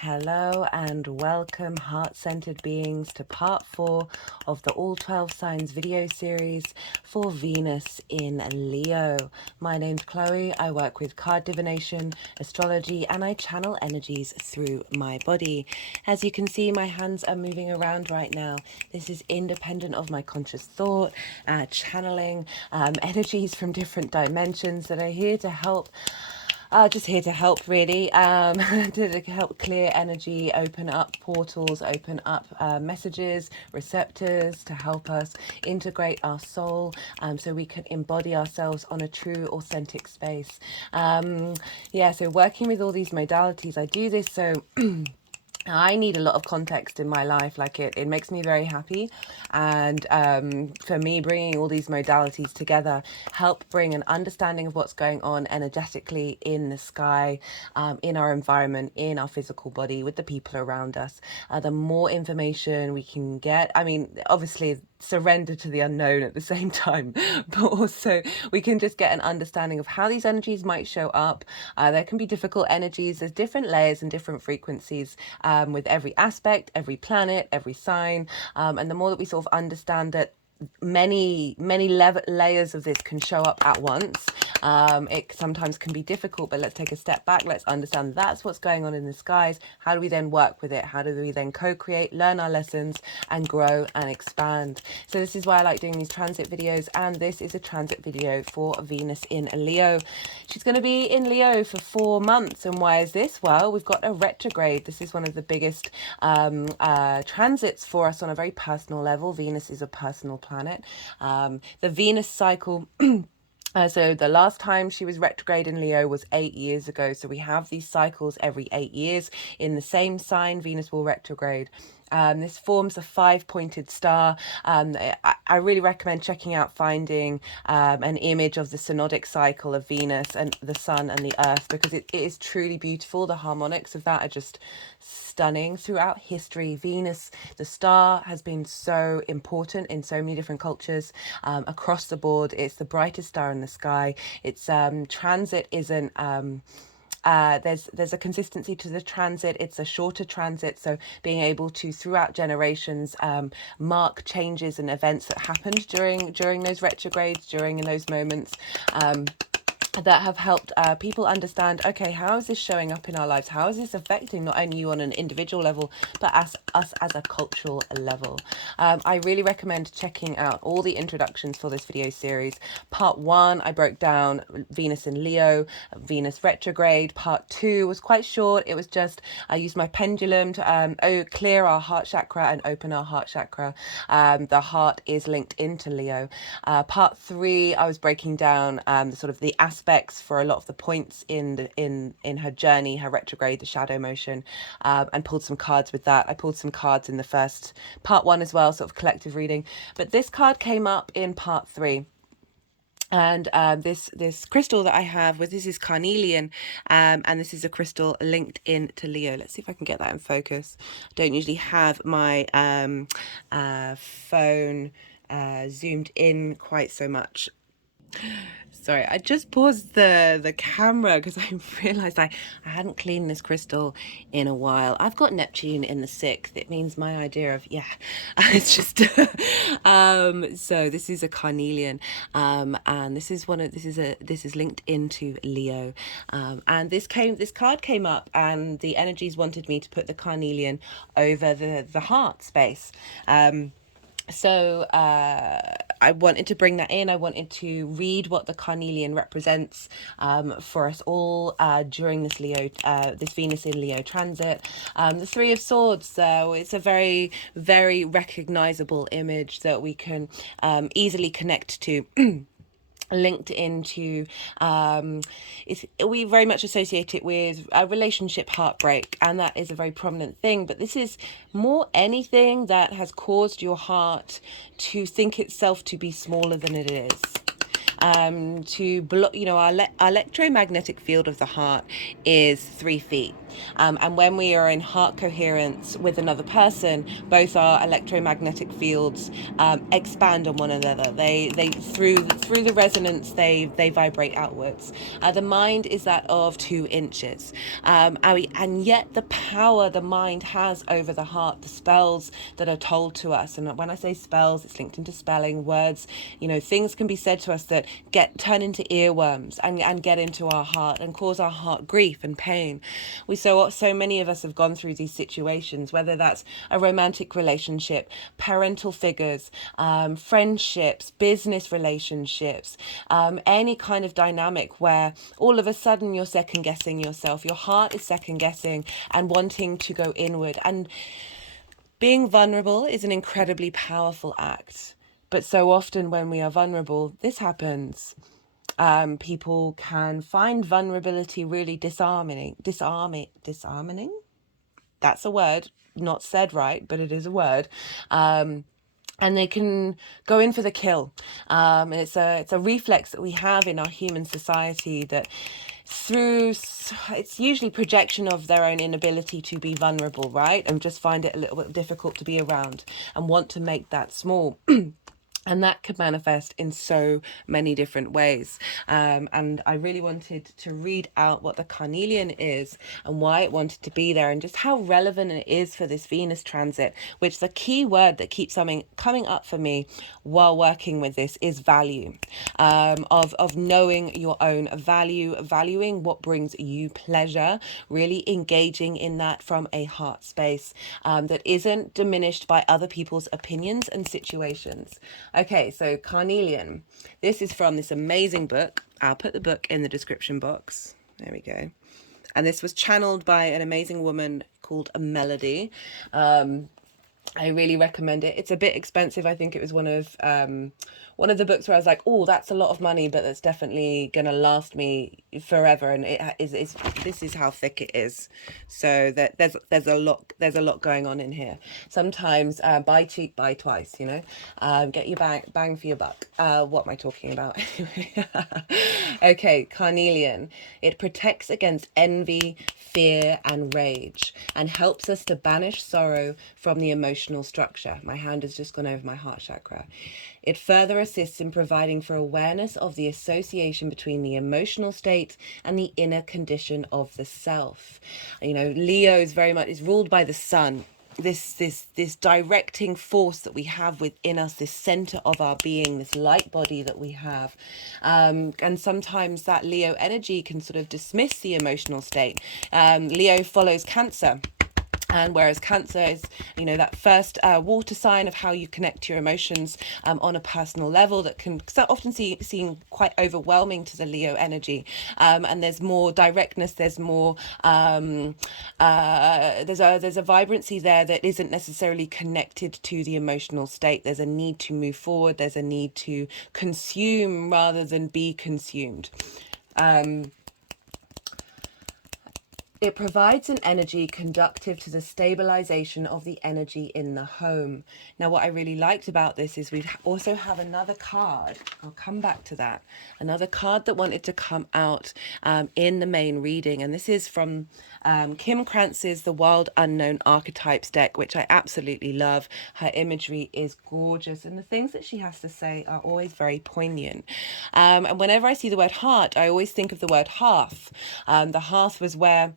Hello and welcome, heart-centered beings, to part 4 of the All 12 Signs video series for Venus in Leo. My name's Chloe. I work with card divination, astrology, and I channel energies through my body. As you can see, my hands are moving around right now. This is independent of my conscious thought, channeling energies from different dimensions that are here to help. Just here to help, really, to help clear energy, open up portals, open up messages, receptors, to help us integrate our soul, so we can embody ourselves on a true, authentic space. So working with all these modalities, I do this so I need a lot of context in my life. Like it makes me very happy. And for me, bringing all these modalities together help bring an understanding of what's going on energetically in the sky, in our environment, in our physical body, with the people around us. The more information we can get, I mean, obviously surrender to the unknown at the same time, but also we can just get an understanding of how these energies might show up. There can be difficult energies. There's different layers and different frequencies with every aspect, every planet, every sign, and the more that we sort of understand that many layers of this can show up at once, it sometimes can be difficult. But let's take a step back. Let's understand that's what's going on in the skies. How do we then work with it? How do we then co-create, learn our lessons, and grow and expand? So this is why I like doing these transit videos, and this is a transit video for Venus in Leo. She's going to be in Leo for 4 months. And why is this? Well, we've got a retrograde. This is one of the biggest transits for us on a very personal level. Venus is a personal planet. The Venus cycle so the last time she was retrograde in Leo was 8 years ago. So we have these cycles every 8 years. In the same sign, Venus will retrograde. This forms a 5-pointed star. I really recommend checking out, finding an image of the synodic cycle of Venus and the Sun and the Earth, because it is truly beautiful. The harmonics of that are just stunning. Throughout history, Venus, the star, has been so important in so many different cultures across the board. It's the brightest star in the sky. Its transit isn't there's a consistency to the transit. It's a shorter transit, so being able to, throughout generations, mark changes and events that happened during those retrogrades, during those moments, that have helped people understand, okay, how is this showing up in our lives? How is this affecting not only you on an individual level, but us as a cultural level? I really recommend checking out all the introductions for this video series. Part 1, I broke down Venus in Leo, Venus retrograde. Part 2 was quite short. It was just, I used my pendulum to clear our heart chakra and open our heart chakra. The heart is linked into Leo. Part 3, I was breaking down the sort of the aspects for a lot of the points in her journey, her retrograde, the shadow motion, and pulled some cards with that. I pulled some cards in the first part 1 as well, sort of collective reading, but this card came up in part 3. And this crystal that I have, this is carnelian, and this is a crystal linked in to Leo. Let's see if I can get that in focus. I don't usually have my phone zoomed in quite so much. Sorry, I just paused the camera because I realized I hadn't cleaned this crystal in a while. I've got Neptune in the 6th. It means my idea of, it's just so this is a carnelian, and this is linked into Leo, and this card came up, and the energies wanted me to put the carnelian over the heart space. So I wanted to bring that in. I wanted to read what the carnelian represents for us all during this Venus in Leo transit. The 3 of Swords, it's a very, very recognizable image that we can easily connect to. Linked into we very much associate it with a relationship heartbreak, and that is a very prominent thing. But this is more anything that has caused your heart to think itself to be smaller than it is. to block, our electromagnetic field of the heart is 3 feet. And when we are in heart coherence with another person, both our electromagnetic fields expand on one another. They through the resonance, they vibrate outwards. The mind is that of 2 inches, and yet the power the mind has over the heart, the spells that are told to us. And when I say spells, it's linked into spelling words. Things can be said to us that turn into earworms and get into our heart and cause our heart grief and pain. So many of us have gone through these situations, whether that's a romantic relationship, parental figures, friendships, business relationships, any kind of dynamic where all of a sudden you're second guessing yourself. Your heart is second guessing and wanting to go inward. And being vulnerable is an incredibly powerful act. But so often when we are vulnerable, this happens. People can find vulnerability really disarming. That's a word, not said right, but it is a word. And they can go in for the kill. And it's a reflex that we have in our human society that it's usually projection of their own inability to be vulnerable, right? And just find it a little bit difficult to be around and want to make that small. And that could manifest in so many different ways. And I really wanted to read out what the carnelian is and why it wanted to be there and just how relevant it is for this Venus transit, which the key word that keeps coming up for me while working with this is value, of knowing your own value, valuing what brings you pleasure, really engaging in that from a heart space that isn't diminished by other people's opinions and situations. Okay, so carnelian. This is from this amazing book. I'll put the book in the description box. There we go. And this was channeled by an amazing woman called Melody. I really recommend it. It's a bit expensive. I think it was one of the books where I was like, oh, that's a lot of money, but that's definitely gonna last me forever. And this is how thick it is. So that there's a lot going on in here. Sometimes buy cheap, buy twice. Get your bang for your buck. What am I talking about? Okay, carnelian. It protects against envy, fear, and rage, and helps us to banish sorrow from the emotional structure. My hand has just gone over my heart chakra. It further assists in providing for awareness of the association between the emotional state and the inner condition of the self. Leo is ruled by the sun. This directing force that we have within us, this center of our being, this light body that we have. And sometimes that Leo energy can sort of dismiss the emotional state. Leo follows Cancer. And whereas Cancer is, that first water sign of how you connect to your emotions on a personal level, that can often seem quite overwhelming to the Leo energy. And there's more directness, there's more, there's a vibrancy there that isn't necessarily connected to the emotional state. There's a need to move forward. There's a need to consume rather than be consumed. It provides an energy conducive to the stabilization of the energy in the home. Now, what I really liked about this is we also have another card. I'll come back to that. Another card that wanted to come out in the main reading. And this is from Kim Krantz's The Wild Unknown Archetypes deck, which I absolutely love. Her imagery is gorgeous. And the things that she has to say are always very poignant. And whenever I see the word heart, I always think of the word hearth. The hearth was where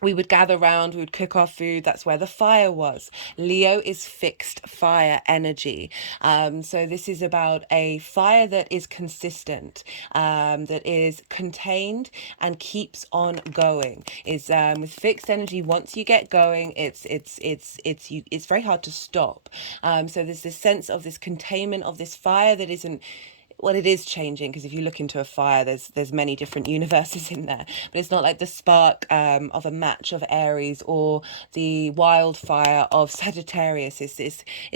we would gather round, we would cook our food. That's where the fire was. Leo is fixed fire energy. So this is about a fire that is consistent, that is contained and keeps on going. Is with fixed energy, once you get going, it's very hard to stop. So there's this sense of this containment of this fire that isn't. Well, it is changing, because if you look into a fire, there's many different universes in there. But it's not like the spark of a match of Aries or the wildfire of Sagittarius. It's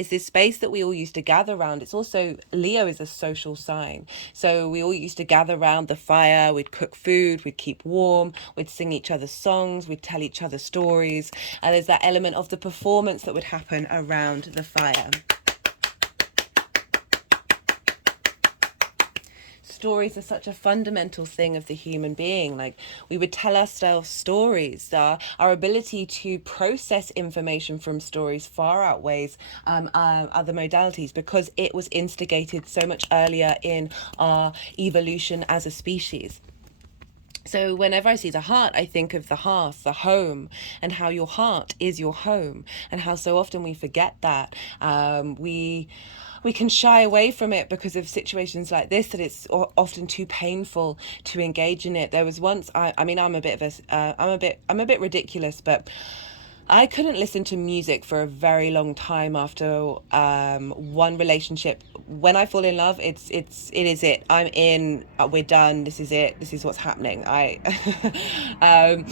this space that we all used to gather around. It's also, Leo is a social sign. So we all used to gather around the fire. We'd cook food. We'd keep warm. We'd sing each other's songs. We'd tell each other stories. And there's that element of the performance that would happen around the fire. stories are such a fundamental thing of the human being. Like, we would tell ourselves stories. Our ability to process information from stories far outweighs other modalities, because it was instigated so much earlier in our evolution as a species. So whenever I see the heart, I think of the hearth, the home, and how your heart is your home, and how so often we forget that. We can shy away from it because of situations like this, that it's often too painful to engage in it. There was once, I mean, I'm a bit ridiculous, but I couldn't listen to music for a very long time after one relationship. When I fall in love, it is it. I'm in. We're done. This is it. This is what's happening. And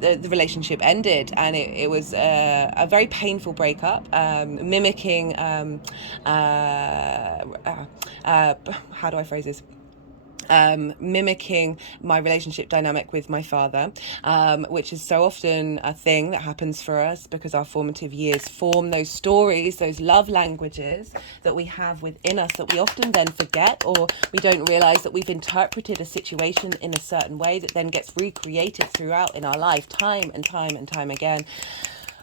the relationship ended, and it was a very painful breakup, mimicking. How do I phrase this? Mimicking my relationship dynamic with my father, which is so often a thing that happens for us, because our formative years form those stories, those love languages that we have within us, that we often then forget, or we don't realize that we've interpreted a situation in a certain way that then gets recreated throughout in our life, time and time and time again.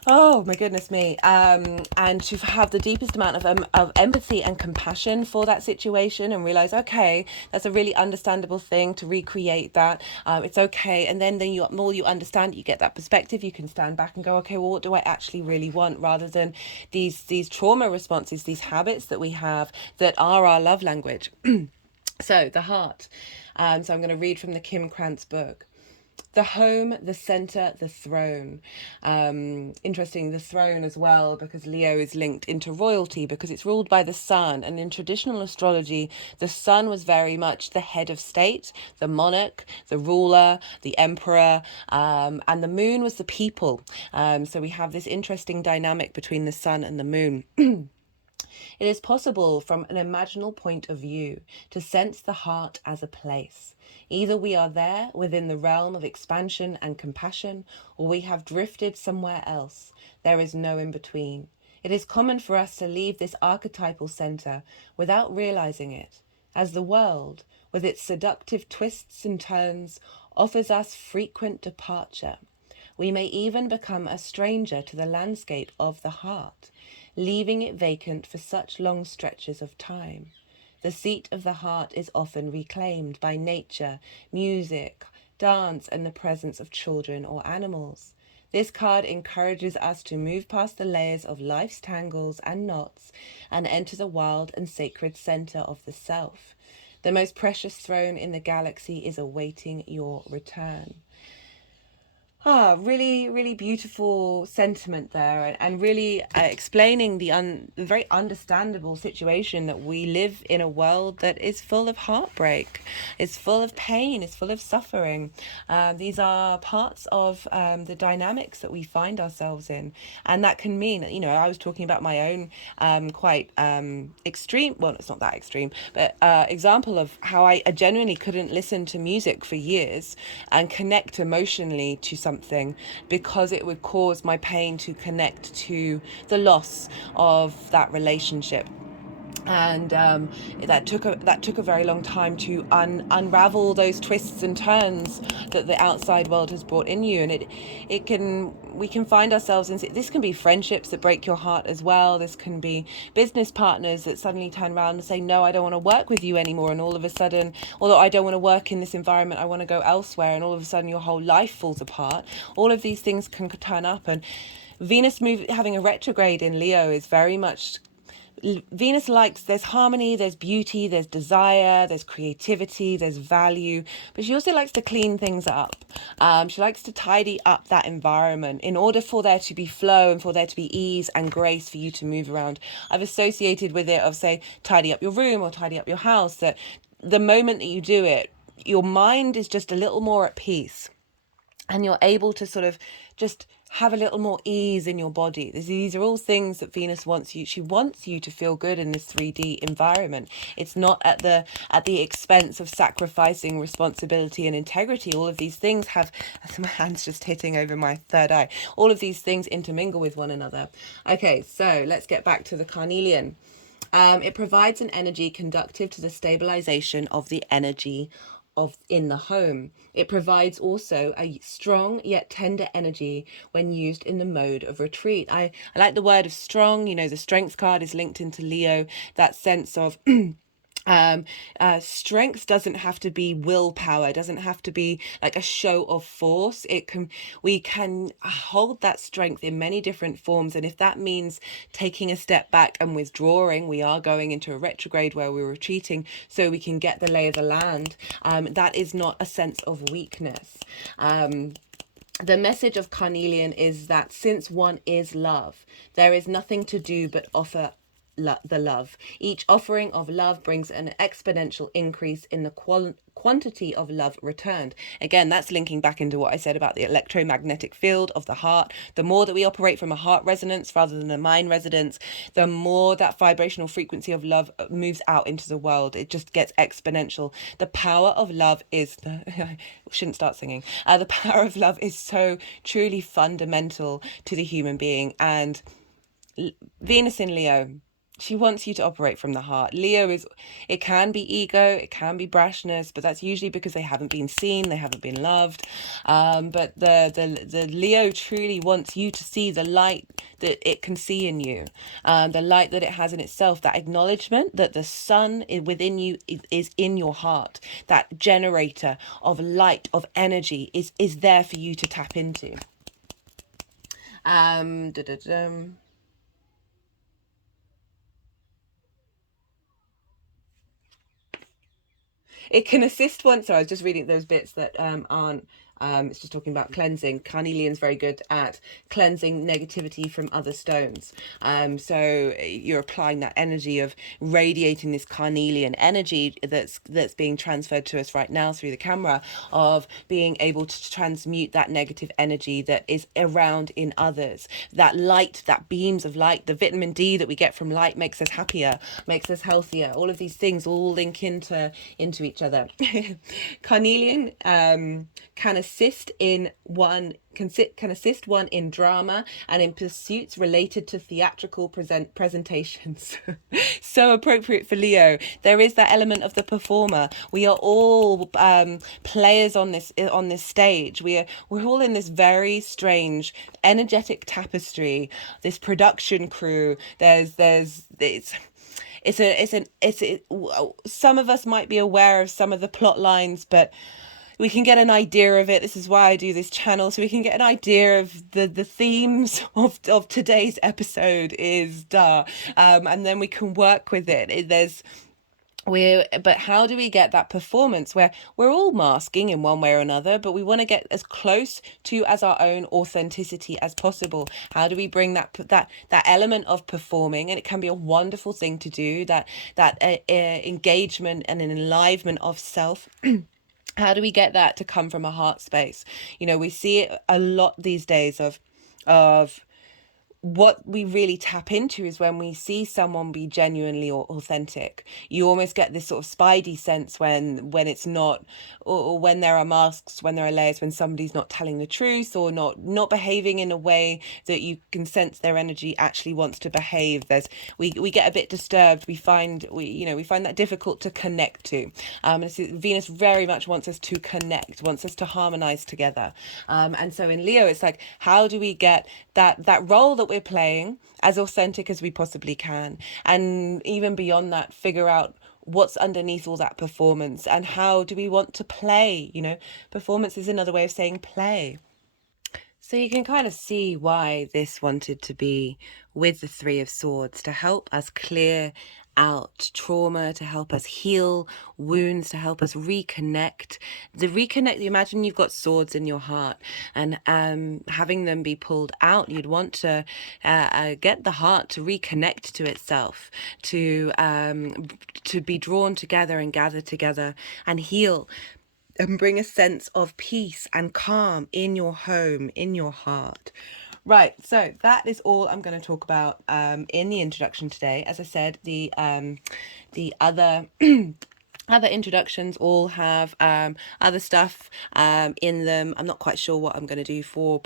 Oh my goodness me. And to have the deepest amount of empathy and compassion for that situation, and realize, okay, that's a really understandable thing to recreate that. It's okay. And then you more you understand, you get that perspective, you can stand back and go, okay, well, what do I actually really want, rather than these trauma responses, these habits that we have that are our love language. So the heart. So I'm going to read from the Kim Krantz book. The home, the center, the throne. Interesting, the throne as well, because Leo is linked into royalty, because it's ruled by the sun. And in traditional astrology, the sun was very much the head of state, the monarch, the ruler, the emperor, and the moon was the people. So we have this interesting dynamic between the sun and the moon. It is possible, from an imaginal point of view, to sense the heart as a place. Either we are there within the realm of expansion and compassion, or we have drifted somewhere else. There is no in between. It is common for us to leave this archetypal center without realizing it, as the world, with its seductive twists and turns, offers us frequent departure. We may even become a stranger to the landscape of the heart, leaving it vacant for such long stretches of time. The seat of the heart is often reclaimed by nature, music, dance, and the presence of children or animals. This card encourages us to move past the layers of life's tangles and knots and enter the wild and sacred center of the self. The most precious throne in the galaxy is awaiting your return. Really, really beautiful sentiment there, and really explaining the very understandable situation that we live in a world that is full of heartbreak, it's full of pain, it's full of suffering. These are parts of the dynamics that we find ourselves in, and that can mean, I was talking about my own quite extreme, well, it's not that extreme, but example of how I genuinely couldn't listen to music for years and connect emotionally to something, because it would cause my pain to connect to the loss of that relationship. And that took a very long time to unravel those twists and turns that the outside world has brought in you. And we can find ourselves in, this can be friendships that break your heart as well. This can be business partners that suddenly turn around and say, no, I don't want to work with you anymore. And all of a sudden, although I don't want to work in this environment, I want to go elsewhere. And all of a sudden your whole life falls apart. All of these things can turn up. And Venus having a retrograde in Leo is very much, Venus likes, there's harmony, there's beauty, there's desire, there's creativity, there's value, but she also likes to clean things up. She likes to tidy up that environment in order for there to be flow and for there to be ease and grace for you to move around. I've associated with it of, say, tidy up your room or tidy up your house, that the moment that you do it, your mind is just a little more at peace. And you're able to sort of just have a little more ease in your body. These are all things that Venus wants you. She wants you to feel good in this 3D environment. It's not at the expense of sacrificing responsibility and integrity. All of these things have, my hand's just hitting over my third eye. All of these things intermingle with one another. Okay, so let's get back to the carnelian. It provides an energy conducive to the stabilization of the energy in the home. It provides also a strong yet tender energy when used in the mode of retreat. I like the word of strong. You know, the strength card is linked into Leo, that sense of strength doesn't have to be willpower, doesn't have to be like a show of force. We can hold that strength in many different forms, and if that means taking a step back and withdrawing, we are going into a retrograde where we're retreating so we can get the lay of the land. That is not a sense of weakness. The message of carnelian is that since one is love, there is nothing to do but offer the love. Each offering of love brings an exponential increase in the quantity of love returned. Again, that's linking back into what I said about the electromagnetic field of the heart. The more that we operate from a heart resonance rather than a mind resonance, the more that vibrational frequency of love moves out into the world. It just gets exponential. The power of love is shouldn't start singing. The power of love is so truly fundamental to the human being. And Venus in Leo, she wants you to operate from the heart. Leo it can be ego, it can be brashness, but that's usually because they haven't been seen, they haven't been loved. But the Leo truly wants you to see the light that it can see in you, the light that it has in itself, that acknowledgement that the sun within you is in your heart, that generator of light, of energy is there for you to tap into. It can assist one. So I was just reading those bits that aren't. It's just talking about cleansing. Carnelian's very good at cleansing negativity from other stones. So you're applying that energy of radiating this carnelian energy that's being transferred to us right now through the camera, of being able to transmute that negative energy that is around in others. That light, that beams of light, the vitamin D that we get from light makes us happier, makes us healthier. All of these things all link into each other. Carnelian can assist one in drama and in pursuits related to theatrical presentations. So appropriate for Leo. There is that element of the performer. We are all players on this stage. We're all in this very strange energetic tapestry, this production crew. Some of us might be aware of some of the plot lines, but we can get an idea of it. This is why I do this channel, so we can get an idea of the themes of today's episode is and then we can work with it. But how do we get that performance where we're all masking in one way or another, but we want to get as close to as our own authenticity as possible? How do we bring that element of performing? And it can be a wonderful thing to do, that engagement and an enlivenment of self. How do we get that to come from a heart space? You know, we see it a lot these days of what we really tap into is when we see someone be genuinely or authentic. You almost get this sort of spidey sense when it's not, or when there are masks, when there are layers, when somebody's not telling the truth or not behaving in a way that you can sense their energy actually wants to behave. We get a bit disturbed. We find that difficult to connect to. Venus very much wants us to connect, wants us to harmonize together. And so in Leo, it's like, how do we get that role that we're playing as authentic as we possibly can, and even beyond that, figure out what's underneath all that performance and how do we want to play. Performance is another way of saying play. So you can kind of see why this wanted to be with the Three of Swords, to help us clear out trauma, to help us heal wounds, to help us reconnect. Imagine you've got swords in your heart, and having them be pulled out, you'd want to get the heart to reconnect to itself, to be drawn together and gather together and heal, and bring a sense of peace and calm in your home, in your heart. Right, so that is all I'm going to talk about in the introduction today. As I said, the other other introductions all have other stuff in them. I'm not quite sure what I'm going to do for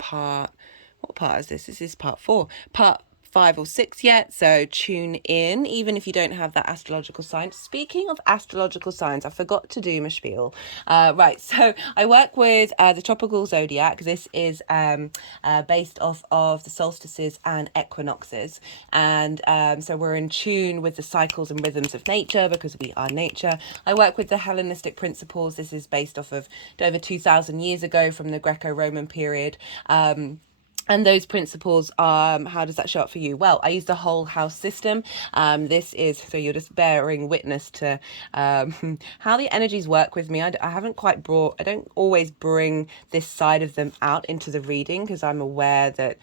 what part is this? This is part 4. Part 5 or 6 yet, so tune in, even if you don't have that astrological sign. Speaking of astrological signs, I forgot to do my spiel. Right, so I work with the tropical zodiac. This is based off of the solstices and equinoxes, and so we're in tune with the cycles and rhythms of nature because we are nature. I work with the Hellenistic principles. This is based off of over 2,000 years ago from the Greco-Roman period. And those principles, how does that show up for you? Well, I use the whole house system. This is, so you're just bearing witness to how the energies work with me. I don't always bring this side of them out into the reading because I'm aware that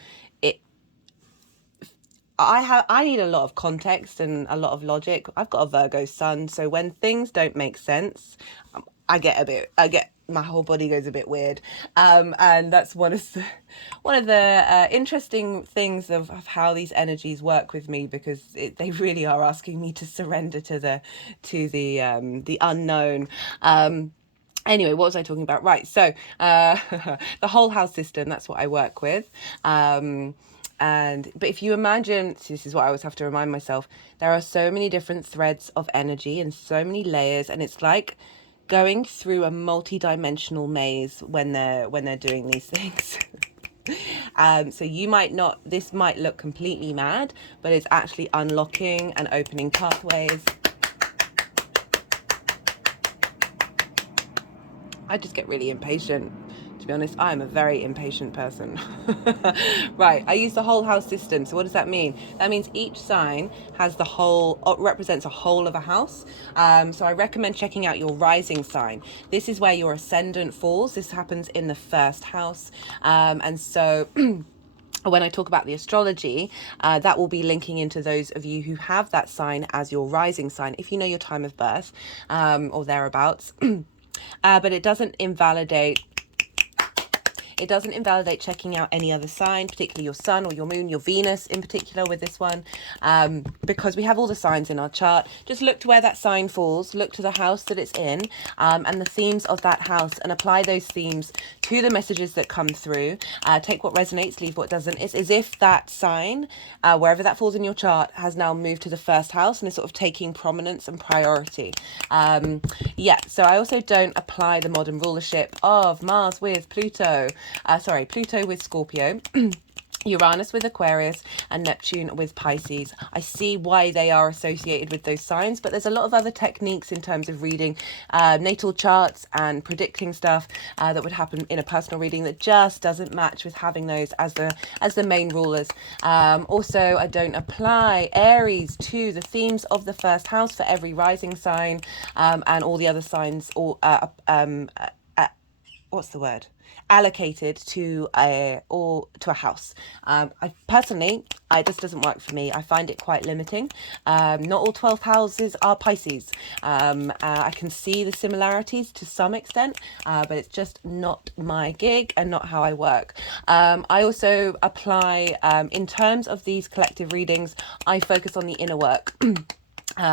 I need a lot of context and a lot of logic. I've got a Virgo sun, so when things don't make sense, my whole body goes a bit weird. And that's one of the interesting things of how these energies work with me, because they really are asking me to surrender to the unknown. Anyway, what was I talking about? Right, so the whole house system, that's what I work with. But if you imagine, this is what I always have to remind myself, there are so many different threads of energy and so many layers, and it's like going through a multi-dimensional maze when they're doing these things. So this might look completely mad, but it's actually unlocking and opening pathways. I just get really impatient. To be honest, I'm a very impatient person. Right, I use the whole house system. So what does that mean? That means each sign has represents a whole of a house. So I recommend checking out your rising sign. This is where your ascendant falls. This happens in the first house. And so when I talk about the astrology, that will be linking into those of you who have that sign as your rising sign, if you know your time of birth, or thereabouts. But it doesn't invalidate checking out any other sign, particularly your sun or your moon, your Venus in particular with this one, because we have all the signs in our chart. Just look to where that sign falls, look to the house that it's in, and the themes of that house, and apply those themes to the messages that come through. Take what resonates, leave what doesn't. It's as if that sign, wherever that falls in your chart, has now moved to the first house and is sort of taking prominence and priority. So I also don't apply the modern rulership of Mars with Pluto. Pluto with Scorpio, Uranus with Aquarius, and Neptune with Pisces. I see why they are associated with those signs, but there's a lot of other techniques in terms of reading natal charts and predicting stuff that would happen in a personal reading that just doesn't match with having those as the main rulers. Also, I don't apply Aries to the themes of the first house for every rising sign, and all the other signs, allocated to a house. It just doesn't work for me. I find it quite limiting. Not all 12th houses are Pisces. I can see the similarities to some extent, but it's just not my gig and not how I work. I also apply, in terms of these collective readings, I focus on the inner work.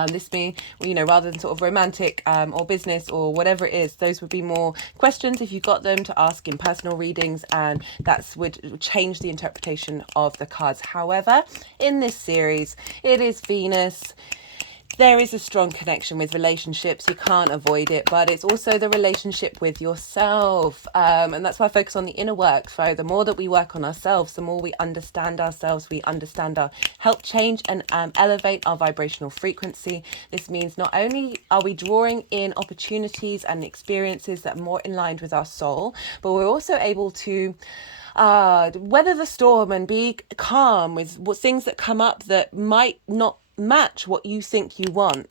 This being, rather than sort of romantic or business or whatever it is, those would be more questions if you got them to ask in personal readings, and that would change the interpretation of the cards. However, in this series, it is Venus. There is a strong connection with relationships. You can't avoid it, but it's also the relationship with yourself. And that's why I focus on the inner work. So the more that we work on ourselves, the more we understand ourselves, we help change and elevate our vibrational frequency. This means not only are we drawing in opportunities and experiences that are more in line with our soul, but we're also able to weather the storm and be calm with things that come up that might not match what you think you want,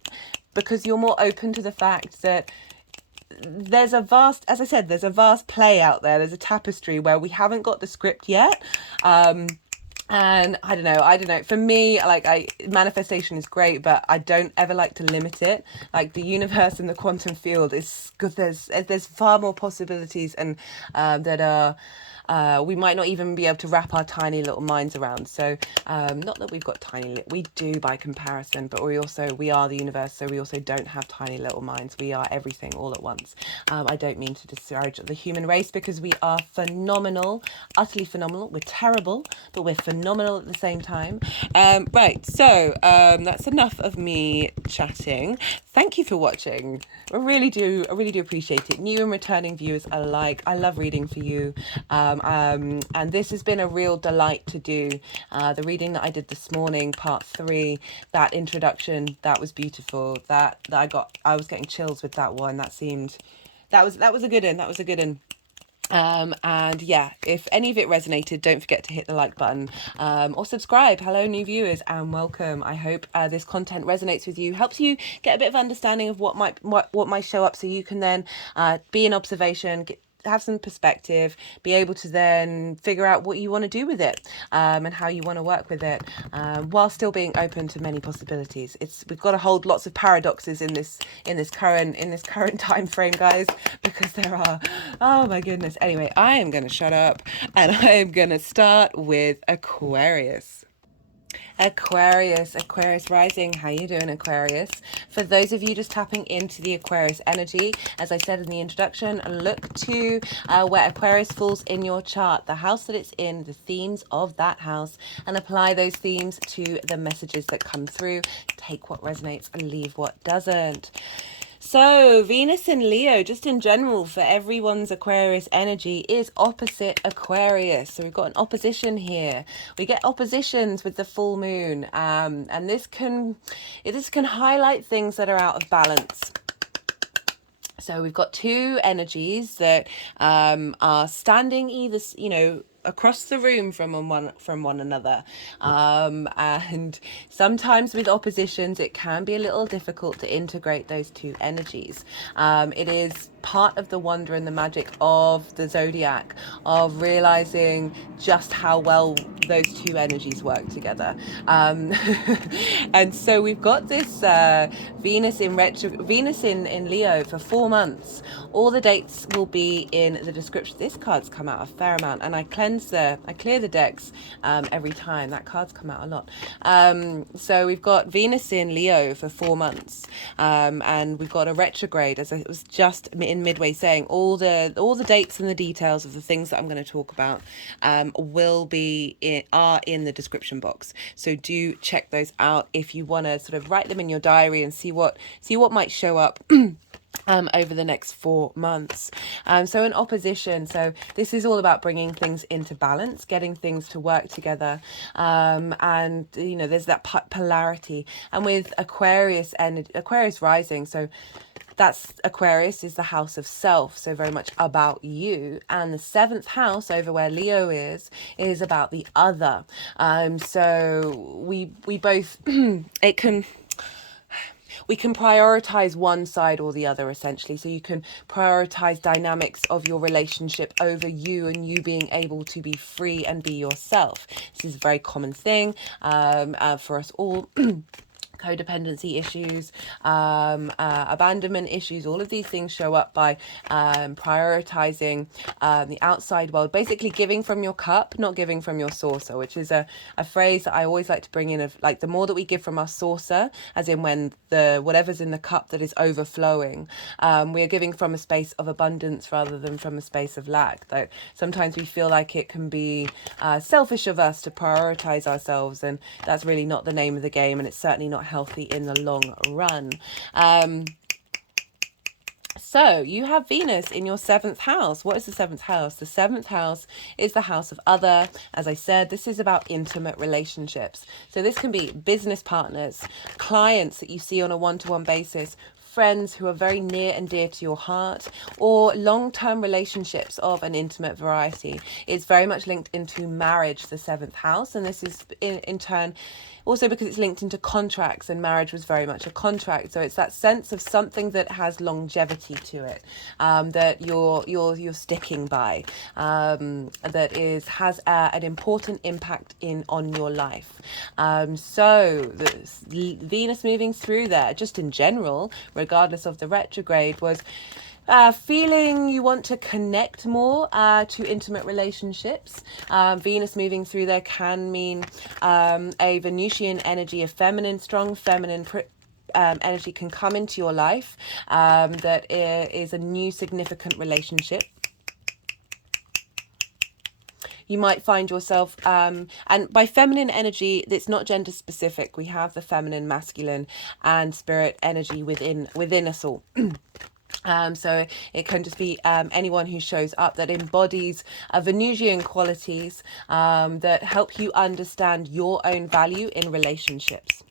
because you're more open to the fact that there's a vast play out there. There's a tapestry where we haven't got the script yet. And I don't know. For me, manifestation is great, but I don't ever like to limit it. Like the universe and the quantum field is good. There's far more possibilities and that are we might not even be able to wrap our tiny little minds around. So not that we've got we do by comparison, but we are the universe, so we also don't have tiny little minds. We are everything all at once. I don't mean to disparage the human race, because we are phenomenal, utterly phenomenal. We're terrible, but we're phenomenal at the same time. Right, so that's enough of me chatting. Thank you for watching. I really do appreciate it. New and returning viewers alike, I love reading for you. And this has been a real delight to do. The reading that I did this morning, part 3, that introduction, that was beautiful. That I was getting chills with that one. That was a good one. That was a good one. And yeah, if any of it resonated, don't forget to hit the like button, or subscribe. Hello, new viewers, and welcome. I hope this content resonates with you, helps you get a bit of understanding of what might show up, so you can then be in observation, have some perspective, be able to then figure out what you want to do with it, and how you want to work with it, while still being open to many possibilities. We've got to hold lots of paradoxes in this current time frame, guys, because there are, oh my goodness. Anyway, I am going to shut up, and I am going to start with Aquarius. Aquarius rising. How you doing, Aquarius? For those of you just tapping into the Aquarius energy, as I said in the introduction, look to where Aquarius falls in your chart, the house that it's in, the themes of that house, and apply those themes to the messages that come through. Take what resonates and leave what doesn't. So Venus in Leo, just in general for everyone's Aquarius energy, is opposite Aquarius. So we've got an opposition here. We get oppositions with the full moon, and this can highlight things that are out of balance. So we've got two energies that are standing either, across the room from one another, and sometimes with oppositions it can be a little difficult to integrate those two energies. It is part of the wonder and the magic of the zodiac, of realizing just how well those two energies work together. And so we've got this Venus in Leo for 4 months. All the dates will be in the description. This card's come out a fair amount, and I clear the decks every time. That card's come out a lot. So we've got Venus in Leo for 4 months, and we've got a retrograde, as I was just in midway saying. All the dates and the details of the things that I'm going to talk about are in the description box. So do check those out if you want to sort of write them in your diary and see what might show up over the next 4 months. So an opposition. So this is all about bringing things into balance, getting things to work together. And there's that polarity. And with Aquarius rising, so that's Aquarius is the house of self, so very much about you. And the 7th house, over where Leo is about the other. So we both we can prioritize one side or the other, essentially. So you can prioritize dynamics of your relationship over you, and you being able to be free and be yourself. This is a very common thing for us all. Codependency issues, abandonment issues, all of these things show up by prioritizing the outside world, basically giving from your cup, not giving from your saucer, which is a phrase that I always like to bring in, of like, the more that we give from our saucer, as in when whatever's in the cup that is overflowing, we are giving from a space of abundance rather than from a space of lack. Though sometimes we feel like it can be selfish of us to prioritize ourselves, and that's really not the name of the game, and it's certainly not healthy in the long run. So you have Venus in your 7th house. What is the 7th house? The 7th house is the house of other. As I said, this is about intimate relationships. So this can be business partners, clients that you see on a one-to-one basis, friends who are very near and dear to your heart, or long-term relationships of an intimate variety. It's very much linked into marriage, the 7th house, and this is in turn also because it's linked into contracts, and marriage was very much a contract. So it's that sense of something that has longevity to it, that you're sticking by, that has an important impact on your life. So the Venus moving through there, just in general, regardless of the retrograde, was Feeling you want to connect more to intimate relationships. Venus moving through there can mean a Venusian energy, a feminine, strong feminine energy can come into your life that is a new significant relationship. You might find yourself, and by feminine energy, it's not gender specific. We have the feminine, masculine, and spirit energy within us all. So it can just be anyone who shows up that embodies Venusian qualities that help you understand your own value in relationships.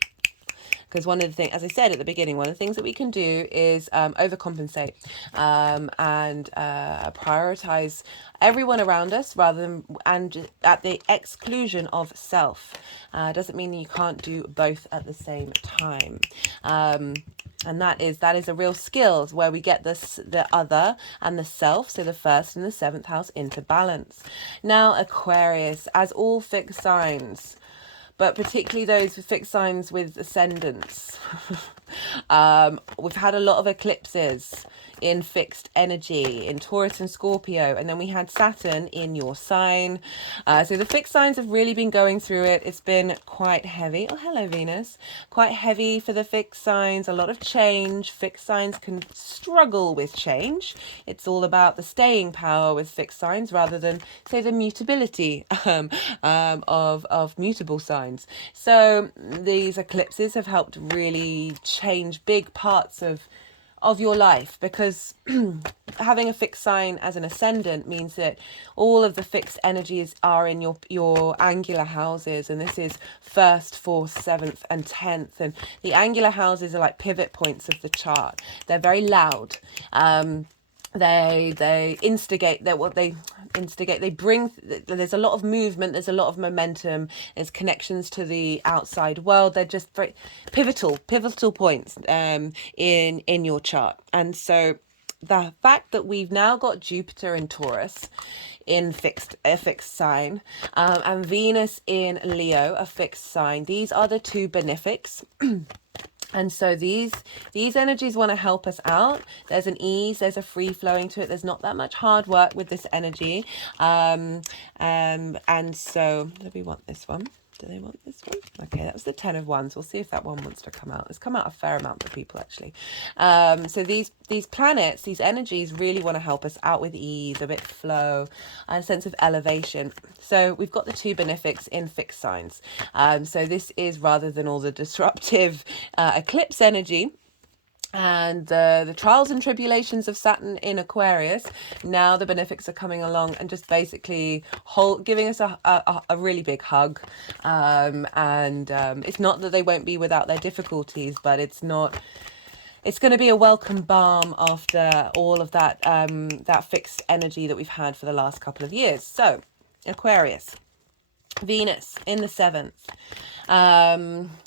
Because one of the things, as I said at the beginning, one of the things that we can do is overcompensate and prioritize everyone around us rather than, and at the exclusion of self. Doesn't mean that you can't do both at the same time. And that is a real skill where we get the other and the self, so the first and the seventh house, into balance. Now, Aquarius, as all fixed signs, but particularly those with fixed signs with ascendants. We've had a lot of eclipses in fixed energy in Taurus and Scorpio, and then we had Saturn in your sign. So the fixed signs have really been going through it. It's been quite heavy. Oh, hello, Venus. Quite heavy for the fixed signs. A lot of change. Fixed signs can struggle with change. It's all about the staying power with fixed signs rather than, say, the mutability of mutable signs. So these eclipses have helped really change big parts of your life, because having a fixed sign as an ascendant means that all of the fixed energies are in your angular houses, and this is 1st, 4th, 7th and 10th, and the angular houses are like pivot points of the chart. They're very loud. They instigate, they bring, there's a lot of movement, there's a lot of momentum, there's connections to the outside world. They're just very pivotal points in your chart. And so the fact that we've now got Jupiter in Taurus in a fixed sign, and Venus in Leo, a fixed sign, these are the two benefics. And so these energies want to help us out. There's an ease, there's a free flowing to it. There's not that much hard work with this energy. And so, do we want this one? Do they want this one? Okay, that was the 10 of Wands. We'll see if that one wants to come out. It's come out a fair amount for people, actually. So these planets, these energies really want to help us out with ease, a bit of flow, and a sense of elevation. So we've got the two benefics in fixed signs. So this is rather than all the disruptive eclipse energy and the trials and tribulations of Saturn in Aquarius. Now the benefics are coming along and just basically giving us a really big hug. It's not that they won't be without their difficulties, but it's going to be a welcome balm after all of that fixed energy that we've had for the last couple of years. So Aquarius, Venus in the 7th.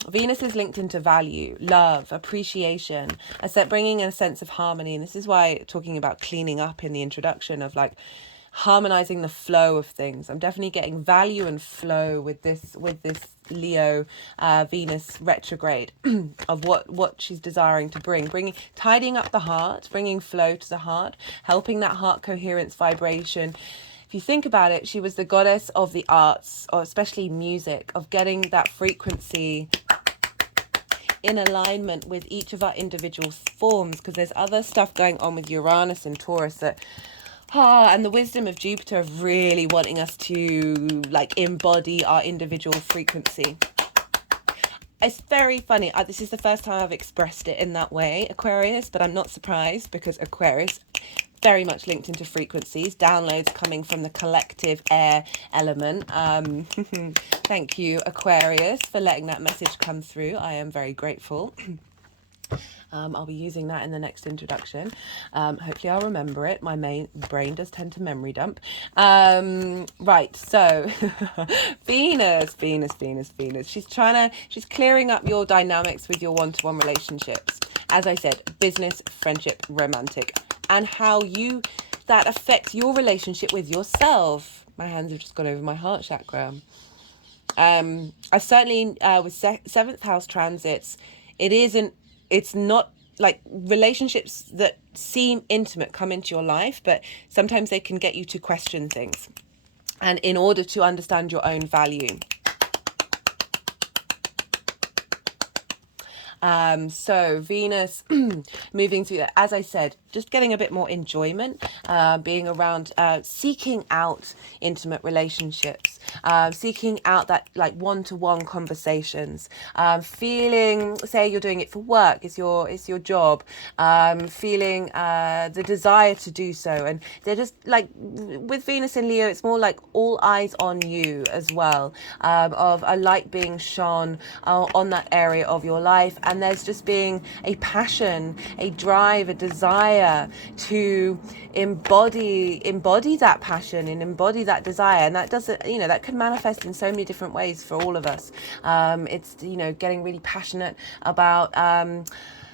Venus is linked into value, love, appreciation, bringing in a sense of harmony. And this is why talking about cleaning up in the introduction of like harmonizing the flow of things. I'm definitely getting value and flow with this Leo Venus retrograde of what she's desiring to bring, tidying up the heart, bringing flow to the heart, helping that heart coherence vibration. If you think about it, she was the goddess of the arts, or especially music, of getting that frequency in alignment with each of our individual forms, because there's other stuff going on with Uranus and Taurus that and the wisdom of Jupiter of really wanting us to like embody our individual frequency. It's very funny. This is the first time I've expressed it in that way, Aquarius, but I'm not surprised, because Aquarius very much linked into frequencies, downloads coming from the collective air element. Thank you, Aquarius, for letting that message come through. I am very grateful. I'll be using that in the next introduction. Hopefully I'll remember it. My brain does tend to memory dump. Right, so Venus. She's clearing up your dynamics with your one-to-one relationships. As I said, business, friendship, romantic, and how that affects your relationship with yourself. My hands have just gone over my heart chakra. I certainly with 7th house transits, it's not like relationships that seem intimate come into your life, but sometimes they can get you to question things. And in order to understand your own value. So Venus moving through that, as I said, just getting a bit more enjoyment, being around, seeking out intimate relationships, seeking out that like one-to-one conversations, feeling, say you're doing it for work, it's your job, feeling the desire to do so. And they're just like, with Venus in Leo, it's more like all eyes on you as well, of a light being shone on that area of your life. And there's just being a passion, a drive, a desire to embody that passion and embody that desire. And that doesn't, that can manifest in so many different ways for all of us. It's, getting really passionate about,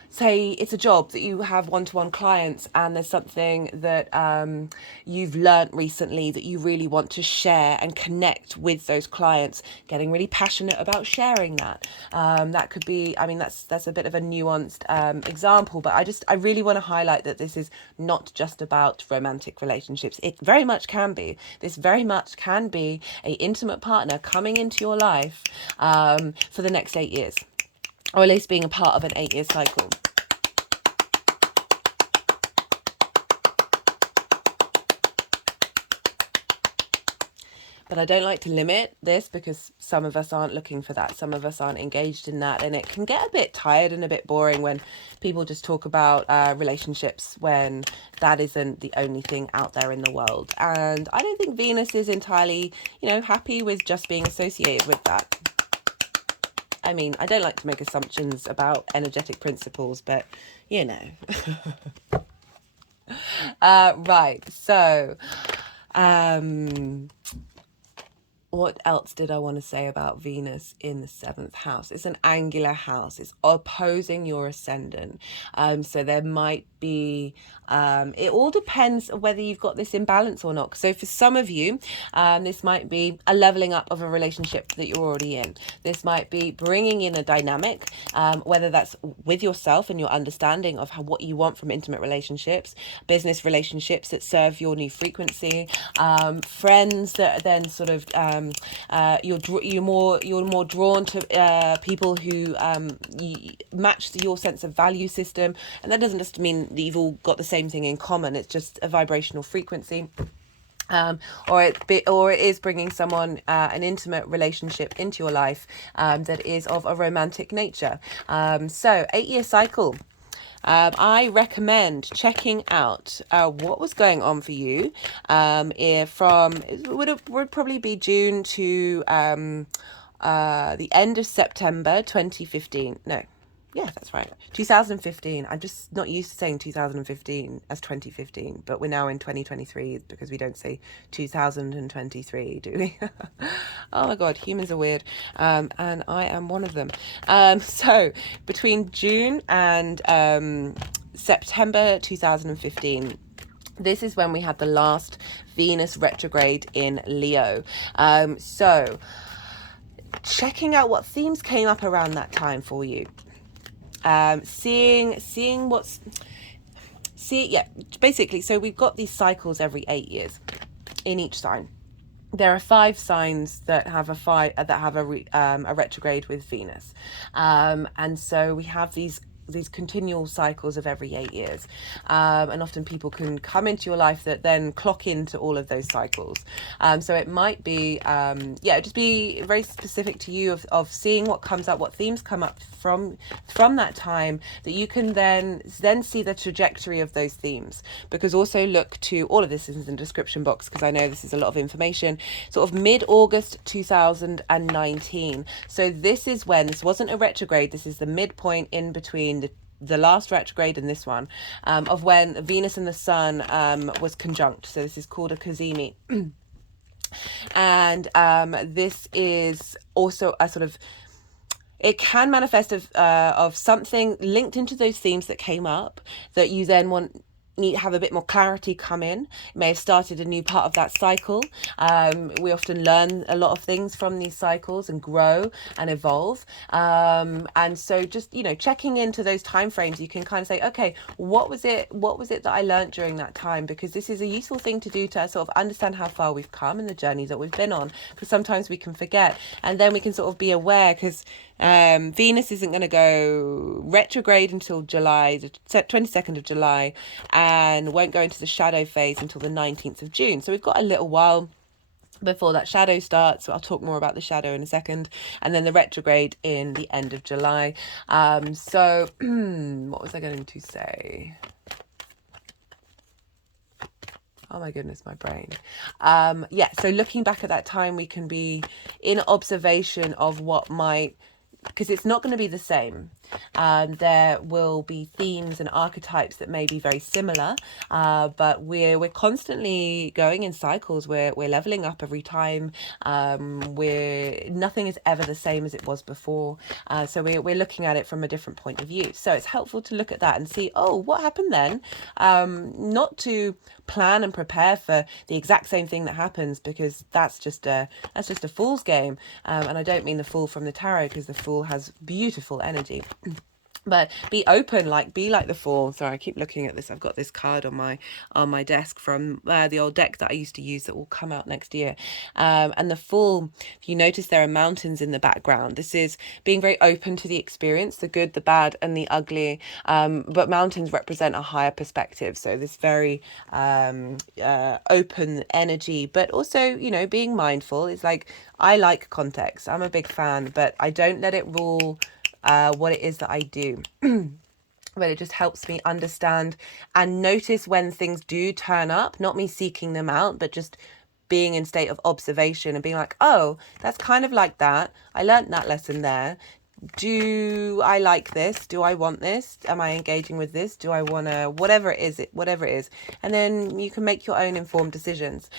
say it's a job that you have one-to-one clients, and there's something that you've learnt recently that you really want to share and connect with those clients, getting really passionate about sharing that. That could be, that's a bit of a nuanced example, but I really want to highlight that this is not just about romantic relationships. It very much can be. This very much can be an intimate partner coming into your life for the next 8 years, or at least being a part of an 8-year cycle. But I don't like to limit this, because some of us aren't looking for that. Some of us aren't engaged in that. And it can get a bit tired and a bit boring when people just talk about relationships when that isn't the only thing out there in the world. And I don't think Venus is entirely, happy with just being associated with that. I don't like to make assumptions about energetic principles, but, right. So, what else did I want to say about Venus in the 7th house? It's an angular house. It's opposing your ascendant. So there might be, it all depends whether you've got this in balance or not. So for some of you, this might be a leveling up of a relationship that you're already in. This might be bringing in a dynamic, whether that's with yourself and your understanding of what you want from intimate relationships, business relationships that serve your new frequency, friends that are then sort of, you're more drawn to people who match your sense of value system. And that doesn't just mean that you've all got the same thing in common. It's just a vibrational frequency. Or it is bringing someone, an intimate relationship into your life that is of a romantic nature. So 8-year cycle. I recommend checking out what was going on for you would probably be June to the end of September 2015. No. Yeah, that's right. 2015. I'm just not used to saying 2015 as 2015, but we're now in 2023 because we don't say 2023, do we? Oh my God, humans are weird. And I am one of them. So between June and September 2015, this is when we had the last Venus retrograde in Leo. So checking out what themes came up around that time for you. Basically, so we've got these cycles every 8 years in each sign. There are 5 signs that have a retrograde with Venus, and so we have these continual cycles of every 8 years, and often people can come into your life that then clock into all of those cycles. So it might be just be very specific to you of seeing what comes up, what themes come up from that time, that you can then see the trajectory of those themes. Because also look to, all of this is in the description box because I know this is a lot of information, sort of mid-August 2019. So this is when, this wasn't a retrograde, this is the midpoint in between the last retrograde and this one, of when Venus and the Sun was conjunct. So this is called a Cazimi. And this is also a sort of, it can manifest of something linked into those themes that came up that you then want have a bit more clarity come in. It may have started a new part of that cycle. We often learn a lot of things from these cycles and grow and evolve. And so just, checking into those time frames, you can kind of say, okay, what was it that I learned during that time? Because this is a useful thing to do to sort of understand how far we've come and the journey that we've been on, because sometimes we can forget, and then we can sort of be aware, because Venus isn't going to go retrograde until July, the 22nd of July, and won't go into the shadow phase until the 19th of June. So we've got a little while before that shadow starts. I'll talk more about the shadow in a second, and then the retrograde in the end of July. So what was I going to say? Oh my goodness, my brain. So looking back at that time, we can be in observation of what might, because it's not going to be the same. There will be themes and archetypes that may be very similar, but we're constantly going in cycles. We're leveling up every time. Nothing is ever the same as it was before. So we're looking at it from a different point of view. So it's helpful to look at that and see, oh, what happened then? Not to plan and prepare for the exact same thing that happens, because that's just a fool's game. And I don't mean the fool from the tarot, because the fool has beautiful energy. But be open, be like the fool. Sorry, I keep looking at this. I've got this card on my desk from the old deck that I used to use that will come out next year. And the fool, if you notice, there are mountains in the background. This is being very open to the experience, the good, the bad, and the ugly. But mountains represent a higher perspective. So this very open energy, but also, being mindful. It's like, I like context. I'm a big fan, but I don't let it rule what it is that I do. But it just helps me understand and notice when things do turn up, not me seeking them out, but just being in state of observation and being like, oh, that's kind of like that. I learned that lesson there. Do I like this? Do I want this? Am I engaging with this? Do I want to, whatever it is. And then you can make your own informed decisions.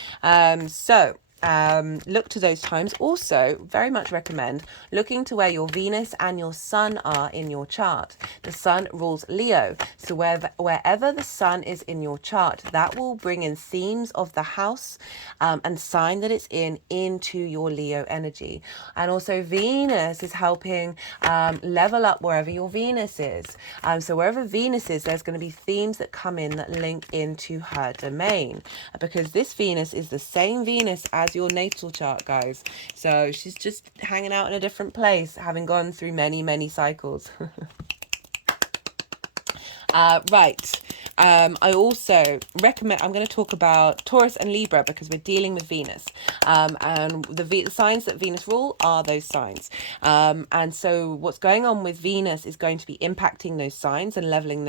Look to those times. Also, very much recommend looking to where your Venus and your Sun are in your chart. The Sun rules Leo, so wherever the Sun is in your chart, that will bring in themes of the house and sign that it's into your Leo energy. And also Venus is helping level up wherever your Venus is. So wherever Venus is, there's going to be themes that come in that link into her domain, because this Venus is the same Venus as your natal chart, guys. So she's just hanging out in a different place, having gone through many, many cycles. Right. I also recommend, I'm going to talk about Taurus and Libra, because we're dealing with Venus. And the signs that Venus rule are those signs. And so what's going on with Venus is going to be impacting those signs and leveling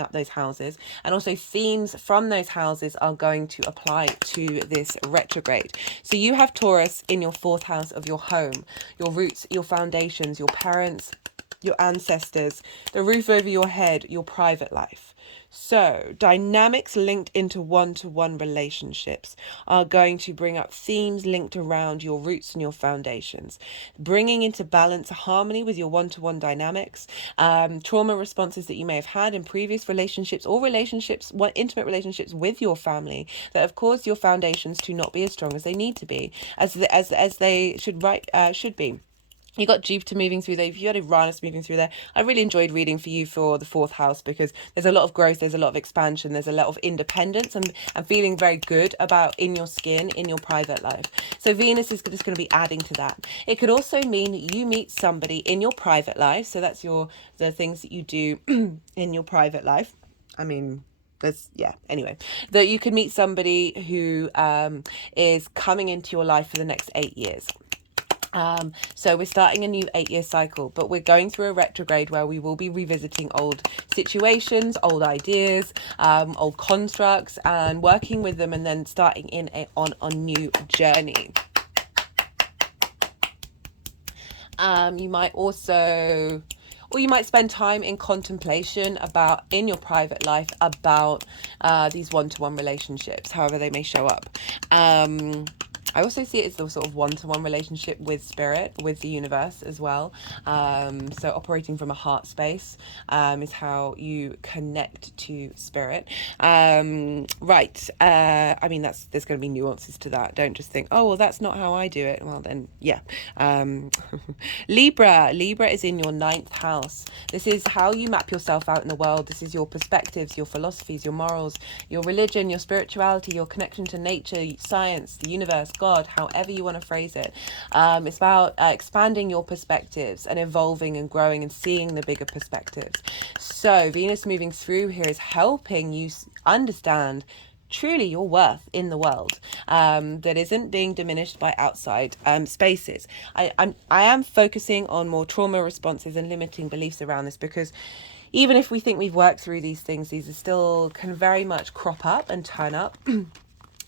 up those houses. And also themes from those houses are going to apply to this retrograde. So you have Taurus in your 4th house of your home, your roots, your foundations, your parents, your ancestors, the roof over your head, your private life. So dynamics linked into one-to-one relationships are going to bring up themes linked around your roots and your foundations, bringing into balance, harmony with your one-to-one dynamics, trauma responses that you may have had in previous relationships or intimate relationships with your family that have caused your foundations to not be as strong as they need to be, as they should be. You got Jupiter moving through there. If you had Uranus moving through there, I really enjoyed reading for you for the 4th house, because there's a lot of growth, there's a lot of expansion, there's a lot of independence and feeling very good about in your skin, in your private life. So Venus is just going to be adding to that. It could also mean you meet somebody in your private life. So that's the things that you do in your private life. I mean, anyway, that you could meet somebody who is coming into your life for the next 8 years. So we're starting a new 8-year cycle, but we're going through a retrograde where we will be revisiting old situations, old ideas, old constructs, and working with them, and then starting on a new journey. You might also, or you might spend time in contemplation in your private life about these one-to-one relationships, however they may show up. I also see it as the sort of one-to-one relationship with spirit, with the universe as well. So operating from a heart space is how you connect to spirit. Right. I mean, there's going to be nuances to that. Don't just think, oh, well, that's not how I do it. Well, then, yeah. Libra is in your 9th house. This is how you map yourself out in the world. This is your perspectives, your philosophies, your morals, your religion, your spirituality, your connection to nature, science, the universe, God, however you want to phrase it. It's about expanding your perspectives and evolving and growing and seeing the bigger perspectives. So Venus moving through here is helping you understand truly your worth in the world, that isn't being diminished by outside spaces. I am focusing on more trauma responses and limiting beliefs around this, because even if we think we've worked through these things, these are still can very much crop up and turn up.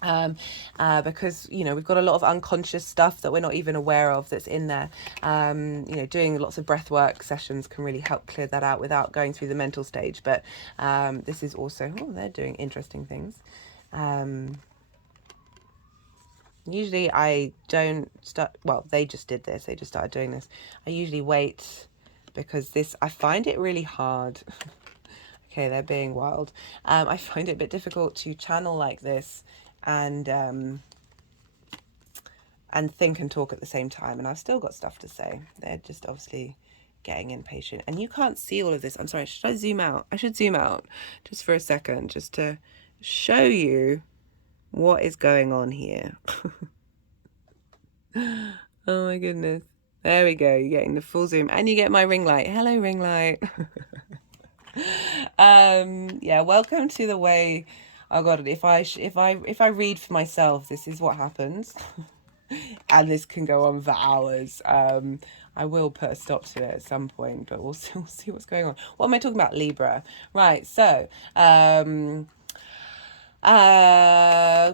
Because we've got a lot of unconscious stuff that we're not even aware of that's in there. Doing lots of breath work sessions can really help clear that out without going through the mental stage. But this is also, they're doing interesting things. Usually I don't start, well, they just did this, they just started doing this. I usually wait because I find it really hard. Okay, they're being wild. I find it a bit difficult to channel like this and think and talk at the same time. And I've still got stuff to say. They're just obviously getting impatient. And you can't see all of this. I'm sorry, should I zoom out? I should zoom out just for a second, just to show you what is going on here. Oh my goodness. There we go. You're getting the full zoom and you get my ring light. Hello, ring light. Yeah, welcome to the way. Oh god, if I read for myself, this is what happens. And this can go on for hours. I will put a stop to it at some point, but we'll still see what's going on. What am I talking about? Libra. Right, so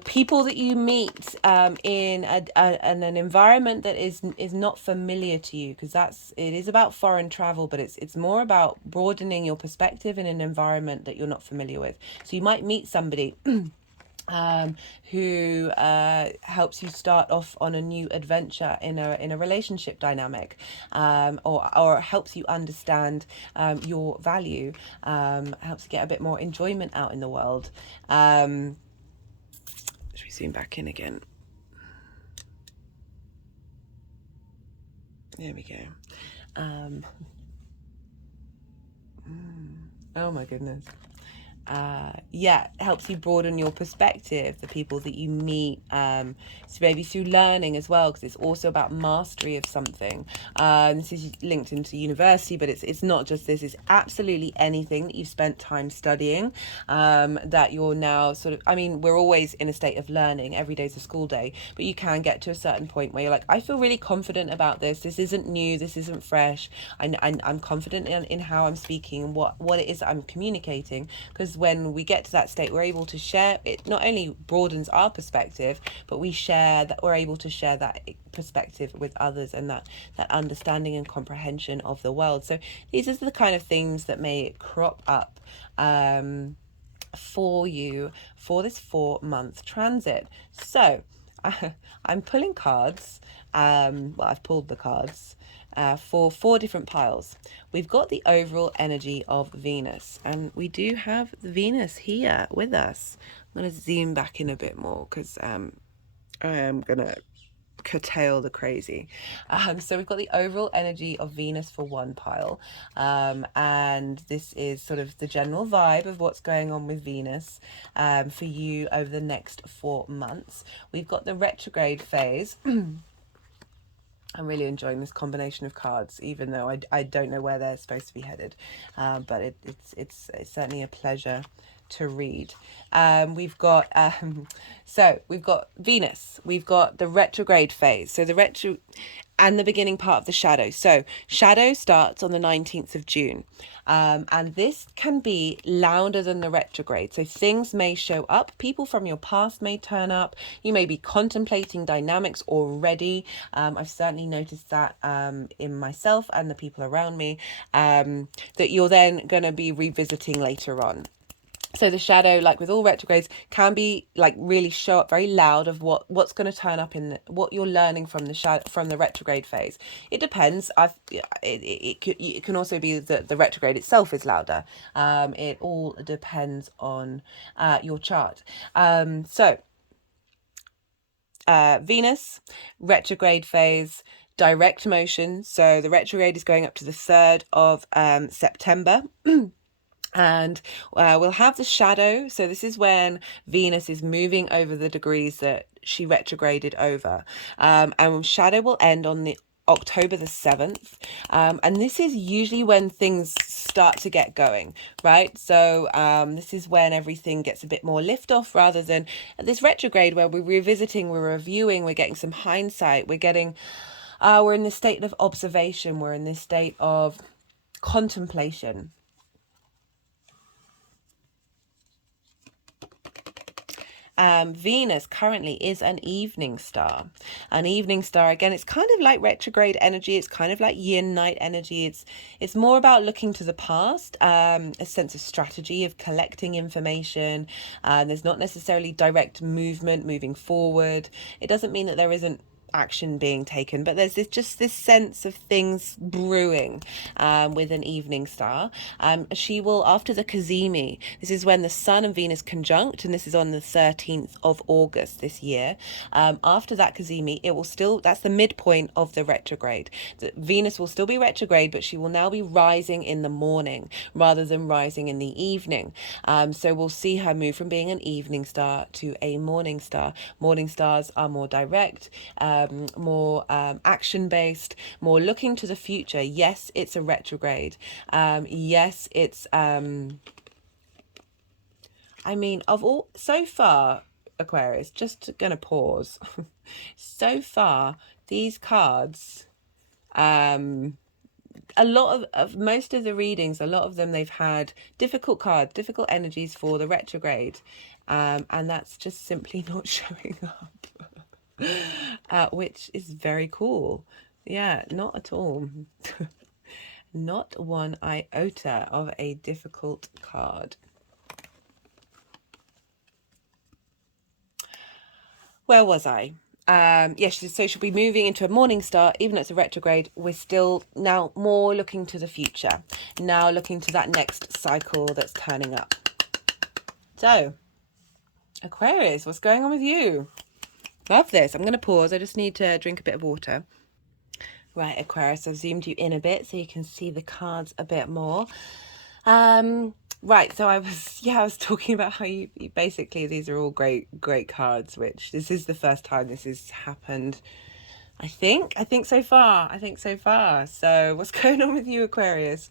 people that you meet in an environment that is not familiar to you, because it is about foreign travel, but it's more about broadening your perspective in an environment that you're not familiar with. So you might meet somebody who helps you start off on a new adventure in a relationship dynamic, or helps you understand your value, helps you get a bit more enjoyment out in the world. Should we zoom back in again? There we go. Oh my goodness. Yeah, it helps you broaden your perspective, the people that you meet, so maybe through learning as well, because it's also about mastery of something. This is linked into university, but it's not just this, it's absolutely anything that you've spent time studying, that you're now we're always in a state of learning. Every day's a school day, but you can get to a certain point where you're like, I feel really confident about this isn't new, this isn't fresh, I'm confident in how I'm speaking and what it is that I'm communicating, because when we get to that state, we're able to share. It not only broadens our perspective, but we're able to share that perspective with others, and that understanding and comprehension of the world. So these are the kind of things that may crop up for you for this 4-month transit. So I'm pulling cards. I've pulled the cards for 4 different piles. We've got the overall energy of Venus, and we do have Venus here with us. I'm going to zoom back in a bit more because I am going to curtail the crazy. So we've got the overall energy of Venus for 1 pile, and this is sort of the general vibe of what's going on with Venus for you over the next 4 months. We've got the retrograde phase. I'm really enjoying this combination of cards, even though I don't know where they're supposed to be headed, but it's certainly a pleasure to read. We've got we've got Venus, we've got the retrograde phase, so and the beginning part of the shadow. So shadow starts on the 19th of June, and this can be louder than the retrograde. So things may show up, people from your past may turn up, you may be contemplating dynamics already. I've certainly noticed that in myself and the people around me, that you're then going to be revisiting later on. So the shadow, like with all retrogrades, can be like really show up very loud of what's going to turn up in what you're learning from the shadow, from the retrograde phase. It depends. It can also be that the retrograde itself is louder. It all depends on your chart. Venus retrograde phase, direct motion. So the retrograde is going up to the 3rd of September. And we'll have the shadow. So this is when Venus is moving over the degrees that she retrograded over. And shadow will end on the October the 7th. And this is usually when things start to get going, right? So this is when everything gets a bit more lift off, rather than this retrograde where we're revisiting, we're reviewing, we're getting some hindsight, we're getting, we're in this state of observation, we're in this state of contemplation. Venus currently is an evening star. An evening star, again, it's kind of like retrograde energy. It's kind of like yin night energy. It's more about looking to the past, a sense of strategy, of collecting information. There's not necessarily direct movement moving forward. It doesn't mean that there isn't action being taken, but there's just this sense of things brewing with an evening star. She will, after the Cazimi, this is when the Sun and Venus conjunct, and this is on the 13th of August this year. After that Cazimi, it will still, that's the midpoint of the retrograde. Venus will still be retrograde, but she will now be rising in the morning rather than rising in the evening. So we'll see her move from being an evening star to a morning star. Morning stars are more direct, more action-based, more looking to the future. Yes, it's a retrograde. Yes, it's I mean, of all so far, Aquarius, just gonna pause. So far, these cards, a lot of most of the readings, a lot of them, they've had difficult cards, difficult energies for the retrograde, and that's just simply not showing up. Which is very cool. Yeah, not at all. Not one iota of a difficult card. Where was I? Yes, so she'll be moving into a morning star, even though it's a retrograde. We're still now more looking to the future, now looking to that next cycle that's turning up. So, Aquarius, what's going on with you? Love this. I'm going to pause. I just need to drink a bit of water. Right, Aquarius, I've zoomed you in a bit so you can see the cards a bit more. Right, so I was talking about how you basically, these are all great cards, which this is the first time this has happened. I think so far. So what's going on with you, Aquarius?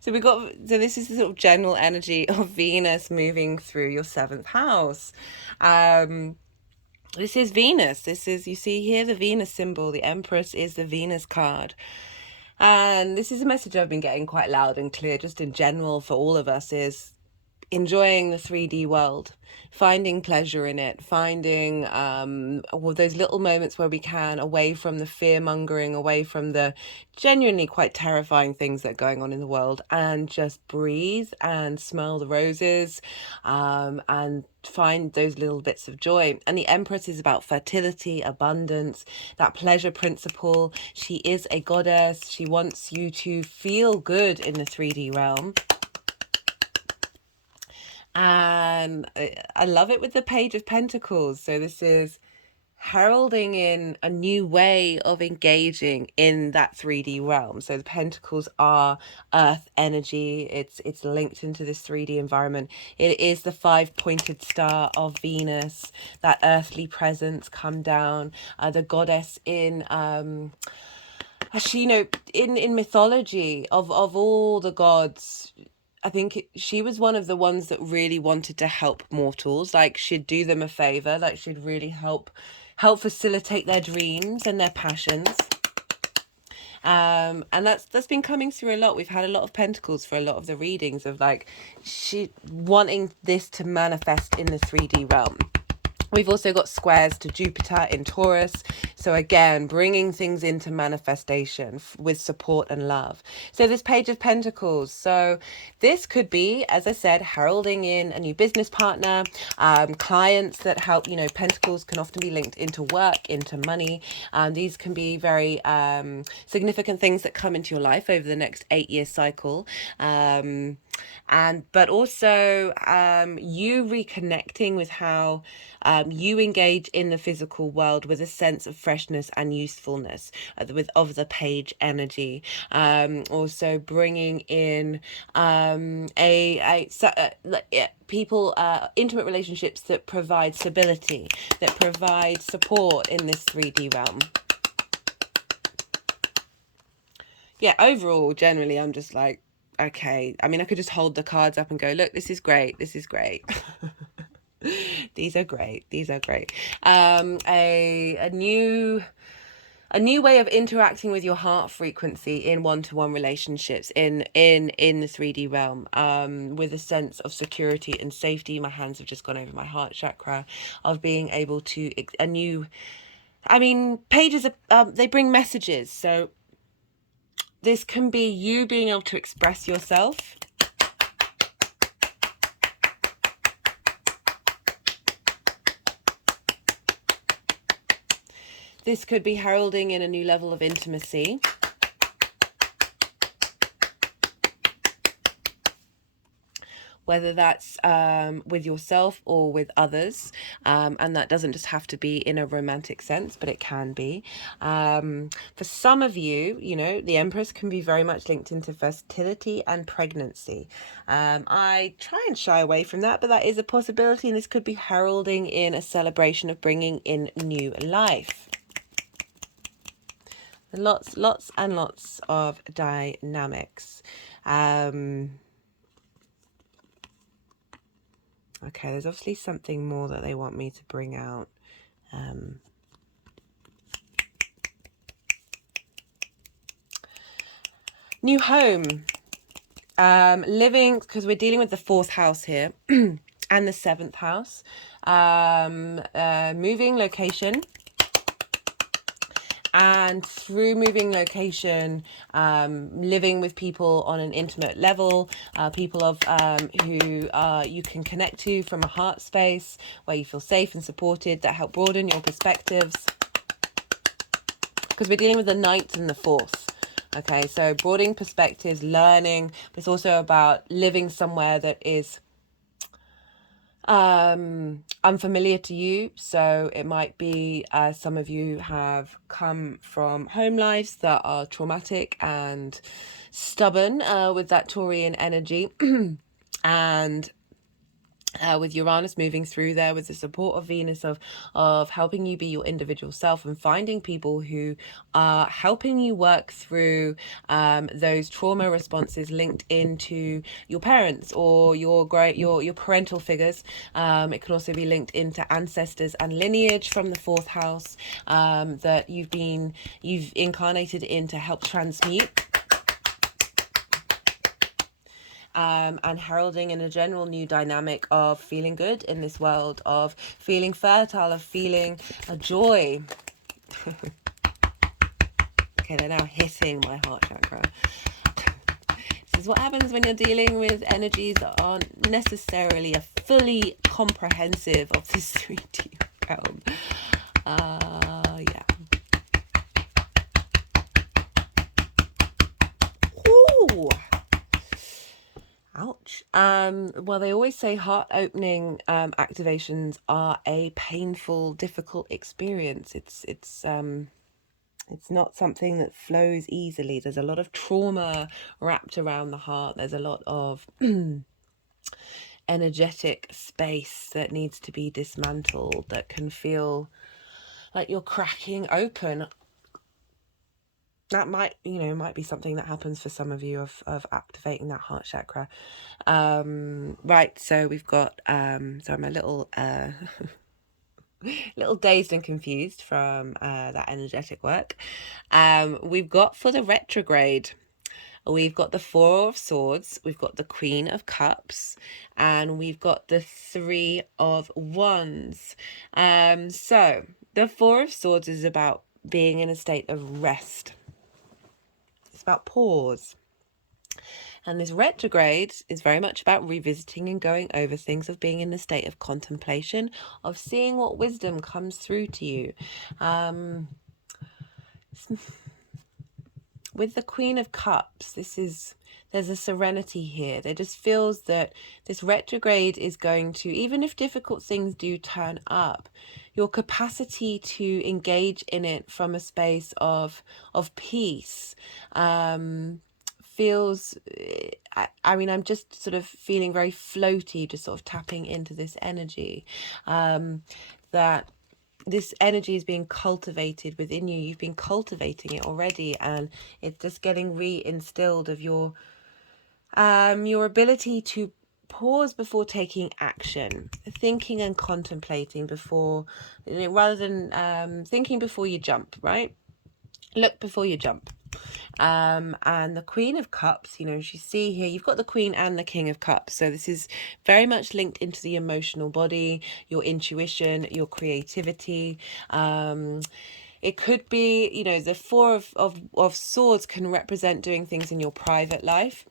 So this is the sort of general energy of Venus moving through your 7th house. This is Venus. This is, you see here, the Venus symbol. The Empress is the Venus card. And this is a message I've been getting quite loud and clear, just in general for all of us, is enjoying the 3D world, finding pleasure in it, finding all those little moments where we can, away from the fear mongering, away from the genuinely quite terrifying things that are going on in the world, and just breathe and smell the roses, and find those little bits of joy. And the Empress is about fertility, abundance, that pleasure principle. She is a goddess. She wants you to feel good in the 3D realm. And I love it with the Page of Pentacles. So this is heralding in a new way of engaging in that 3D realm. So the Pentacles are earth energy. It's linked into this 3D environment. It is the 5-pointed star of Venus, that earthly presence come down. The goddess in actually, in mythology, of all the gods, I think she was one of the ones that really wanted to help mortals. Like, she'd do them a favor, like she'd really help facilitate their dreams and their passions. And that's been coming through a lot. We've had a lot of pentacles for a lot of the readings of like she wanting this to manifest in the 3D realm. We've also got squares to Jupiter in Taurus. So again, bringing things into manifestation with support and love. So this Page of Pentacles. So this could be, as I said, heralding in a new business partner, clients that help, Pentacles can often be linked into work, into money. These can be very significant things that come into your life over the next 8-year cycle. But also you reconnecting with how you engage in the physical world with a sense of freshness and usefulness of the page energy. Also bringing in people, intimate relationships that provide stability, that provide support in this 3D realm. Yeah, overall, generally, I'm just like, okay. I mean, I could just hold the cards up and go, look, this is great. This is great. These are great. These are great. A new way of interacting with your heart frequency in one-to-one relationships in the 3D realm, with a sense of security and safety. My hands have just gone over my heart chakra, of being able to pages they bring messages. So this can be you being able to express yourself. This could be heralding in a new level of intimacy. Whether that's with yourself or with others. And that doesn't just have to be in a romantic sense, but it can be. For some of you, the Empress can be very much linked into fertility and pregnancy. I try and shy away from that, but that is a possibility. And this could be heralding in a celebration of bringing in new life. Lots and lots of dynamics. Okay, there's obviously something more that they want me to bring out. New home. Living, because we're dealing with the 4th house here and the 7th house. Moving location. And through moving location, living with people on an intimate level, people of who you can connect to from a heart space, where you feel safe and supported, that help broaden your perspectives. Because we're dealing with the 9th and the 4th. Okay, so broadening perspectives, learning, but it's also about living somewhere that is unfamiliar to you. So it might be some of you have come from home lives that are traumatic and stubborn, with that Taurian energy. And with Uranus moving through there, with the support of Venus, of helping you be your individual self, and finding people who are helping you work through those trauma responses linked into your parents or your parental figures. It can also be linked into ancestors and lineage from the 4th house, that you've incarnated in to help transmute. And heralding in a general new dynamic of feeling good in this world, of feeling fertile, of feeling a joy. Okay, they're now hitting my heart chakra. This is what happens when you're dealing with energies that aren't necessarily a fully comprehensive of this 3D realm. Yeah. Ooh. Ouch. Well, they always say heart-opening activations are a painful, difficult experience. It's not something that flows easily. There's a lot of trauma wrapped around the heart. There's a lot of energetic space that needs to be dismantled, that can feel like you're cracking open. That might be something that happens for some of you, of activating that heart chakra. Right, so we've got, sorry, I'm a little, little dazed and confused from that energetic work. We've got for the retrograde. we've got the Four of Swords, we've got the Queen of Cups, and we've got the Three of Wands. So the Four of Swords is about being in a state of rest. It's about pause. And this retrograde is very much about revisiting and going over things, of being in a state of contemplation, of seeing what wisdom comes through to you. With the Queen of Cups, there's a serenity here. There just feels that this retrograde is going to, even if difficult things do turn up, your capacity to engage in it from a space of peace feels, I mean, I'm just sort of feeling very floaty, just sort of tapping into this energy, that this energy is being cultivated within you. You've been cultivating it already, and it's just getting reinstilled of your ability to pause before taking action, thinking and contemplating before, rather than thinking before you jump, right? Look before you jump. And the Queen of Cups, you see here, you've got the Queen and the King of Cups. So this is very much linked into the emotional body, your intuition, your creativity. It could be, the Four of Swords can represent doing things in your private life,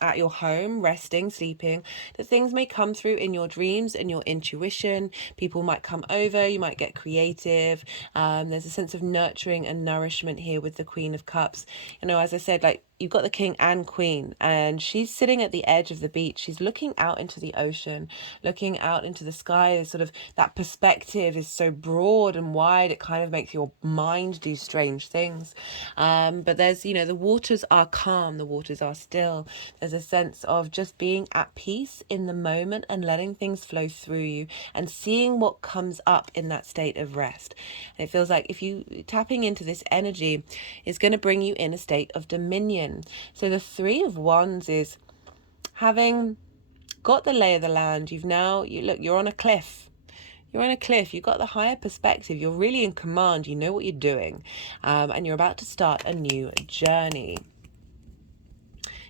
at your home, resting, sleeping. That things may come through in your dreams and your intuition. People might come over, you might get creative. There's a sense of nurturing and nourishment here with the Queen of Cups. As I said, like, you've got the King and Queen, and she's sitting at the edge of the beach. She's looking out into the ocean, looking out into the sky. Sort of that perspective is so broad and wide, it kind of makes your mind do strange things. But there's, the waters are calm, the waters are still. There's a sense of just being at peace in the moment and letting things flow through you and seeing what comes up in that state of rest. And it feels like if you tapping into this energy is going to bring you in a state of dominion. So the Three of Wands is having got the lay of the land. You're on a cliff. You're on a cliff. You've got the higher perspective. You're really in command. You know what you're doing. And you're about to start a new journey.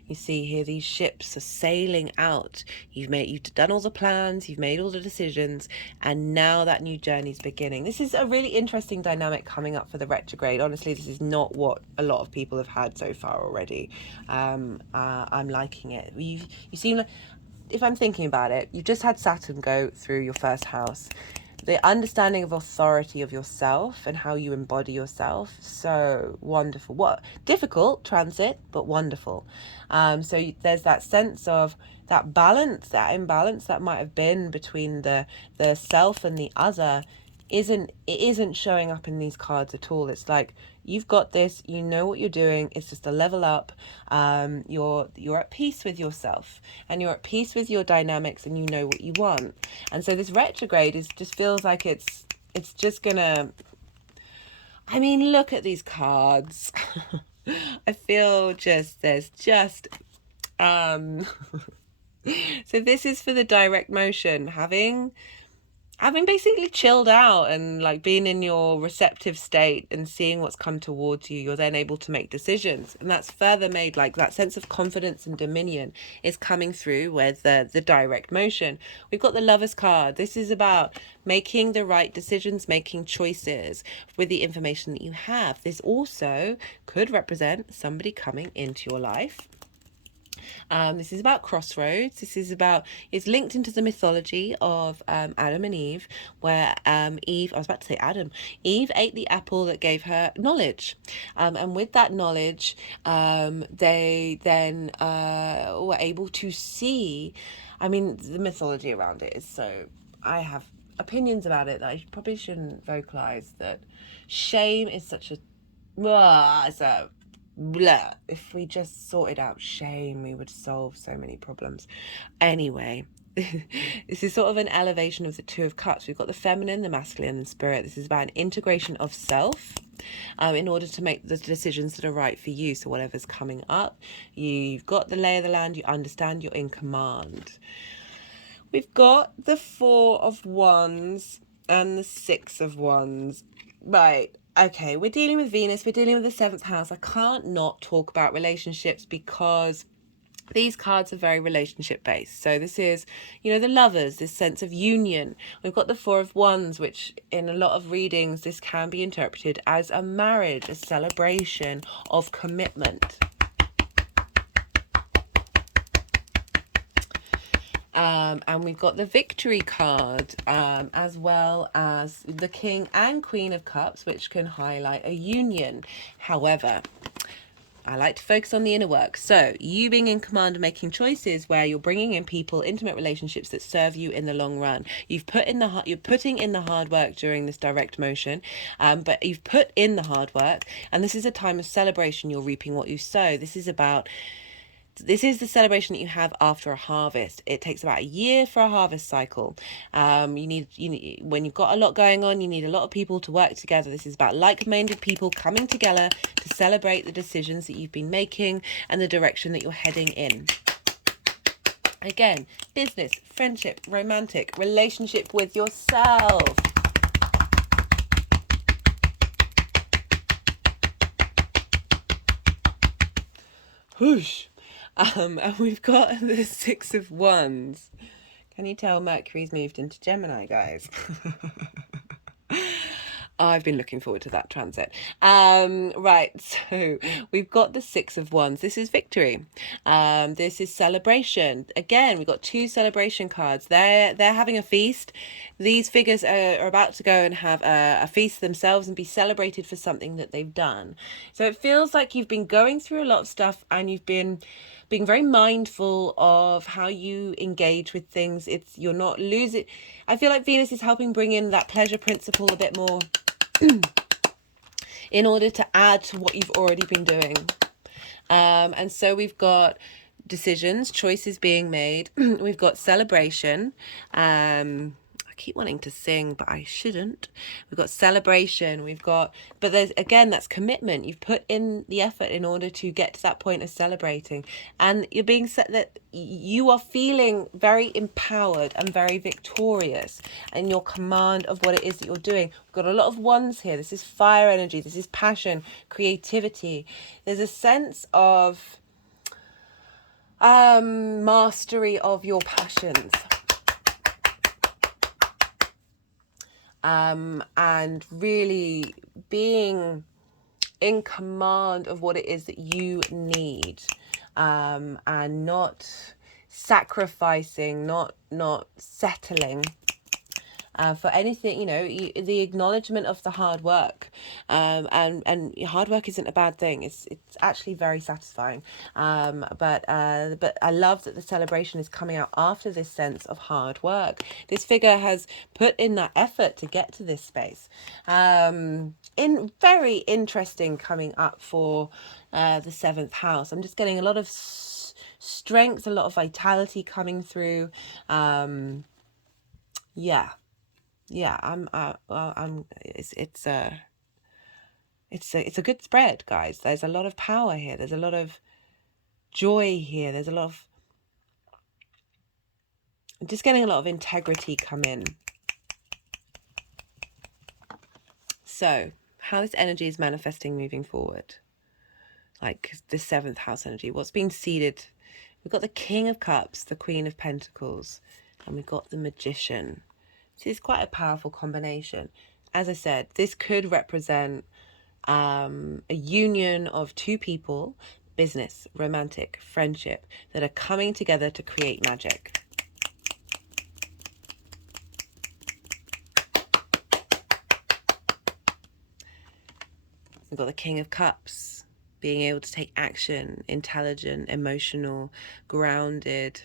You see here, these ships are sailing out. You've done all the plans, you've made all the decisions, and now that new journey is beginning. This is a really interesting dynamic coming up for the retrograde. Honestly, this is not what a lot of people have had so far already. I'm liking it. You seem like, if I'm thinking about it, you've just had Saturn go through your first house. The understanding of authority of yourself and how you embody yourself, so wonderful. What difficult transit, but wonderful. So there's that sense of that balance, that imbalance that might have been between the self and the other isn't showing up in these cards at all. It's like, you've got this, you know what you're doing. It's just a level up. You're at peace with yourself, and you're at peace with your dynamics, and you know what you want. And so this retrograde just feels like it's just gonna, I mean, look at these cards. I feel there's just so this is for the direct motion, having basically chilled out and like being in your receptive state and seeing what's come towards you. You're then able to make decisions, and that's further made, like, that sense of confidence and dominion is coming through with the direct motion. We've got the Lovers card. This is about making the right decisions, making choices with the information that you have. This also could represent somebody coming into your life. This is about crossroads. It's linked into the mythology of Adam and Eve, where Eve ate the apple that gave her knowledge. And with that knowledge, they then were able to see, I mean, the mythology around it is so, I have opinions about it that I probably shouldn't vocalize, that shame is such a, it's a, blah. If we just sorted out shame, we would solve so many problems. Anyway, this is sort of an elevation of the Two of Cups. We've got the feminine, the masculine, and spirit. This is about an integration of self in order to make the decisions that are right for you. So whatever's coming up, you've got the lay of the land, you understand, you're in command. We've got the Four of Wands and the Six of Wands. Right, Okay, we're dealing with Venus, we're dealing with the 7th house. I can't not talk about relationships because these cards are very relationship based. So this is, you know, the lovers, this sense of union. We've got the 4 of Wands, which in a lot of readings, this can be interpreted as a marriage, a celebration of commitment. And we've got the Victory card, as well as the King and Queen of Cups, which can highlight a union. However, I like to focus on the inner work. So you being in command and making choices where you're bringing in people, intimate relationships that serve you in the long run. You're putting in the hard work during this direct motion, but you've put in the hard work, and this is a time of celebration. You're reaping what you sow. This is the celebration that you have after a harvest. It takes about a year for a harvest cycle. You need when you've got a lot going on, you need a lot of people to work together. This is about like-minded people coming together to celebrate the decisions that you've been making and the direction that you're heading in. Again, business, friendship, romantic, relationship with yourself. Whoosh. And we've got the 6 of Wands. Can you tell Mercury's moved into Gemini, guys? I've been looking forward to that transit. Right, so we've got the 6 of Wands. This is victory. This is celebration. Again, we've got 2 celebration cards. They're having a feast. These figures are about to go and have a feast themselves and be celebrated for something that they've done. So it feels like you've been going through a lot of stuff and you've been being very mindful of how you engage with things. You're not losing. I feel like Venus is helping bring in that pleasure principle a bit more in order to add to what you've already been doing. And so we've got decisions, choices being made. We've got celebration. I keep wanting to sing, but I shouldn't. We've got celebration. But there's, again, that's commitment. You've put in the effort in order to get to that point of celebrating. And you're being set that you are feeling very empowered and very victorious in your command of what it is that you're doing. We've got a lot of Wands here. This is fire energy. This is passion, creativity. There's a sense of mastery of your passions. And really being in command of what it is that you need, and not sacrificing, not settling for anything, the acknowledgement of the hard work, and hard work isn't a bad thing. It's actually very satisfying. But I love that the celebration is coming out after this sense of hard work. This figure has put in that effort to get to this space. In very interesting coming up for the 7th house. I'm just getting a lot of strength, a lot of vitality coming through. It's a good spread, guys. There's a lot of power here. There's a lot of joy here. There's a lot of, I'm just getting a lot of integrity come in. So how this energy is manifesting moving forward, like the 7th house energy, what's being seeded. We've got the King of Cups, the Queen of Pentacles, and we've got the Magician. So it's quite a powerful combination. As I said, this could represent a union of 2 people, business, romantic, friendship, that are coming together to create magic. We've got the King of Cups, being able to take action, intelligent, emotional, grounded,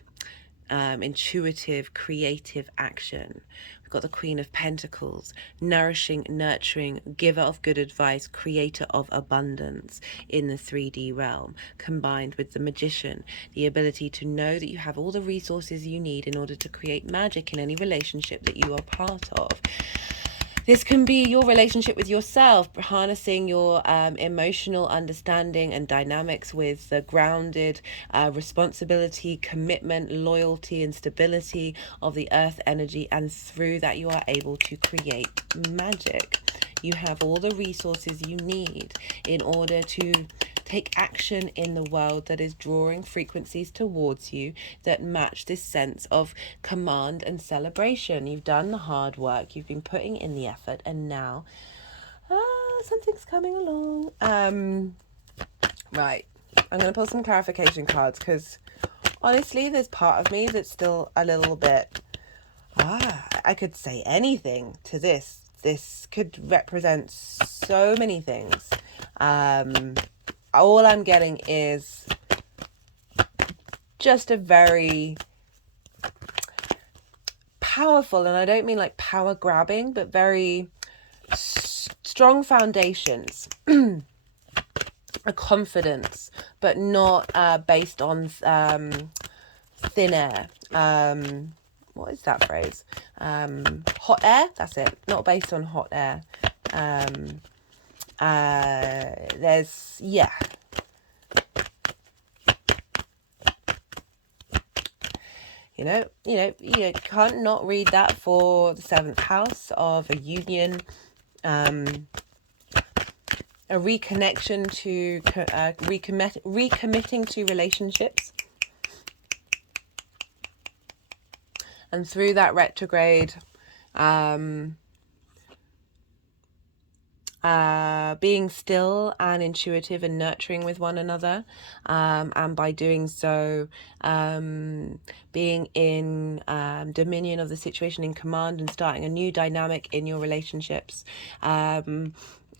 intuitive, creative action. We've got the Queen of Pentacles, nourishing, nurturing, giver of good advice, creator of abundance in the 3D realm, combined with the Magician, the ability to know that you have all the resources you need in order to create magic in any relationship that you are part of. This can be your relationship with yourself, harnessing your emotional understanding and dynamics with the grounded responsibility, commitment, loyalty, and stability of the earth energy. And through that, you are able to create magic. You have all the resources you need in order to take action in the world that is drawing frequencies towards you that match this sense of command and celebration. You've done the hard work, you've been putting in the effort, and now something's coming along. Right, I'm going to pull some clarification cards, because honestly, there's part of me that's still a little bit, I could say anything to this. This could represent so many things. All I'm getting is just a very powerful, and I don't mean like power grabbing, but very strong foundations. A confidence, but not based on thin air. What is that phrase? Hot air? That's it. Not based on hot air. There's, yeah. You can't not read that for the 7th house of a union, a reconnection to, recommitting to relationships. And through that retrograde, being still and intuitive and nurturing with one another, and by doing so, being in dominion of the situation, in command, and starting a new dynamic in your relationships.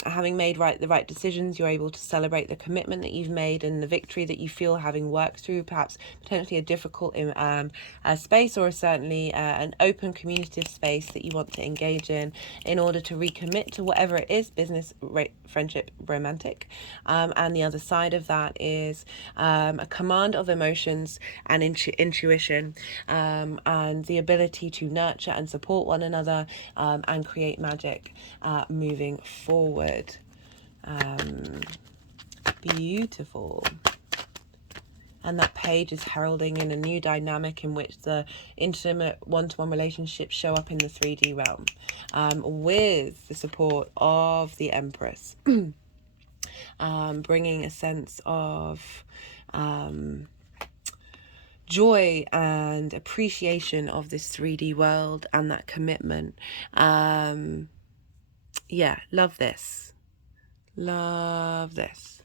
Having made the right decisions, you're able to celebrate the commitment that you've made and the victory that you feel having worked through perhaps potentially a difficult space, or certainly an open communicative space that you want to engage in order to recommit to whatever it is, business, friendship, romantic. And the other side of that is a command of emotions and intuition, and the ability to nurture and support one another, and create magic moving forward. Beautiful. And that page is heralding in a new dynamic in which the intimate one-to-one relationships show up in the 3D realm, with the support of the Empress, bringing a sense of joy and appreciation of this 3D world and that commitment. Yeah, love this. Love this.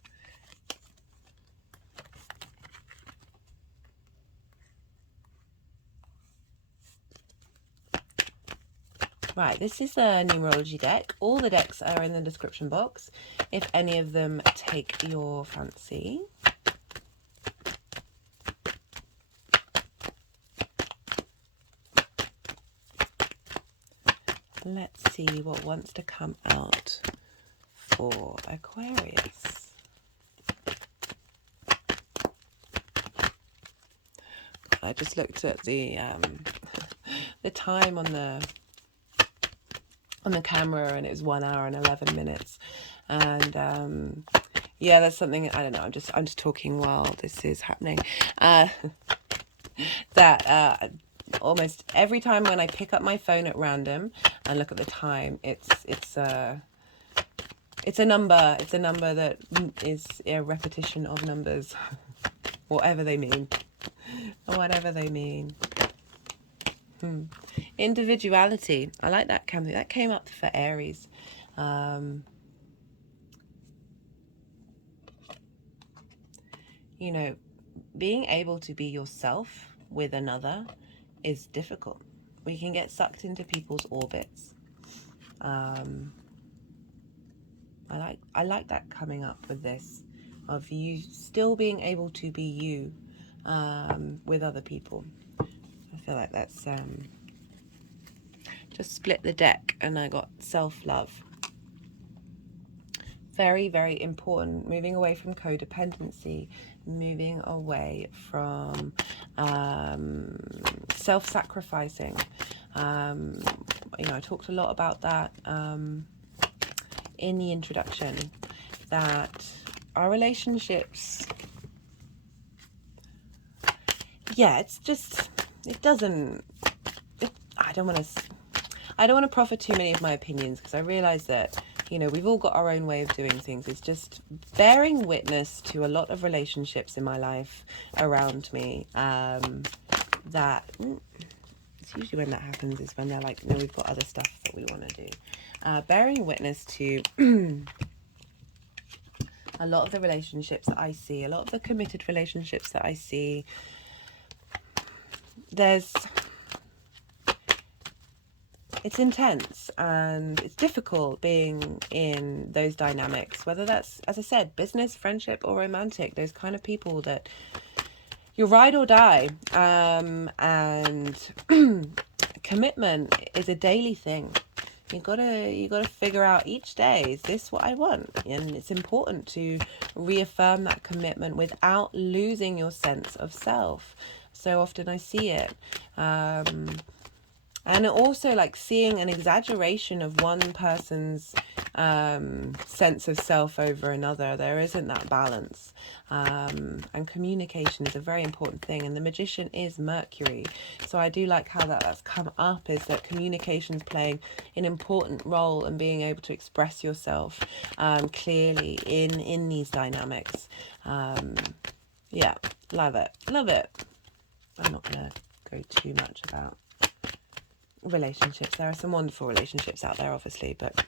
Right, this is a numerology deck. All the decks are in the description box if any of them take your fancy. Let's see what wants to come out for Aquarius. I just looked at the time on the camera, and it was 1 hour and 11 minutes. And yeah, that's something, I don't know, I'm just talking while this is happening. That almost every time when I pick up my phone at random and look at the time, it's a number. It's a number that is a repetition of numbers, whatever they mean. Individuality. I like that, Cam. That came up for Aries. Being able to be yourself with another is difficult. We can get sucked into people's orbits. I like that coming up with this, of you still being able to be you with other people. I feel like that's just split the deck and I got self-love. Very, very important. Moving away from codependency, moving away from self-sacrificing. I talked a lot about that in the introduction, that our relationships, I don't want to proffer too many of my opinions, because I realize that you know, we've all got our own way of doing things. It's just bearing witness to a lot of relationships in my life around me, that it's usually when that happens is when they're like, no, we've got other stuff that we want to do. Bearing witness to a lot of the relationships that I see, a lot of the committed relationships that I see, it's intense and it's difficult being in those dynamics, whether that's, as I said, business, friendship, or romantic. Those kind of people that you're ride or die, and commitment is a daily thing. You gotta figure out each day, is this what I want? And it's important to reaffirm that commitment without losing your sense of self. So often I see it. And also like seeing an exaggeration of one person's sense of self over another. There isn't that balance. And communication is a very important thing. And the Magician is Mercury. So I do like how that's come up, is that communication's playing an important role in being able to express yourself clearly in these dynamics. Yeah, love it. Love it. I'm not going to go too much about relationships. There are some wonderful relationships out there, obviously, but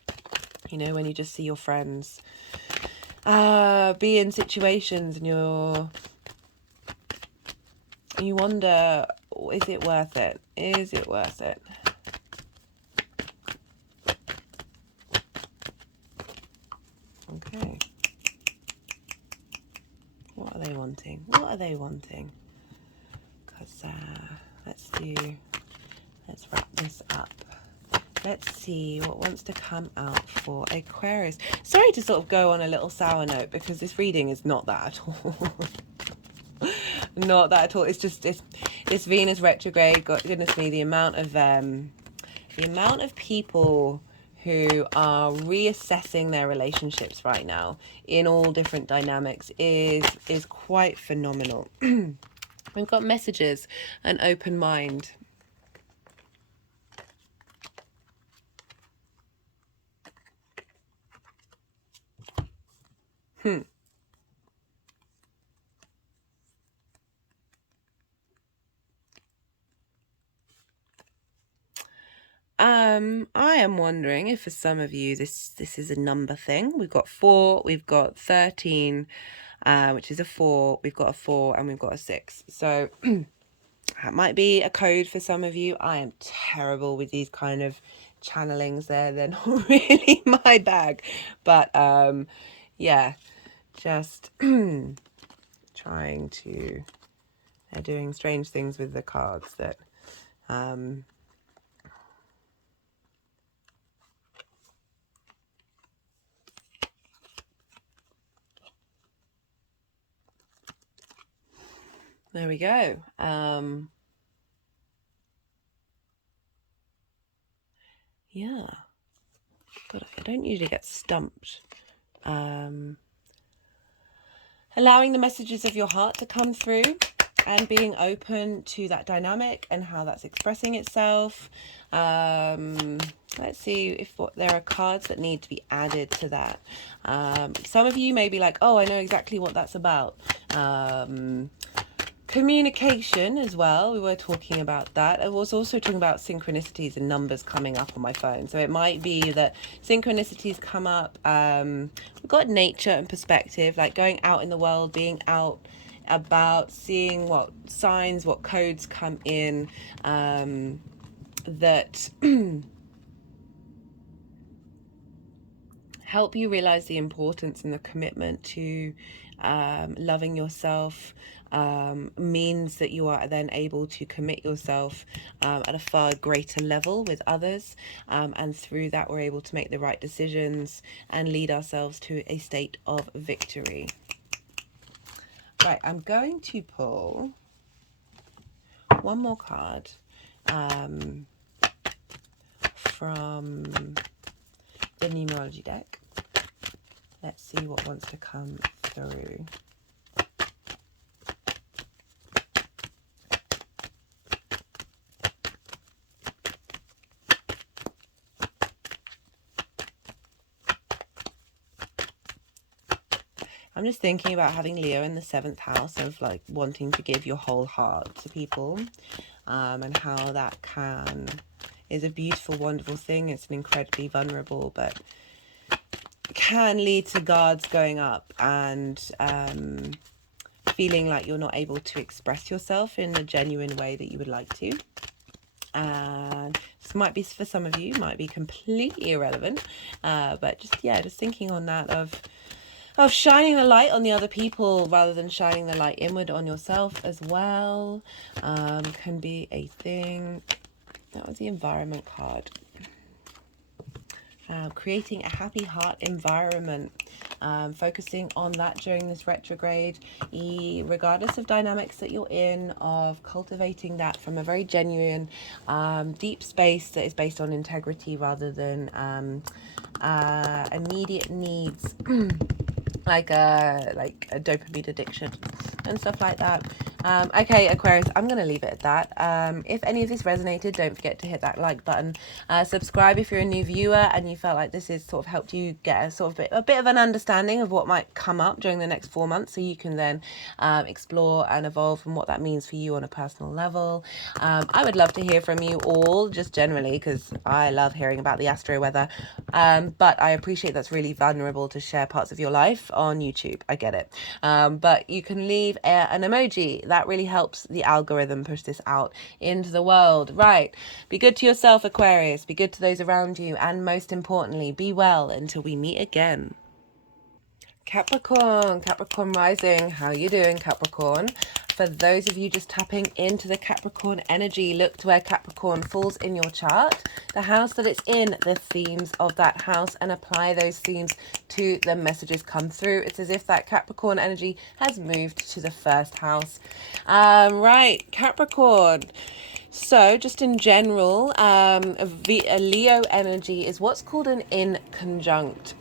you know, when you just see your friends be in situations and you wonder, is it worth it? Is it worth it? Okay. What are they wanting? What are they wanting? Because let's wrap this up. Let's see what wants to come out for Aquarius. Sorry to sort of go on a little sour note, because this reading is not that at all. Not that at all. It's just this Venus retrograde. God, goodness me, the amount of people who are reassessing their relationships right now in all different dynamics is quite phenomenal. We've got messages, an open mind. I am wondering if for some of you this is a number thing. We've got 4, we've got 13, which is a 4, we've got a 4, and we've got a 6. So that might be a code for some of you. I am terrible with these kind of channelings. They're not really my bag. But yeah, just trying to, they're doing strange things with the cards that there we go. Yeah. God, I don't usually get stumped. Allowing the messages of your heart to come through and being open to that dynamic and how that's expressing itself. Let's see if there are cards that need to be added to that. Some of you may be like, oh, I know exactly what that's about. Communication as well. We were talking about that. I was also talking about synchronicities and numbers coming up on my phone. So it might be that synchronicities come up. We've got nature and perspective, like going out in the world, being out about, seeing what signs, what codes come in, that help you realize the importance and the commitment to loving yourself. Means that you are then able to commit yourself at a far greater level with others, and through that we're able to make the right decisions and lead ourselves to a state of victory. Right, I'm going to pull one more card from the numerology deck. Let's see what wants to come through. I'm just thinking about having Leo in the 7th house of like wanting to give your whole heart to people, and how that is a beautiful, wonderful thing. It's an incredibly vulnerable, but can lead to guards going up and feeling like you're not able to express yourself in a genuine way that you would like to. And this might be, for some of you, might be completely irrelevant, but just thinking on that of shining the light on the other people rather than shining the light inward on yourself as well, can be a thing. That was the environment card. Creating a happy heart environment, focusing on that during this retrograde, regardless of dynamics that you're in, of cultivating that from a very genuine, deep space that is based on integrity rather than immediate needs, like a dopamine addiction and stuff like that. Okay, Aquarius, I'm going to leave it at that. If any of this resonated, don't forget to hit that like button. Subscribe if you're a new viewer and you felt like this has sort of helped you get a bit of an understanding of what might come up during the next 4 months, so you can then explore and evolve and what that means for you on a personal level. I would love to hear from you all, just generally, because I love hearing about the astro weather. But I appreciate that's really vulnerable to share parts of your life on YouTube. I get it. But you can leave an emoji. That really helps the algorithm push this out into the world. Right. Be good to yourself, Aquarius. Be good to those around you. And most importantly, be well until we meet again. Capricorn rising. How you doing, Capricorn? For those of you just tapping into the Capricorn energy, look to where Capricorn falls in your chart, the house that it's in, the themes of that house, and apply those themes to the messages come through. It's as if that Capricorn energy has moved to the 1st house. Right, Capricorn. So just in general, a Leo energy is what's called an in conjunct.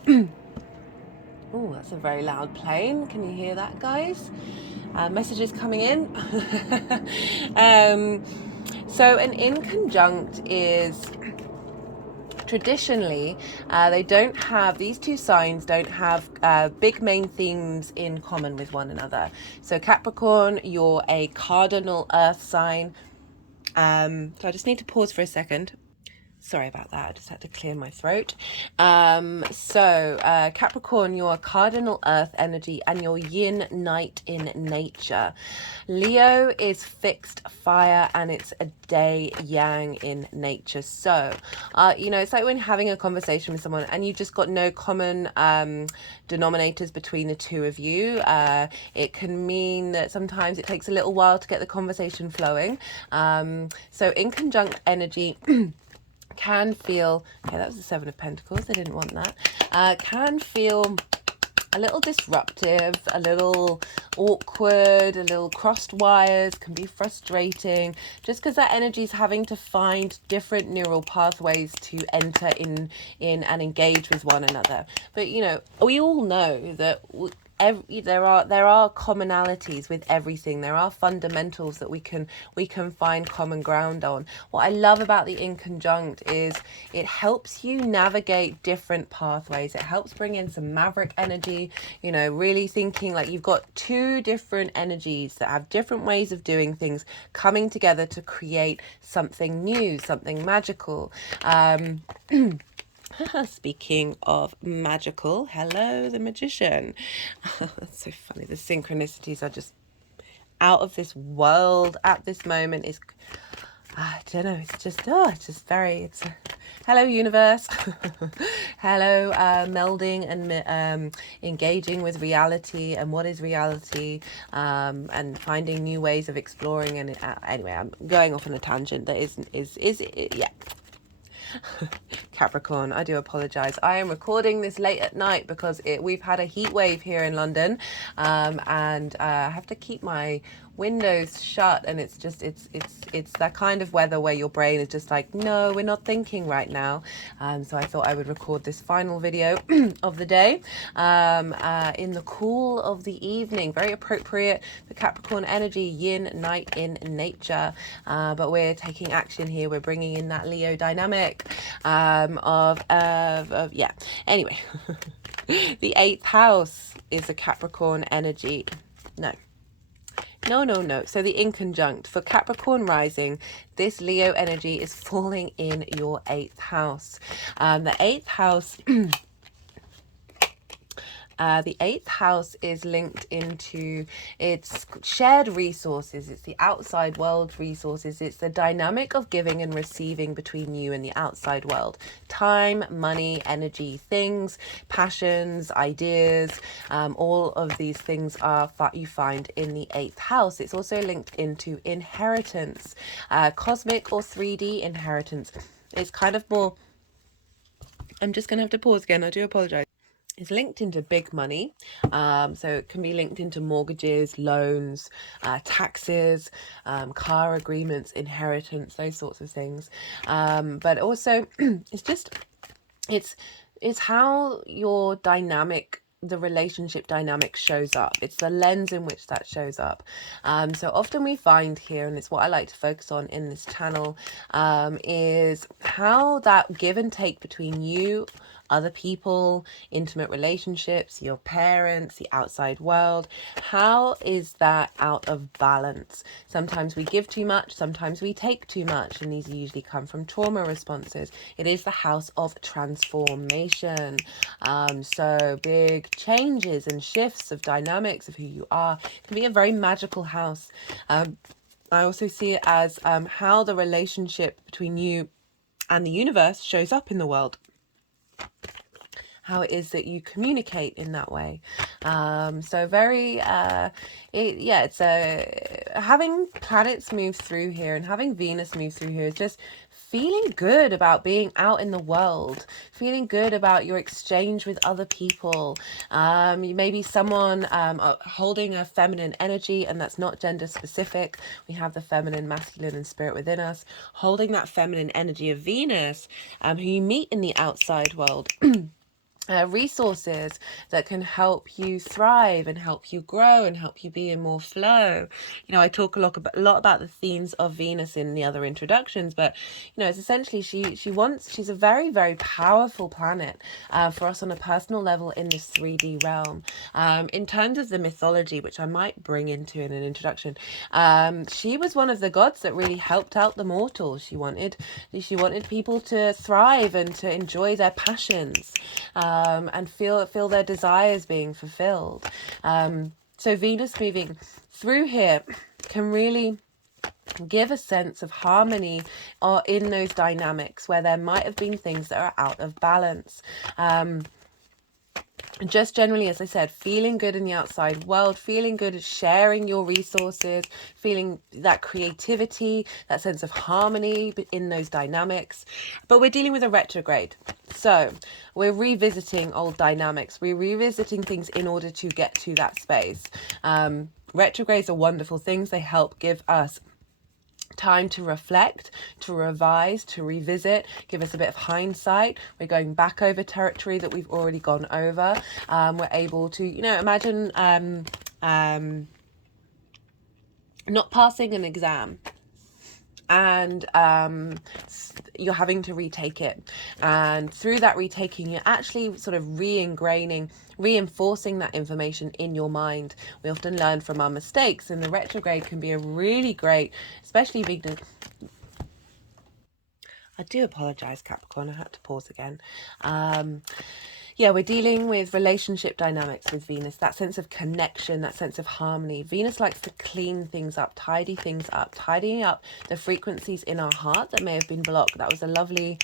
Oh, that's a very loud plane. Can you hear that, guys? Messages coming in. So an in conjunct is traditionally, these two signs don't have big main themes in common with one another. So Capricorn, you're a cardinal earth sign. So I just need to pause for a second. Sorry about that. I just had to clear my throat. Capricorn, you're cardinal earth energy and you're yin night in nature. Leo is fixed fire and it's a day yang in nature. So, it's like when having a conversation with someone and you've just got no common denominators between the two of you. It can mean that sometimes it takes a little while to get the conversation flowing. So in conjunct energy, can feel, okay, that was the 7 of Pentacles, I didn't want that, can feel a little disruptive, a little awkward, a little crossed wires, can be frustrating, just because that energy is having to find different neural pathways to enter in and engage with one another. But, we all know that there are commonalities with everything. There are fundamentals that we can find common ground on. What I love about the in conjunct is it helps you navigate different pathways. It helps bring in some maverick energy, really thinking like you've got two different energies that have different ways of doing things coming together to create something new, something magical. Speaking of magical, hello, the magician. That's so funny. The synchronicities are just out of this world at this moment. I don't know. Hello, universe. Hello, melding and engaging with reality and what is reality, and finding new ways of exploring. And anyway, I'm going off on a tangent that yeah. Capricorn, I do apologize. I am recording this late at night because we've had a heat wave here in London, and I have to keep my windows shut, and it's that kind of weather where your brain is just like, no, we're not thinking right now. So I thought I would record this final video of the day in the cool of the evening. Very appropriate for Capricorn energy, yin night in nature, but we're taking action here. We're bringing in that Leo dynamic of yeah, anyway. The 8th house is a Capricorn energy. No. So the in conjunct for Capricorn rising, this Leo energy is falling in your 8th house. The 8th house the 8th house is linked into its shared resources. It's the outside world resources. It's the dynamic of giving and receiving between you and the outside world. Time, money, energy, things, passions, ideas, all of these things are you find in the 8th house. It's also linked into inheritance, cosmic or 3D inheritance. It's kind of more... I'm just going to have to pause again. I do apologize. It's linked into big money, so it can be linked into mortgages, loans, taxes, car agreements, inheritance, those sorts of things. But also, it's how your the relationship dynamic shows up. It's the lens in which that shows up. So often we find here, and it's what I like to focus on in this channel, is how that give and take between you, other people, intimate relationships, your parents, the outside world, how is that out of balance? Sometimes we give too much, sometimes we take too much, and these usually come from trauma responses. It is the house of transformation. So big changes and shifts of dynamics of who you are. It can be a very magical house. I also see it as how the relationship between you and the universe shows up in the world. How it is that you communicate in that way. So very, it's having planets move through here and having Venus move through here is just feeling good about being out in the world, feeling good about your exchange with other people. You may be someone holding a feminine energy, and that's not gender specific. We have the feminine, masculine, and spirit within us. Holding that feminine energy of Venus, who you meet in the outside world. Resources that can help you thrive and help you grow and help you be in more flow. You know, I talk a lot about the themes of Venus in the other introductions, but you know, it's essentially she's a very, very powerful planet for us on a personal level in this 3D realm. In terms of the mythology, which I might bring into in an introduction, she was one of the gods that really helped out the mortals. She wanted people to thrive and to enjoy their passions. And feel their desires being fulfilled. So Venus moving through here can really give a sense of harmony in those dynamics where there might have been things that are out of balance. Just generally, as I said, feeling good in the outside world, feeling good at sharing your resources, feeling that creativity, that sense of harmony in those dynamics. But we're dealing with a retrograde. So we're revisiting old dynamics. We're revisiting things in order to get to that space. Retrogrades are wonderful things. They help give us time to reflect, to revise, to revisit, give us a bit of hindsight. We're going back over territory that we've already gone over. We're able to, imagine not passing an exam and you're having to retake it, and through that retaking you're actually sort of reinforcing that information in your mind. We often learn from our mistakes, and the retrograde can be a really great, especially being I do apologize, Capricorn, I had to pause again. We're dealing with relationship dynamics with Venus, that sense of connection, that sense of harmony. Venus likes to clean things up, tidying up the frequencies in our heart that may have been blocked. That was a lovely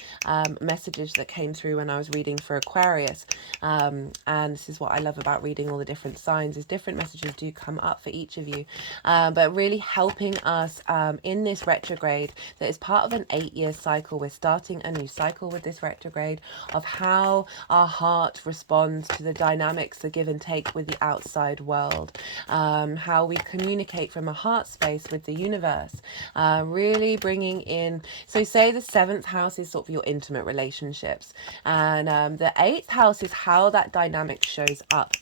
message that came through when I was reading for Aquarius. And this is what I love about reading all the different signs, is different messages do come up for each of you. But really helping us in this retrograde that is part of an 8-year cycle. We're starting a new cycle with this retrograde of how our heart responds to the dynamics, the give and take with the outside world, how we communicate from a heart space with the universe, really bringing in, so say the 7th house is sort of your intimate relationships, and the 8th house is how that dynamic shows up.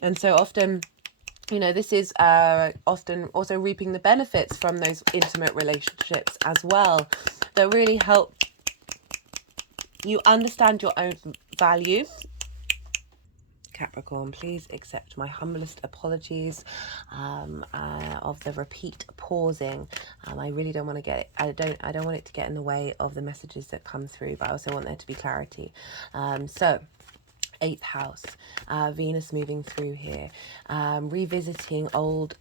And so often, this is often also reaping the benefits from those intimate relationships as well, that really help you understand your own value, Capricorn. Please accept my humblest apologies of the repeat pausing. I really don't want to get it. I don't want it to get in the way of the messages that come through, but I also want there to be clarity. So 8th house, Venus moving through here, revisiting old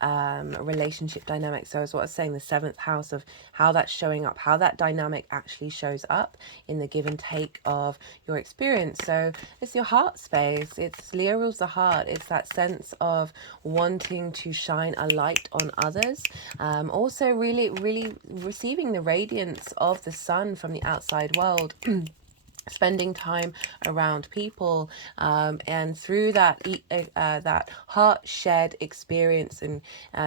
relationship dynamics. So as what I was saying, the 7th house of how that's showing up, how that dynamic actually shows up in the give and take of your experience. So it's your heart space. It's Leo rules the heart. It's that sense of wanting to shine a light on others. Also really receiving the radiance of the sun from the outside world. Spending time around people, and through that that heart shared experience, and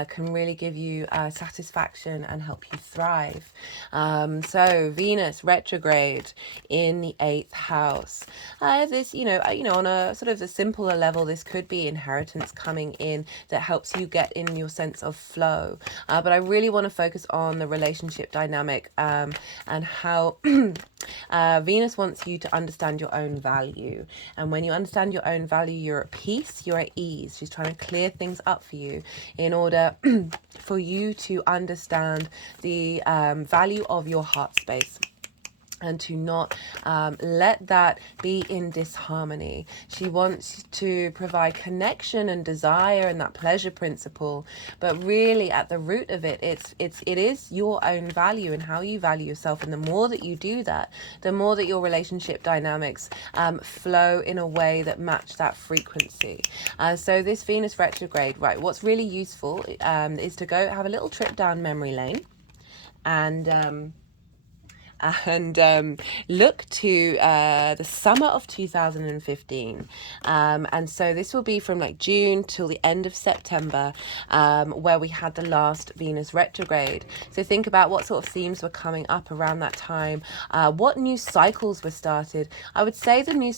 can really give you satisfaction and help you thrive. So Venus retrograde in the 8th house. This, on a sort of the simpler level, this could be inheritance coming in that helps you get in your sense of flow. But I really want to focus on the relationship dynamic, and how Venus wants you to understand your own value. And when you understand your own value, you're at peace, you're at ease. She's trying to clear things up for you in order for you to understand the value of your heart space, and to not let that be in disharmony. She wants to provide connection and desire and that pleasure principle, but really at the root of it, it is your own value and how you value yourself. And the more that you do that, the more that your relationship dynamics flow in a way that match that frequency. So this Venus retrograde, right, what's really useful is to go have a little trip down memory lane, and look to the summer of 2015, and so this will be from like June till the end of September, where we had the last Venus retrograde. So think about what sort of themes were coming up around that time, what new cycles were started. I would say the new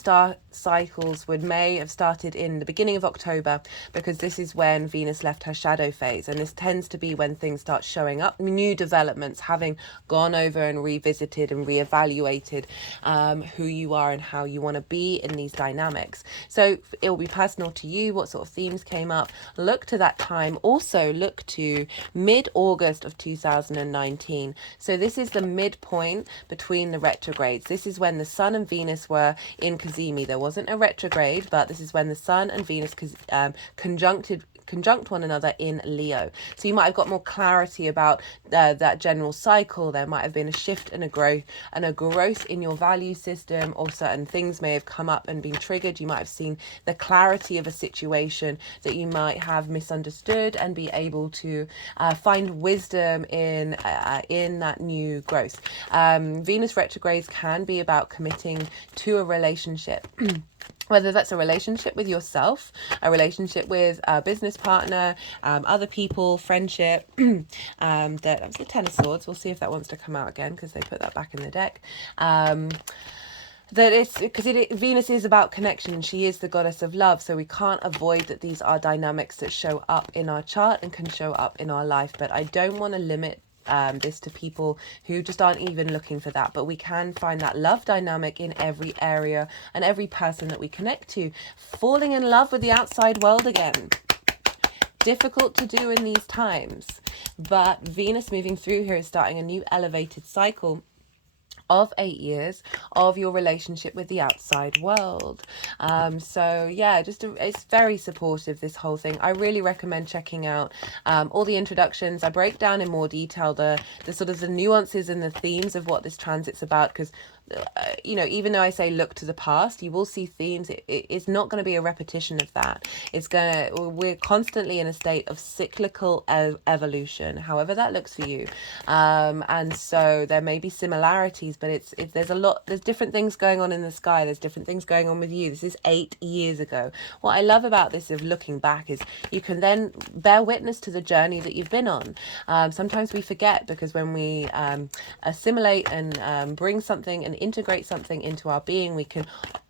cycles may have started in the beginning of October, because this is when Venus left her shadow phase, and this tends to be when things start showing up, new developments, having gone over and revisited and reevaluated who you are and how you want to be in these dynamics. So it will be personal to you what sort of themes came up. Look to that time. Also look to mid-August of 2019. So this is the midpoint between the retrogrades. This is when the Sun and Venus were in Cazimi. There wasn't a retrograde, but this is when the Sun and Venus conjunct one another in Leo. So you might have got more clarity about that general cycle. There might have been a shift and a growth in your value system, or certain things may have come up and been triggered. You might have seen the clarity of a situation that you might have misunderstood, and be able to find wisdom in that new growth. Venus retrogrades can be about committing to a relationship. Whether that's a relationship with yourself, a relationship with a business partner, other people, friendship. That was the Ten of Swords. We'll see if that wants to come out again, because they put that back in the deck. That it's because Venus is about connection. She is the goddess of love, so we can't avoid that these are dynamics that show up in our chart and can show up in our life. But I don't want to limit this to people who just aren't even looking for that, but we can find that love dynamic in every area and every person that we connect to. Falling in love with the outside world again, difficult to do in these times, but Venus moving through here is starting a new elevated cycle of 8 years of your relationship with the outside world. So yeah, it's very supportive, this whole thing. I really recommend checking out all the introductions. I break down in more detail the sort of the nuances and the themes of what this transit's about, because even though I say look to the past, you will see themes. It's not going to be a repetition of that. We're constantly in a state of cyclical evolution, however that looks for you. And so there may be similarities, but there's different things going on in the sky. There's different things going on with you. This is 8 years ago. What I love about this of looking back is you can then bear witness to the journey that you've been on. Sometimes we forget, because when we assimilate and bring something and integrate something into our being,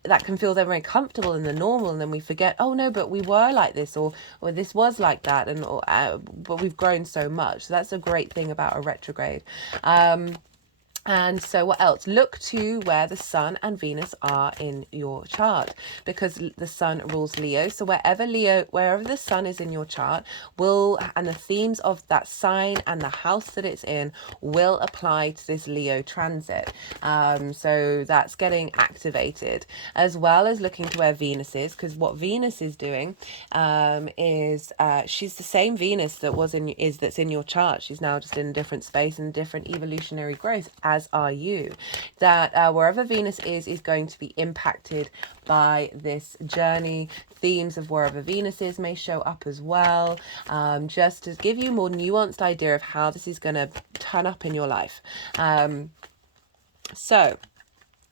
that can feel very comfortable in the normal, and then we forget, oh no, but we were like this, or this was like that, but we've grown so much. So that's a great thing about a retrograde. And so what else? Look to where the Sun and Venus are in your chart, because the Sun rules Leo. So wherever the Sun is in your chart and the themes of that sign and the house that it's in will apply to this Leo transit. So that's getting activated, as well as looking to where Venus is, because what Venus is doing is she's the same Venus that's in your chart. She's now just in a different space and different evolutionary growth, as are you. That wherever Venus is going to be impacted by this journey. Themes of wherever Venus is may show up as well, just to give you a more nuanced idea of how this is going to turn up in your life. So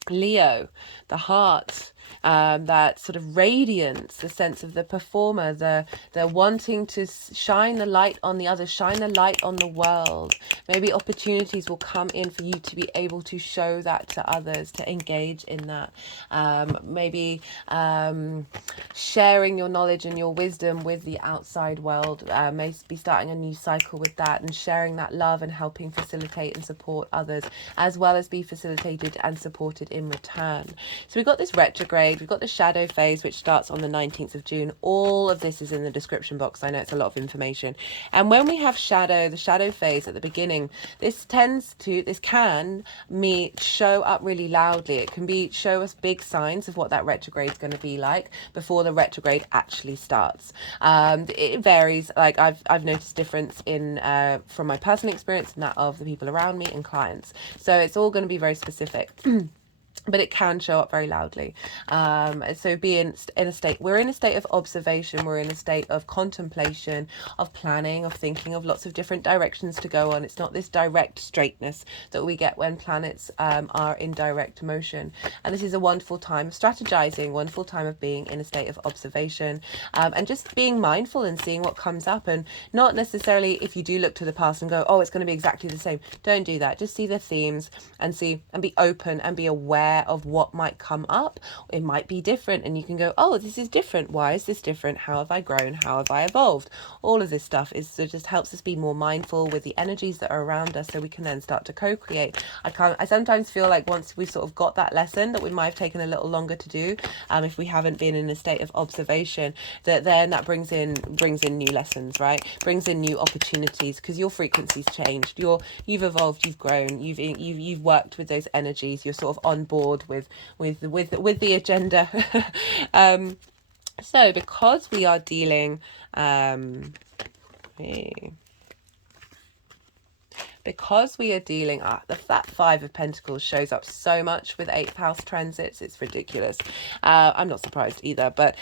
Leo, the heart, that sort of radiance, the sense of the performer, the wanting to shine the light on the others, shine the light on the world. Maybe opportunities will come in for you to be able to show that to others, to engage in that. Maybe sharing your knowledge and your wisdom with the outside world, may be starting a new cycle with that, and sharing that love and helping facilitate and support others, as well as be facilitated and supported in return. So we've got this retrograde, we've got the shadow phase, which starts on the 19th of June. All of this is in the description box. I know it's a lot of information. And when we have the shadow phase at the beginning, this can show up really loudly. It can show us big signs of what that retrograde is going to be like before the retrograde actually starts. It varies. Like I've noticed difference in from my personal experience and that of the people around me and clients. So it's all going to be very specific. But it can show up very loudly. So we're in a state of observation, we're in a state of contemplation, of planning, of thinking of lots of different directions to go on. It's not this direct straightness that we get when planets are in direct motion. And this is a wonderful time of strategizing, wonderful time of being in a state of observation, and just being mindful and seeing what comes up. And not necessarily, if you do look to the past and go, oh, it's going to be exactly the same, don't do that. Just see the themes and be open and be aware of what might come up. It might be different, and you can go, oh, this is different. Why is this different? How have I grown? How have I evolved? All of this stuff just helps us be more mindful with the energies that are around us, so we can then start to co-create. I sometimes feel like once we sort of got that lesson that we might have taken a little longer to do, if we haven't been in a state of observation, that brings in new lessons, right? Brings in new opportunities, because your frequency's changed. You've evolved, you've grown, you've worked with those energies. You're sort of on board with the agenda. So because we are dealing the flat Five of Pentacles shows up so much with 8th house transits, it's ridiculous. I'm not surprised either, but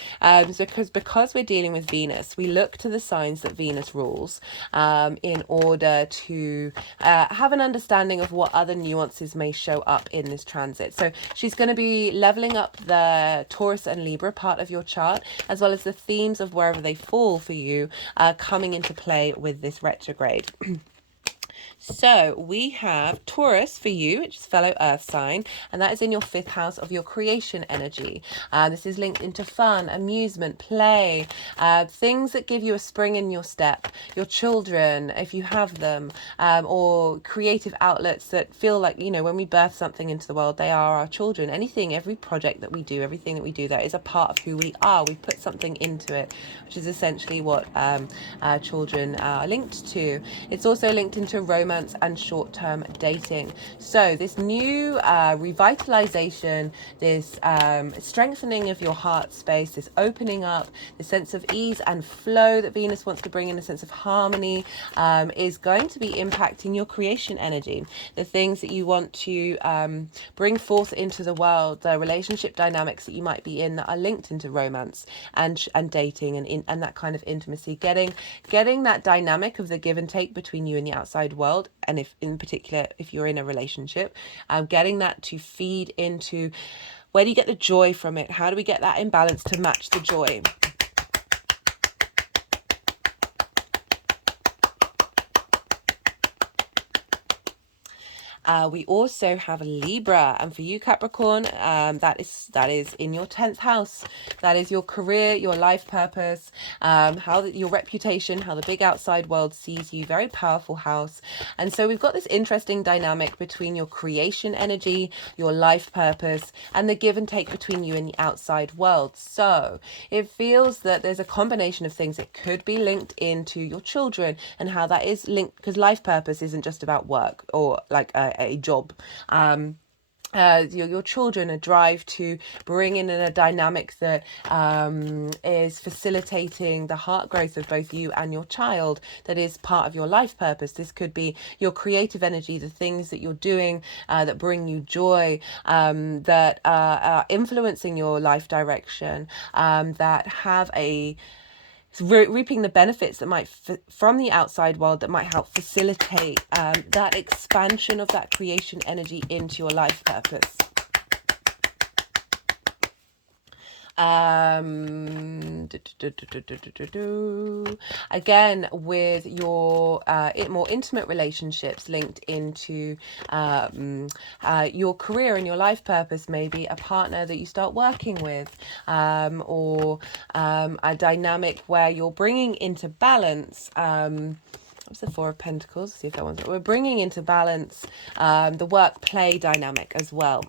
because we're dealing with Venus, we look to the signs that Venus rules in order to have an understanding of what other nuances may show up in this transit. So she's going to be leveling up the Taurus and Libra part of your chart, as well as the themes of wherever they fall for you coming into play with this retrograde. So we have Taurus for you, which is fellow earth sign, and that is in your 5th house of your creation energy. This is linked into fun, amusement, play, things that give you a spring in your step, your children, if you have them, or creative outlets that feel like, when we birth something into the world, they are our children. Every project that we do, everything that we do, that is a part of who we are. We put something into it, which is essentially what children are linked to. It's also linked into romance and short-term dating. So this new revitalization, this strengthening of your heart space, this opening up, the sense of ease and flow that Venus wants to bring in, a sense of harmony, is going to be impacting your creation energy. The things that you want to bring forth into the world, the relationship dynamics that you might be in that are linked into romance and dating and that kind of intimacy, getting that dynamic of the give and take between you and the outside world. And if in particular, if you're in a relationship, getting that to feed into, where do you get the joy from it? How do we get that imbalance to match the joy? We also have Libra, and for you Capricorn, that is in your 10th house. That is your career, your life purpose, your reputation, how the big outside world sees you. Very powerful house. And so we've got this interesting dynamic between your creation energy, your life purpose, and the give and take between you and the outside world. So it feels that there's a combination of things. It could be linked into your children and how that is linked, because life purpose isn't just about work or like a job. Your children, a drive to bring in a dynamic that is facilitating the heart growth of both you and your child, that is part of your life purpose. This could be your creative energy, the things that you're doing that bring you joy, that are influencing your life direction, that have reaping the benefits that might from the outside world, that might help facilitate that expansion of that creation energy into your life purpose. Again, with your more intimate relationships linked into your career and your life purpose, maybe a partner that you start working with, or a dynamic where you're bringing into balance. What's the Four of Pentacles? See if that one's. We're bringing into balance the work-play dynamic as well.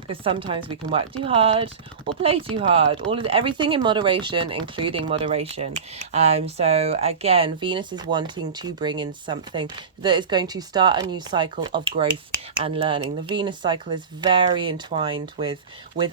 Because sometimes we can work too hard or play too hard. Everything in moderation, including moderation. So again, Venus is wanting to bring in something that is going to start a new cycle of growth and learning. The Venus cycle is very entwined with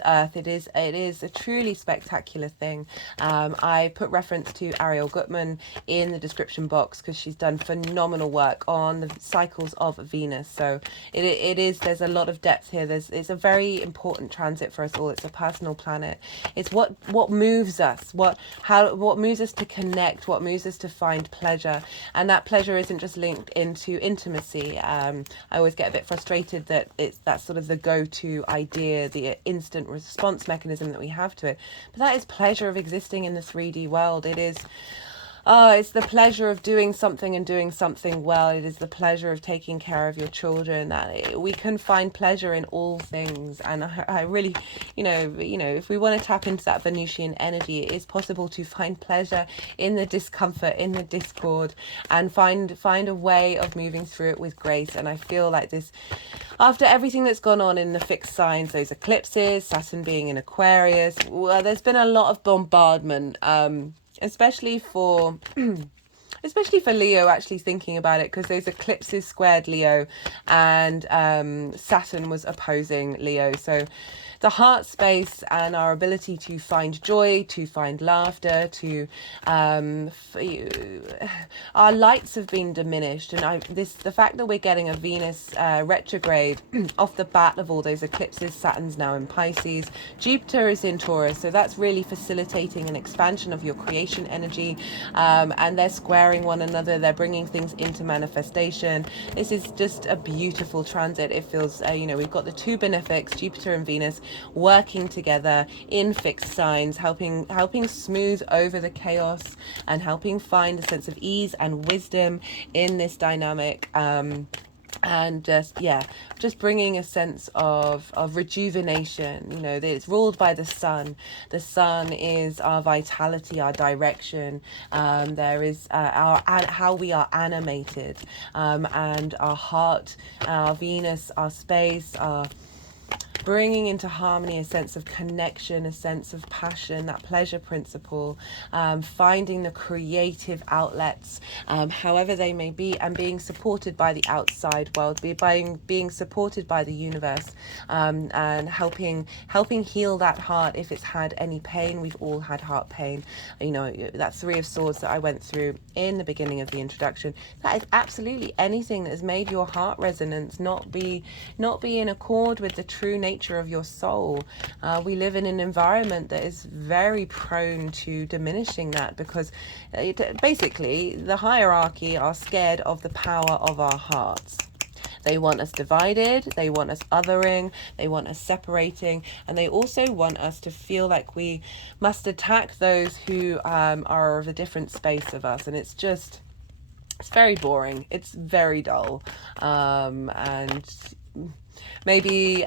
Earth. It is a truly spectacular thing. I put reference to Ariel Gutman in the description box because she's done phenomenal work on the cycles of Venus. So there's a lot of depth here. It's a very important transit for us all. It's a personal planet. It's what moves us, what moves us to connect, what moves us to find pleasure. And that pleasure isn't just linked into intimacy. I always get a bit frustrated that that's sort of the go-to idea, the instant response mechanism that we have to it. But that is pleasure of existing in the 3D world. It is it's the pleasure of doing something and doing something well. It is the pleasure of taking care of your children. We can find pleasure in all things. And I really, if we want to tap into that Venusian energy, it is possible to find pleasure in the discomfort, in the discord, and find a way of moving through it with grace. And I feel like this, after everything that's gone on in the fixed signs, those eclipses, Saturn being in Aquarius, well, there's been a lot of bombardment, especially for Leo, actually thinking about it, because those eclipses squared Leo, and Saturn was opposing Leo. So the heart space and our ability to find joy, to find laughter, to our lights have been diminished. And the fact that we're getting a Venus retrograde off the bat of all those eclipses, Saturn's now in Pisces, Jupiter is in Taurus, so that's really facilitating an expansion of your creation energy, and they're squaring one another, they're bringing things into manifestation. This is just a beautiful transit. It feels, we've got the two benefics, Jupiter and Venus, working together in fixed signs, helping smooth over the chaos and helping find a sense of ease and wisdom in this dynamic. And just bringing a sense of rejuvenation. It's ruled by the sun. The sun is our vitality, our direction. There is how we are animated, and our heart, our Venus, our space, our bringing into harmony a sense of connection, a sense of passion, that pleasure principle, finding the creative outlets, however they may be, and being supported by the outside world, being supported by the universe, and helping heal that heart if it's had any pain. We've all had heart pain. That Three of Swords that I went through in the beginning of the introduction, that is absolutely anything that has made your heart resonance not be in accord with the true nature of your soul. We live in an environment that is very prone to diminishing that, because basically the hierarchy are scared of the power of our hearts. They want us divided, they want us othering, they want us separating, and they also want us to feel like we must attack those who are of a different space of us. And it's very boring. It's very dull. And maybe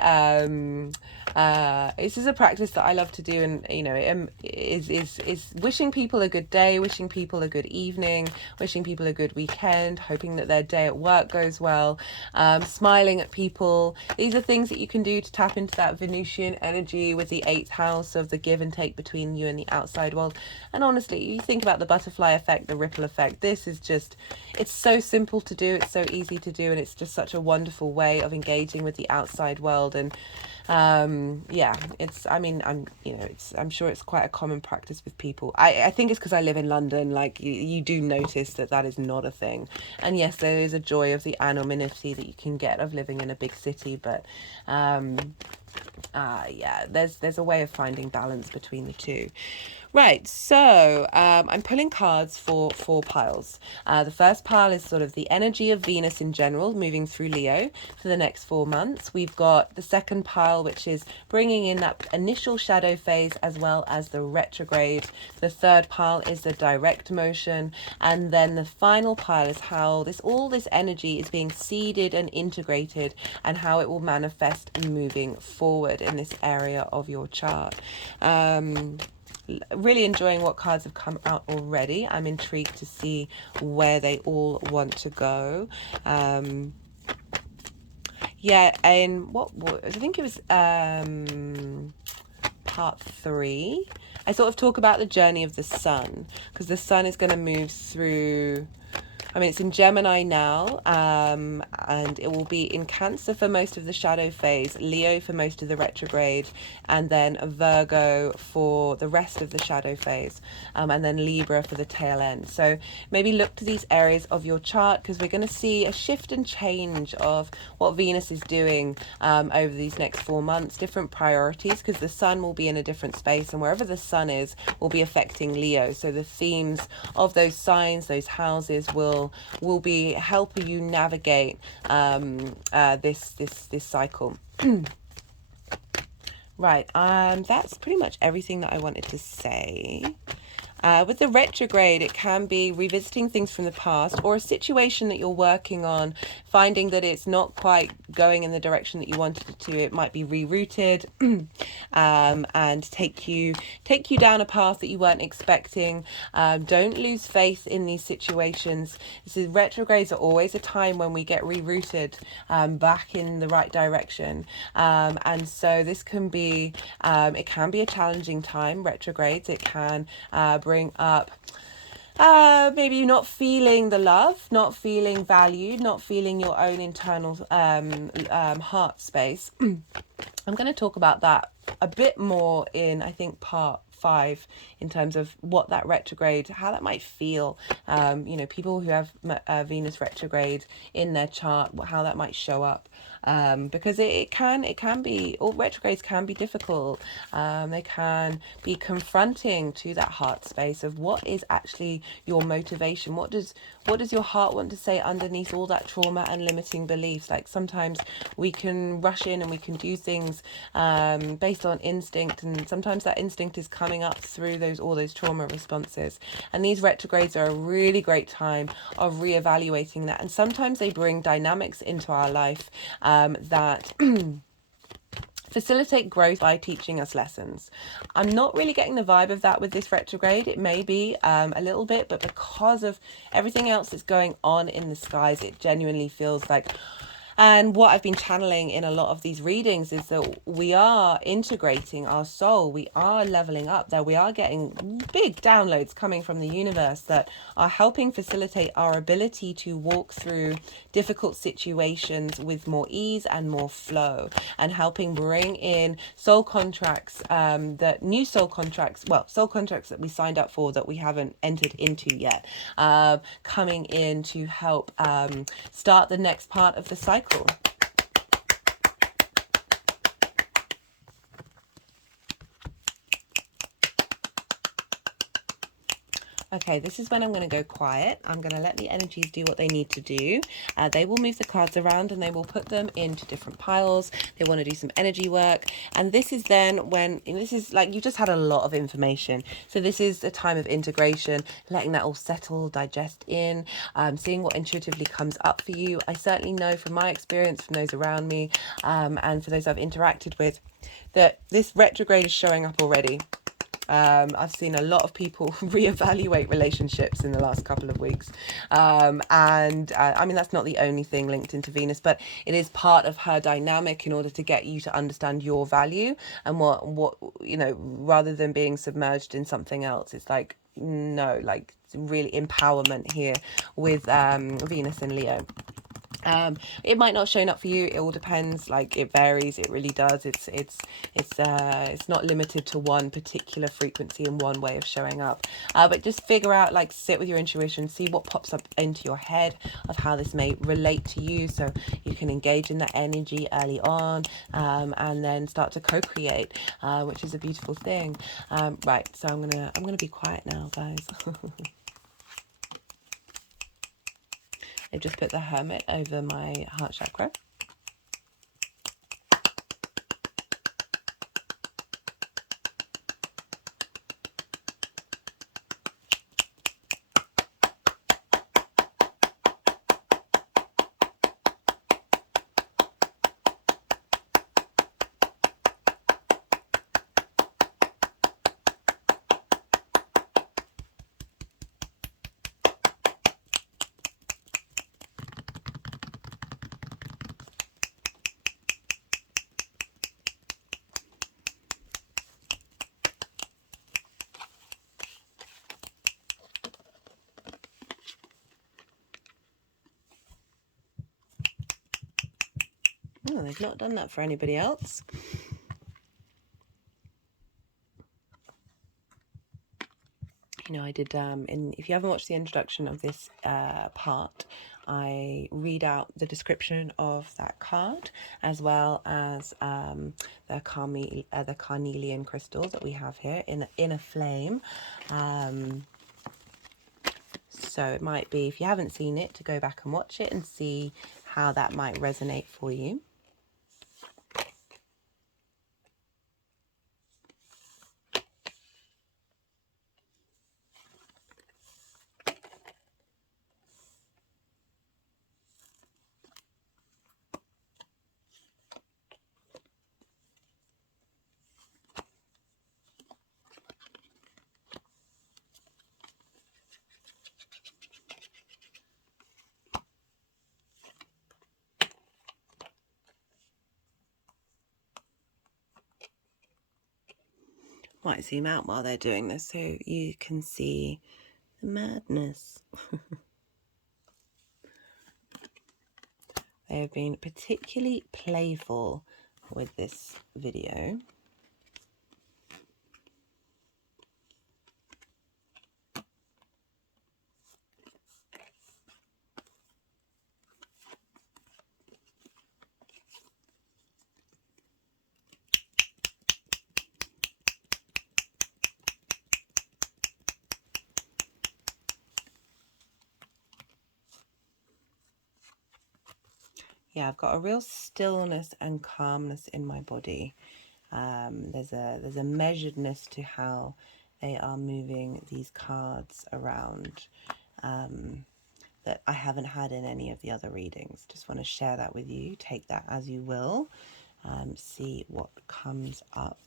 this is a practice that I love to do, and you know, is wishing people a good day, wishing people a good evening, wishing people a good weekend, hoping that their day at work goes well, smiling at people. These are things that you can do to tap into that Venusian energy with the 8th house of the give and take between you and the outside world. And honestly, you think about the butterfly effect, the ripple effect. This is just, it's so simple to do, it's so easy to do, and it's just such a wonderful way of engaging with the outside world. And yeah, it's, I mean, I'm sure it's quite a common practice with people. I think it's because I live in London. Like, you do notice that is not a thing. And yes, there is a joy of the anonymity that you can get of living in a big city, but yeah, there's a way of finding balance between the two. Right, so I'm pulling cards for 4 piles. The first pile is sort of the energy of Venus in general, moving through Leo for the next 4 months. We've got the second pile, which is bringing in that initial shadow phase as well as the retrograde. The third pile is the direct motion. And then the final pile is how all this energy is being seeded and integrated, and how it will manifest moving forward in this area of your chart. Really enjoying what cards have come out already. I'm intrigued to see where they all want to go. Yeah, and what I think it was part 3. I sort of talk about the journey of the sun, because the sun is going to move through, I mean, it's in Gemini now, and it will be in Cancer for most of the shadow phase, Leo for most of the retrograde, and then Virgo for the rest of the shadow phase, and then Libra for the tail end. So maybe look to these areas of your chart, because we're going to see a shift and change of what Venus is doing over these next 4 months, different priorities, because the sun will be in a different space, and wherever the sun is will be affecting Leo. So the themes of those signs, those houses will be helping you navigate this cycle. Right, that's pretty much everything that I wanted to say. With the retrograde, it can be revisiting things from the past, or a situation that you're working on, finding that it's not quite going in the direction that you wanted it to. It might be rerouted and take you down a path that you weren't expecting. Don't lose faith in these situations. Retrogrades are always a time when we get rerouted back in the right direction. And so this can be, it can be a challenging time, retrogrades. It can bring up maybe you're not feeling the love, not feeling valued, not feeling your own internal heart space. I'm going to talk about that a bit more in, I think, part 5, in terms of what that retrograde, how that might feel. You know, people who have Venus retrograde in their chart, how that might show up. Because it can be, all retrogrades can be difficult. They can be confronting to that heart space of what is actually your motivation. What does your heart want to say underneath all that trauma and limiting beliefs? Like, sometimes we can rush in and we can do things based on instinct, and sometimes that instinct is coming up through all those trauma responses. And these retrogrades are a really great time of reevaluating that. And sometimes they bring dynamics into our life that facilitate growth by teaching us lessons. I'm not really getting the vibe of that with this retrograde. It may be a little bit, but because of everything else that's going on in the skies, it genuinely feels like, and what I've been channeling in a lot of these readings is that we are integrating our soul. We are leveling up there. We are getting big downloads coming from the universe that are helping facilitate our ability to walk through difficult situations with more ease and more flow, and helping bring in soul contracts, soul contracts that we signed up for that we haven't entered into yet, coming in to help start the next part of the cycle. Okay, this is when I'm going to go quiet. I'm going to let the energies do what they need to do. They will move the cards around and they will put them into different piles. They want to do some energy work. And this is then when, this is like, you just had a lot of information. So this is a time of integration, letting that all settle, digest in, seeing what intuitively comes up for you. I certainly know from my experience, from those around me, and for those I've interacted with, that this retrograde is showing up already. I've seen a lot of people reevaluate relationships in the last couple of weeks. I mean, that's not the only thing linked into Venus, but it is part of her dynamic in order to get you to understand your value and what, you know, rather than being submerged in something else. It's like, no, like really empowerment here with Venus and Leo. It might not have shown up for you. It all depends. Like, it varies. It really does. It's not limited to one particular frequency and one way of showing up. But just figure out, like, sit with your intuition, see what pops up into your head of how this may relate to you, so you can engage in that energy early on, and then start to co-create, which is a beautiful thing. Right. So I'm gonna be quiet now, guys. I've just put the Hermit over my heart chakra. Oh, they've not done that for anybody else. You know, I did, if you haven't watched the introduction of this part, I read out the description of that card, as well as the carnelian crystals that we have here in a flame. So it might be, if you haven't seen it, to go back and watch it and see how that might resonate for you. Might zoom out while they're doing this so you can see the madness. They have been particularly playful with this video. Yeah, I've got a real stillness and calmness in my body. There's a measuredness to how they are moving these cards around, that I haven't had in any of the other readings. Just want to share that with you. Take that as you will. See what comes up.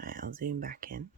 Right, I'll zoom back in.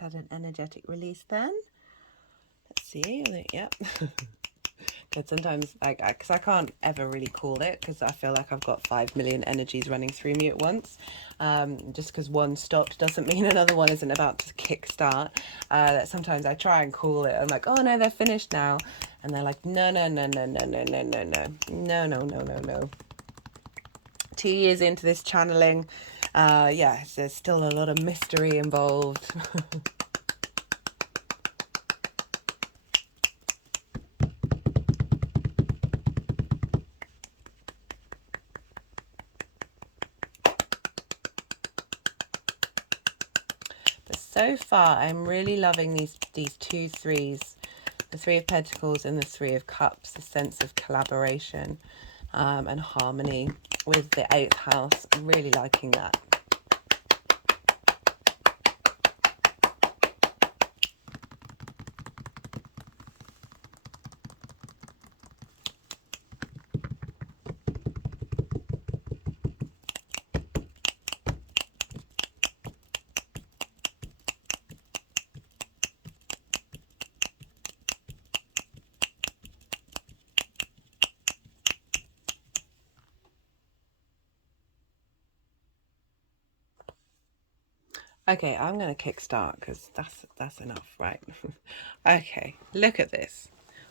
just had an energetic release then. Let's see. Yep. But sometimes, because I can't ever really call it, because I feel like I've got 5 million energies running through me at once. Just because one stopped doesn't mean another one isn't about to kickstart. That sometimes I try and call it. I'm like, oh no, they're finished now, and they're like, no, no, no, no, no, no, no, no, no, no, no, no, no, no. 2 years into this channeling, yeah, there's still a lot of mystery involved. So far, I'm really loving these 2 threes, the 3 of Pentacles and the 3 of Cups, the sense of collaboration and harmony with the 8th house. I'm really liking that. Okay, I'm going to kickstart because that's enough, right? Okay, look at this.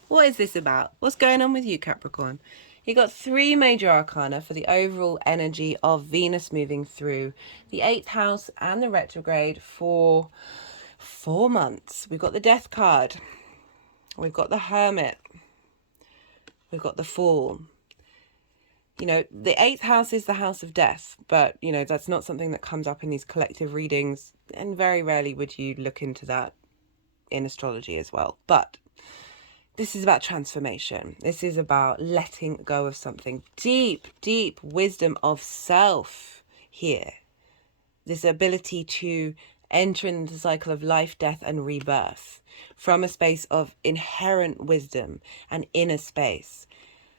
What is this about? What's going on with you, Capricorn? You got 3 major arcana for the overall energy of Venus moving through the 8th house and the retrograde for 4 months. We've got the Death card. We've got the Hermit. We've got the Fool. You know, the 8th house is the house of death, but, you know, that's not something that comes up in these collective readings, and very rarely would you look into that in astrology as well. But this is about transformation. This is about letting go of something. Deep, deep wisdom of self here. This ability to enter in the cycle of life, death, and rebirth from a space of inherent wisdom and inner space.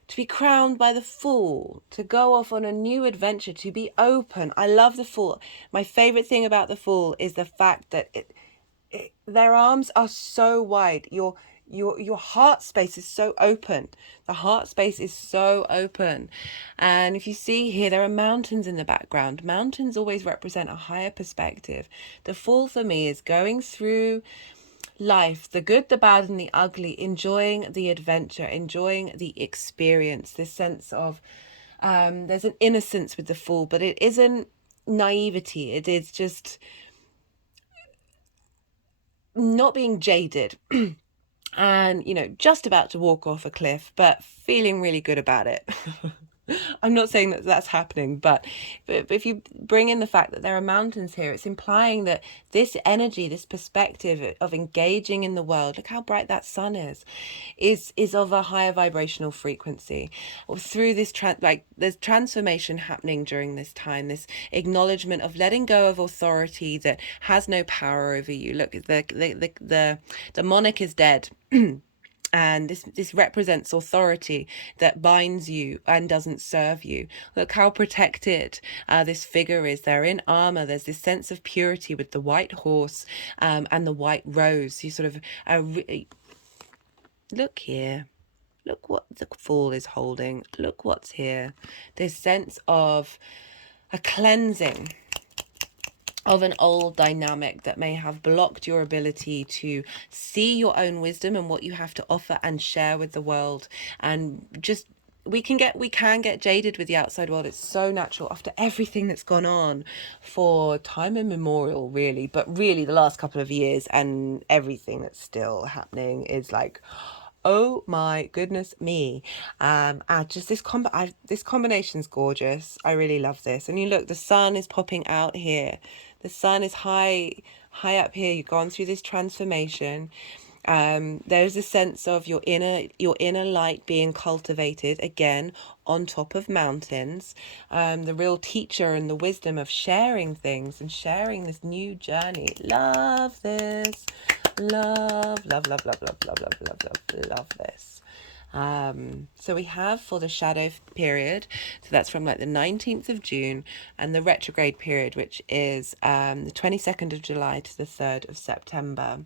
To be crowned by the Fool, to go off on a new adventure, to be open. I love the Fool. My favorite thing about the Fool is the fact that their arms are so wide. Your heart space is so open. The heart space is so open. And if you see here, there are mountains in the background. Mountains always represent a higher perspective. The Fool for me is going through life, the good, the bad, and the ugly, enjoying the adventure, enjoying the experience, this sense of there's an innocence with the Fool, but it isn't naivety. It is just not being jaded and, you know, just about to walk off a cliff, but feeling really good about it. I'm not saying that that's happening, but if you bring in the fact that there are mountains here, it's implying that this energy, this perspective of engaging in the world, look how bright that sun is of a higher vibrational frequency. Or through this, there's transformation happening during this time, this acknowledgement of letting go of authority that has no power over you. Look, the monarch is dead. And this represents authority that binds you and doesn't serve you. Look how protected this figure is. They're in armor. There's this sense of purity with the white horse and the white rose. You sort of look here. Look what the Fool is holding. Look what's here. This sense of a cleansing of an old dynamic that may have blocked your ability to see your own wisdom and what you have to offer and share with the world. And just we can get jaded with the outside world. It's so natural after everything that's gone on for time immemorial, really, but really the last couple of years, and everything that's still happening is like, oh my goodness me. Just this combination's gorgeous. I really love this. And you look, the sun is popping out here. The sun is high up here. You've gone through this transformation. There's a sense of your inner light being cultivated again on top of mountains. The real teacher and the wisdom of sharing things and sharing this new journey. Love this. Love this. So we have for the shadow period, so that's from like the 19th of June, and the retrograde period, which is the 22nd of July to the 3rd of September.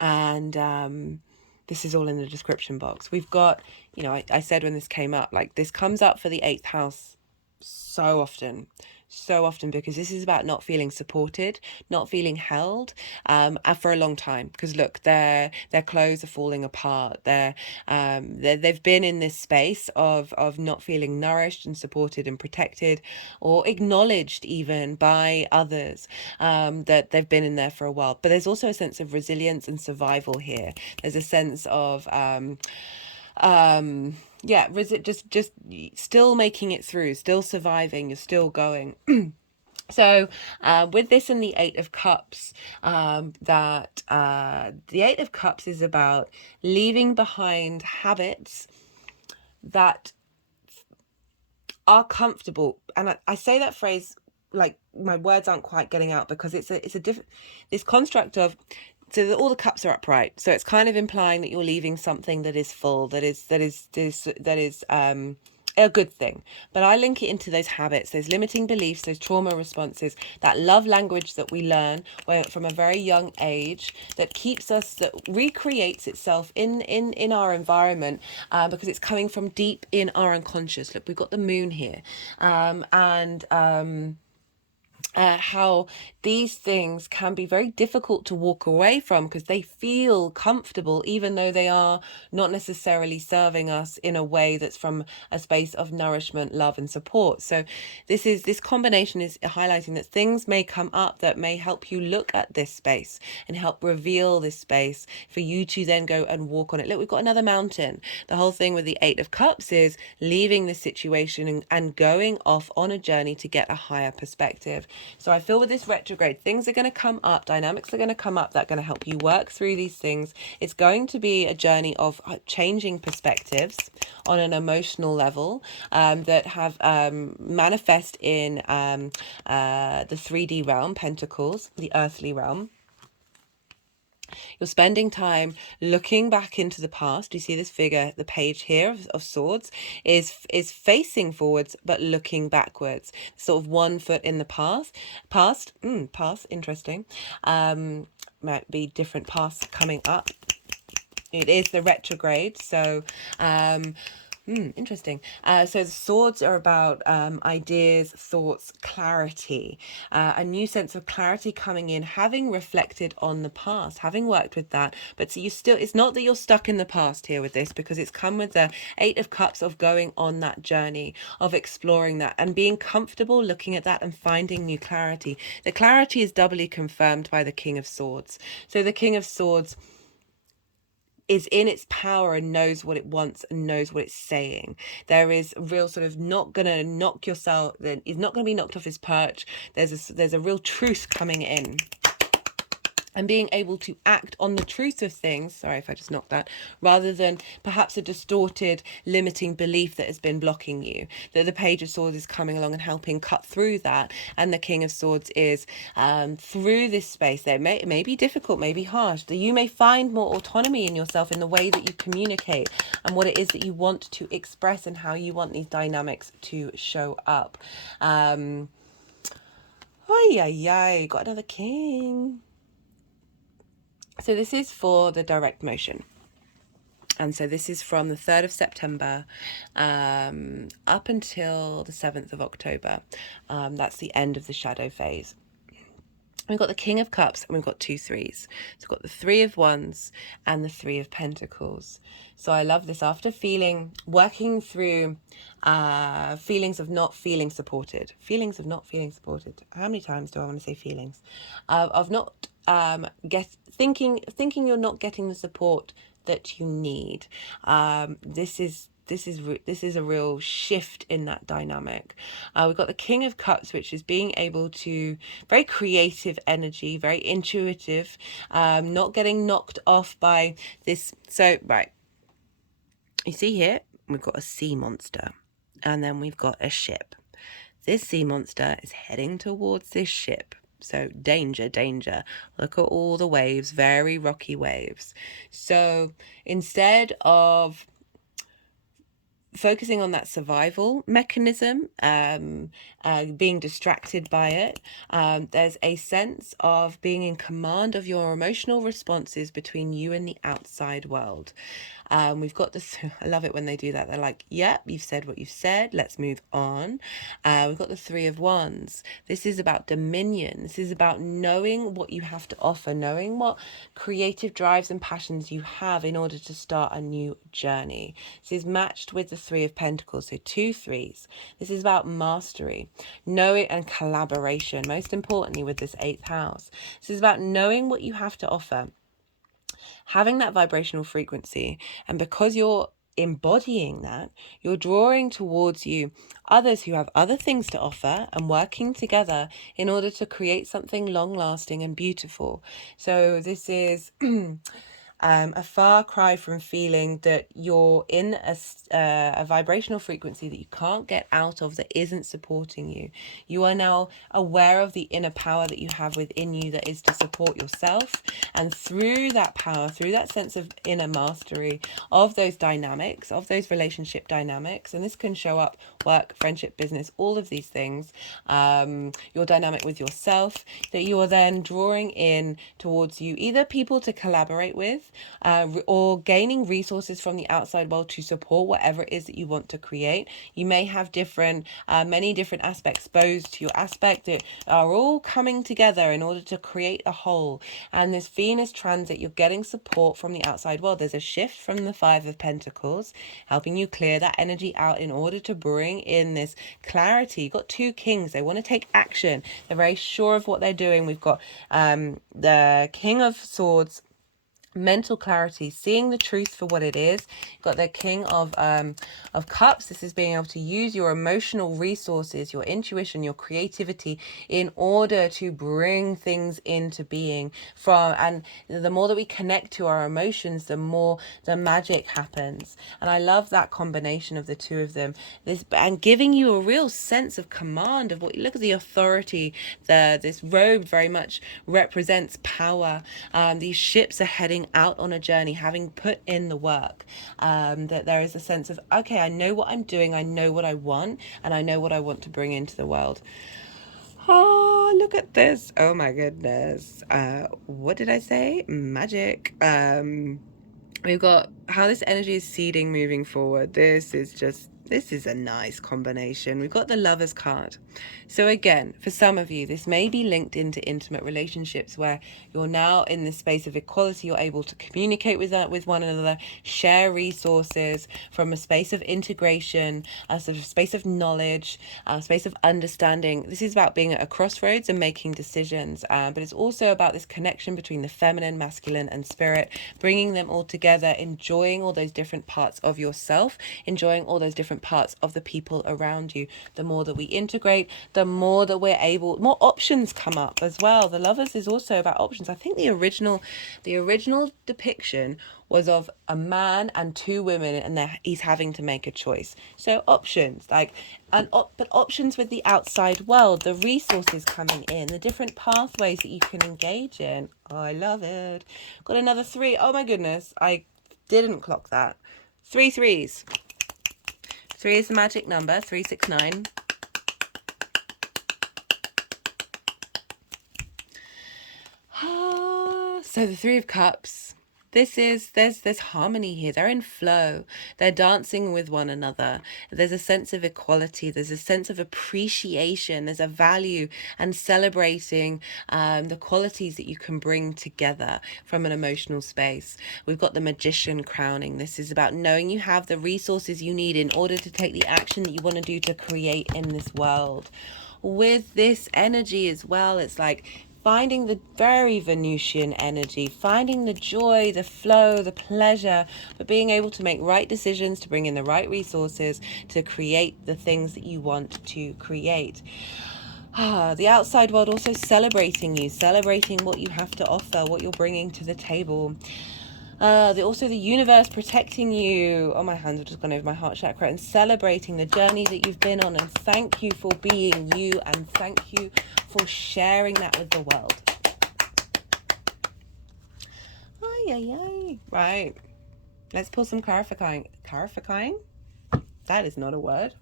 And this is all in the description box. We've got, you know, I said when this came up, like this comes up for the 8th house so often because this is about not feeling supported, not feeling held for a long time. Because look, their clothes are falling apart. They've been in this space of not feeling nourished and supported and protected or acknowledged even by others, that they've been in there for a while. But there's also a sense of resilience and survival here. There's a sense of yeah, just still making it through, still surviving, you're still going. So with this and the 8 of Cups, the 8 of Cups is about leaving behind habits that are comfortable. And I say that phrase like my words aren't quite getting out, because it's a different, this construct of, so all the cups are upright, so it's kind of implying that you're leaving something that is full, that is a good thing. But I link it into those habits, those limiting beliefs, those trauma responses, that love language that we learn from a very young age, that keeps us, that recreates itself in our environment, because it's coming from deep in our unconscious. Look, we've got the moon here, how these things can be very difficult to walk away from because they feel comfortable, even though they are not necessarily serving us in a way that's from a space of nourishment, love and support. So this combination is highlighting that things may come up that may help you look at this space and help reveal this space for you to then go and walk on it. Look, we've got another mountain. The whole thing with the 8 of Cups is leaving this situation and going off on a journey to get a higher perspective. So I feel with this retrograde, things are going to come up, dynamics are going to come up that are going to help you work through these things. It's going to be a journey of changing perspectives on an emotional level, that have manifest in the 3D realm, Pentacles, the earthly realm. You're spending time looking back into the past. You see this figure, the page here of swords, is facing forwards but looking backwards. Sort of 1 foot in the past. Past, interesting. Might be different paths coming up. It is the retrograde, so interesting. So the swords are about ideas, thoughts, clarity, a new sense of clarity coming in, having reflected on the past, having worked with that. But so you still, it's not that you're stuck in the past here with this, because it's come with the 8 of Cups of going on that journey, of exploring that and being comfortable looking at that and finding new clarity. The clarity is doubly confirmed by the King of Swords. So the King of Swords is in its power and knows what it wants and knows what it's saying. There is a real sort of not gonna knock yourself, is not gonna be knocked off his perch. There's a real truth coming in. And being able to act on the truth of things, sorry if I just knocked that, rather than perhaps a distorted, limiting belief that has been blocking you. That the Page of Swords is coming along and helping cut through that. And the King of Swords is through this space that it may be difficult, may be harsh, that you may find more autonomy in yourself in the way that you communicate and what it is that you want to express and how you want these dynamics to show up. Got another king. So this is for the direct motion. And so this is from the 3rd of September up until the 7th of October. That's the end of the shadow phase. We've got the King of Cups and we've got 2 threes. So we've got the 3 of Wands and the 3 of Pentacles. So I love this. After working through feelings of not feeling supported. Feelings of not feeling supported. How many times do I want to say feelings? Of not thinking you're not getting the support that you need. This is a real shift in that dynamic. We've got the King of Cups, which is being able to, very creative energy, very intuitive, not getting knocked off by this. So, right, you see here, we've got a sea monster and then we've got a ship. This sea monster is heading towards this ship. So danger, danger. Look at all the waves, very rocky waves. So instead of focusing on that survival mechanism, being distracted by it, there's a sense of being in command of your emotional responses between you and the outside world. We've got this, I love it when they do that. They're like, yep, you've said what you've said, let's move on. We've got the Three of Wands. This is about dominion. This is about knowing what you have to offer, knowing what creative drives and passions you have in order to start a new journey. This is matched with the Three of Pentacles, so 2 threes. This is about mastery, knowing, and collaboration, most importantly with this 8th house. This is about knowing what you have to offer, having that vibrational frequency, and because you're embodying that, you're drawing towards you others who have other things to offer and working together in order to create something long lasting and beautiful. So this is a far cry from feeling that you're in a vibrational frequency that you can't get out of, that isn't supporting you. You are now aware of the inner power that you have within you that is to support yourself. And through that power, through that sense of inner mastery of those dynamics, of those relationship dynamics, and this can show up work, friendship, business, all of these things, your dynamic with yourself, that you are then drawing in towards you either people to collaborate with, or gaining resources from the outside world to support whatever it is that you want to create. You may have many different aspects exposed to your aspect that are all coming together in order to create a whole. And this Venus transit, you're getting support from the outside world. There's a shift from the Five of Pentacles, helping you clear that energy out in order to bring in this clarity. You've got 2 kings. They want to take action. They're very sure of what they're doing. We've got the King of Swords, mental clarity, seeing the truth for what it is. You've got the King of Cups. This is being able to use your emotional resources, your intuition, your creativity in order to bring things into being and the more that we connect to our emotions, the more the magic happens. And I love that combination of the two of them, and giving you a real sense of command of what you look at. The authority, this robe very much represents power. These ships are heading out on a journey, having put in the work, that there is a sense of, okay, I know what I'm doing, I know what I want, and I know what I want to bring into the world. Oh, look at this. Oh my goodness. What did I say? Magic. We've got how this energy is seeding moving forward. This is a nice combination. We've got the Lovers card. So again, for some of you, this may be linked into intimate relationships where you're now in this space of equality. You're able to communicate with one another, share resources from a space of integration, a sort of space of knowledge, a space of understanding. This is about being at a crossroads and making decisions, but it's also about this connection between the feminine, masculine, and spirit, bringing them all together, enjoying all those different parts of yourself, enjoying all those different parts of the people around you. The more that we integrate, the more that we're able, more options come up as well. The Lovers is also about options. I think the original depiction was of a man and 2 women, and he's having to make a choice. So options, but options with the outside world, the resources coming in, the different pathways that you can engage in. Oh, I love it. Got another 3. Oh my goodness, I didn't clock that. 3 threes. 3 is the magic number, 369. So the 3 of Cups. There's harmony here. They're in flow. They're dancing with one another. There's a sense of equality. There's a sense of appreciation. There's a value and celebrating the qualities that you can bring together from an emotional space. We've got the Magician crowning. This is about knowing you have the resources you need in order to take the action that you want to do to create in this world. With this energy as well, it's like finding the very Venusian energy, finding the joy, the flow, the pleasure, but being able to make right decisions, to bring in the right resources, to create the things that you want to create. The outside world also celebrating you, celebrating what you have to offer, what you're bringing to the table. Also the universe protecting you. Oh, my hands have just gone over my heart chakra, and celebrating the journey that you've been on, and thank you for being you, and thank you for sharing that with the world. Ay, ay, ay. Right. Let's pull some clarifying. That is not a word.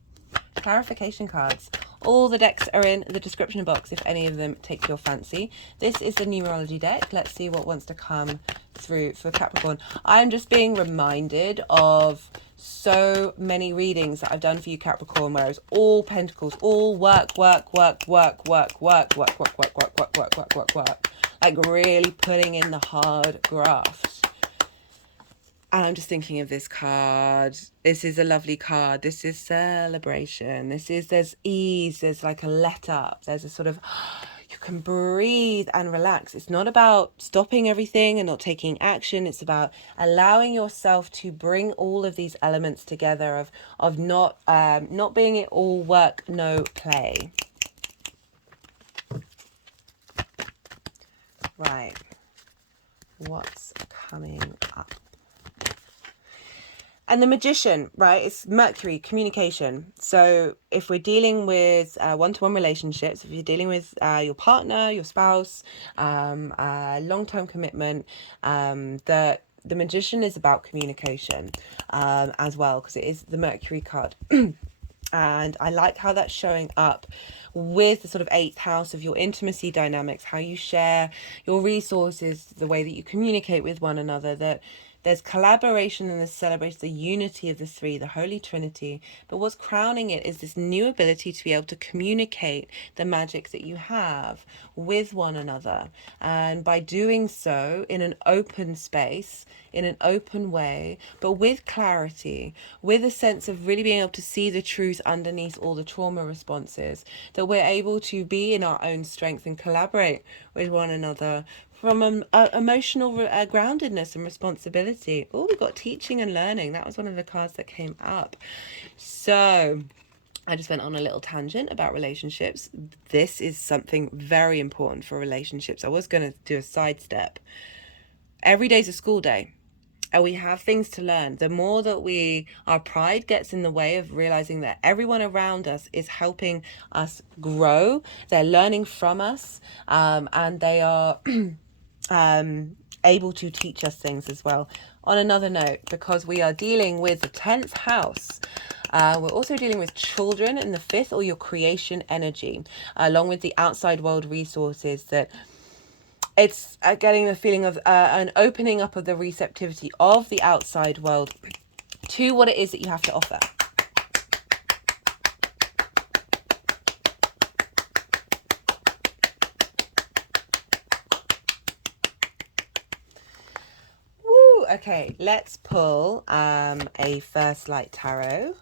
Clarification cards. All the decks are in the description box if any of them take your fancy. This is the numerology deck. Let's see what wants to come through for Capricorn. I'm just being reminded of so many readings that I've done for you, Capricorn, where it's all pentacles, all work, like really putting in the hard graft. And I'm just thinking of this card. This is a lovely card. This is celebration. There's ease. There's like a let up. There's a sort of, you can breathe and relax. It's not about stopping everything and not taking action. It's about allowing yourself to bring all of these elements together of not being it all work, no play. Right. What's coming up? And the Magician, right, it's Mercury, communication. So if we're dealing with one-to-one relationships, if you're dealing with your partner, your spouse, long-term commitment, the Magician is about communication as well, because it is the Mercury card. And I like how that's showing up with the sort of 8th house of your intimacy dynamics, how you share your resources, the way that you communicate with one another, that there's collaboration and there's celebration, the unity of the three, the Holy Trinity. But what's crowning it is this new ability to be able to communicate the magic that you have with one another. And by doing so in an open space, in an open way, but with clarity, with a sense of really being able to see the truth underneath all the trauma responses, that we're able to be in our own strength and collaborate with one another from emotional groundedness and responsibility. Oh, we got teaching and learning. That was one of the cards that came up. So I just went on a little tangent about relationships. This is something very important for relationships. I was going to do a sidestep. Every day's a school day. And we have things to learn. The more that our pride gets in the way of realizing that everyone around us is helping us grow, they're learning from us, and they are able to teach us things as well. On another note, because we are dealing with the 10th house, we're also dealing with children in the 5th, or your creation energy, along with the outside world resources, that it's getting the feeling of an opening up of the receptivity of the outside world to what it is that you have to offer. Woo! Okay, let's pull a First Light Tarot.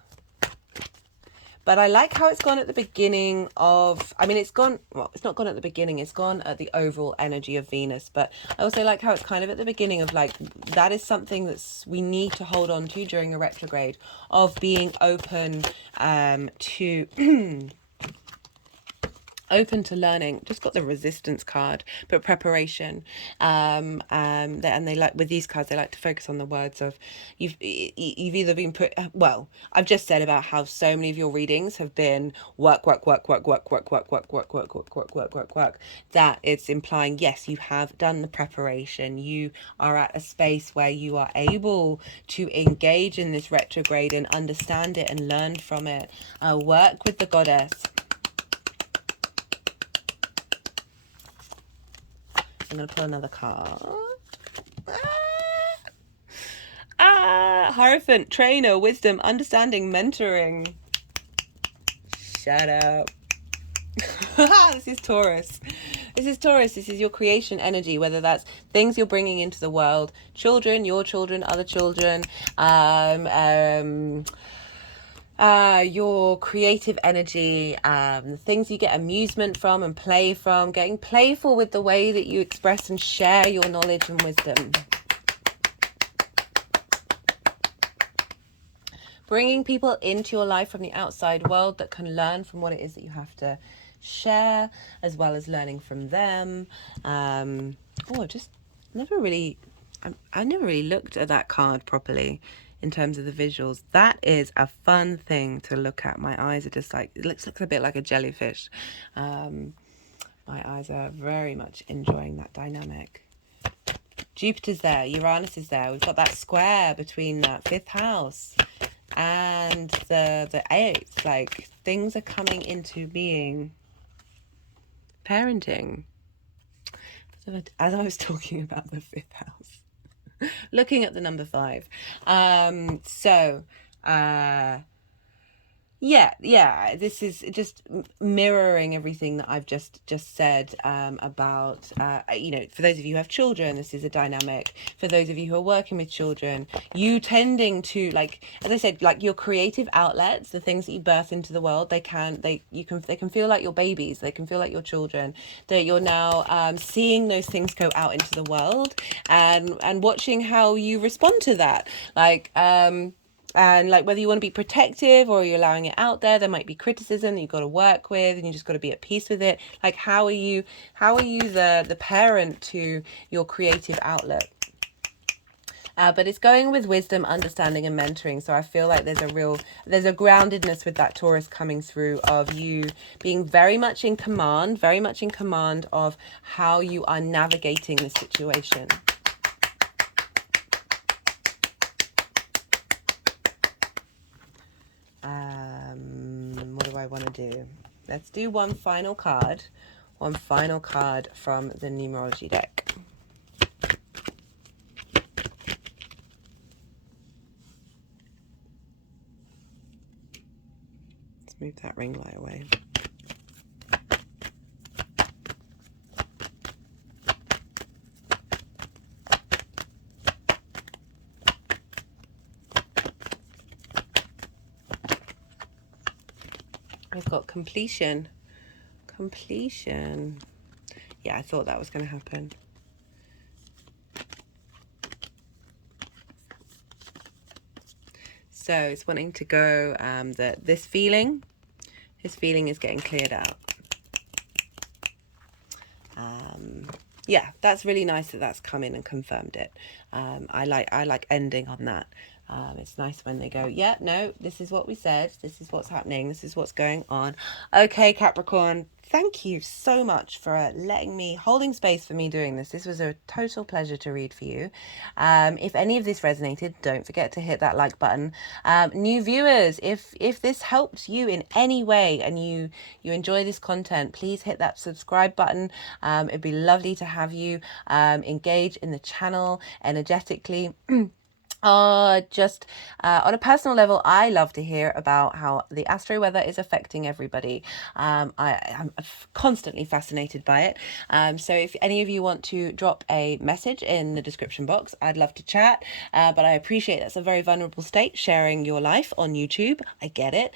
But I like how it's gone at the beginning of, it's gone, well, it's not gone at the beginning, it's gone at the overall energy of Venus. But I also like how it's kind of at the beginning of, like, that is something we need to hold on to during a retrograde, of being open to open to learning. Just got the Resistance card, but preparation. And they like, with these cards, they like to focus on the words of you've either been put, well, I've just said about how so many of your readings have been work. That it's implying, yes, you have done the preparation. You are at a space where you are able to engage in this retrograde and understand it and learn from it. Work with the goddess. I'm going to pull another card. Hierophant, trainer, wisdom, understanding, mentoring. Shut up. This is Taurus. This is Taurus. This is your creation energy, whether that's things you're bringing into the world, children, your children, other children, your creative energy, the things you get amusement from and play from, getting playful with the way that you express and share your knowledge and wisdom. Bringing people into your life from the outside world that can learn from what it is that you have to share, as well as learning from them. I've just never really I never really looked at that card properly in terms of the visuals. That is a fun thing to look at. My eyes are just like, it looks a bit like a jellyfish. My eyes are very much enjoying that dynamic. Jupiter's there, Uranus is there. We've got that square between that 5th house and the 8th. Like, things are coming into being. Parenting. As I was talking about the 5th house, looking at the number 5. Yeah, this is just mirroring everything that I've just said about, for those of you who have children, this is a dynamic. For those of you who are working with children, you tending to, like, as I said, like your creative outlets, the things that you birth into the world, they can feel like your babies, they can feel like your children, that you're now seeing those things go out into the world and watching how you respond to that. And like whether you want to be protective or you're allowing it out there might be criticism that you've got to work with, and you just got to be at peace with it. Like, how are you the parent to your creative outlet? But it's going with wisdom, understanding, and mentoring. So I feel like there's a groundedness with that Taurus coming through, of you being very much in command of how you are navigating the situation. What do I want to do? Let's do one final card from the numerology deck. Let's move that ring light away. I've got completion. Yeah, I thought that was going to happen. So it's wanting to go that this feeling is getting cleared out. Yeah, that's really nice that that's come in and confirmed it. I like ending on that. It's nice when they go, yeah, no, this is what we said, this is what's happening, this is what's going on. Okay, Capricorn, thank you so much for holding space for me doing this. This was a total pleasure to read for you. If any of this resonated, don't forget to hit that like button. New viewers, if this helped you in any way and you enjoy this content, please hit that subscribe button. It'd be lovely to have you engage in the channel energetically. Just on a personal level, I love to hear about how the astro weather is affecting everybody. I'm constantly fascinated by it. So if any of you want to drop a message in the description box, I'd love to chat. But I appreciate that's a very vulnerable state, sharing your life on YouTube. I get it.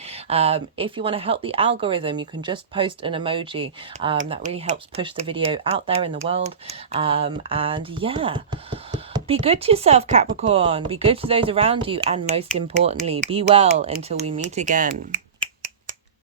If you want to help the algorithm, you can just post an emoji. That really helps push the video out there in the world. And yeah. Be good to yourself, Capricorn. Be good to those around you. And most importantly, be well until we meet again.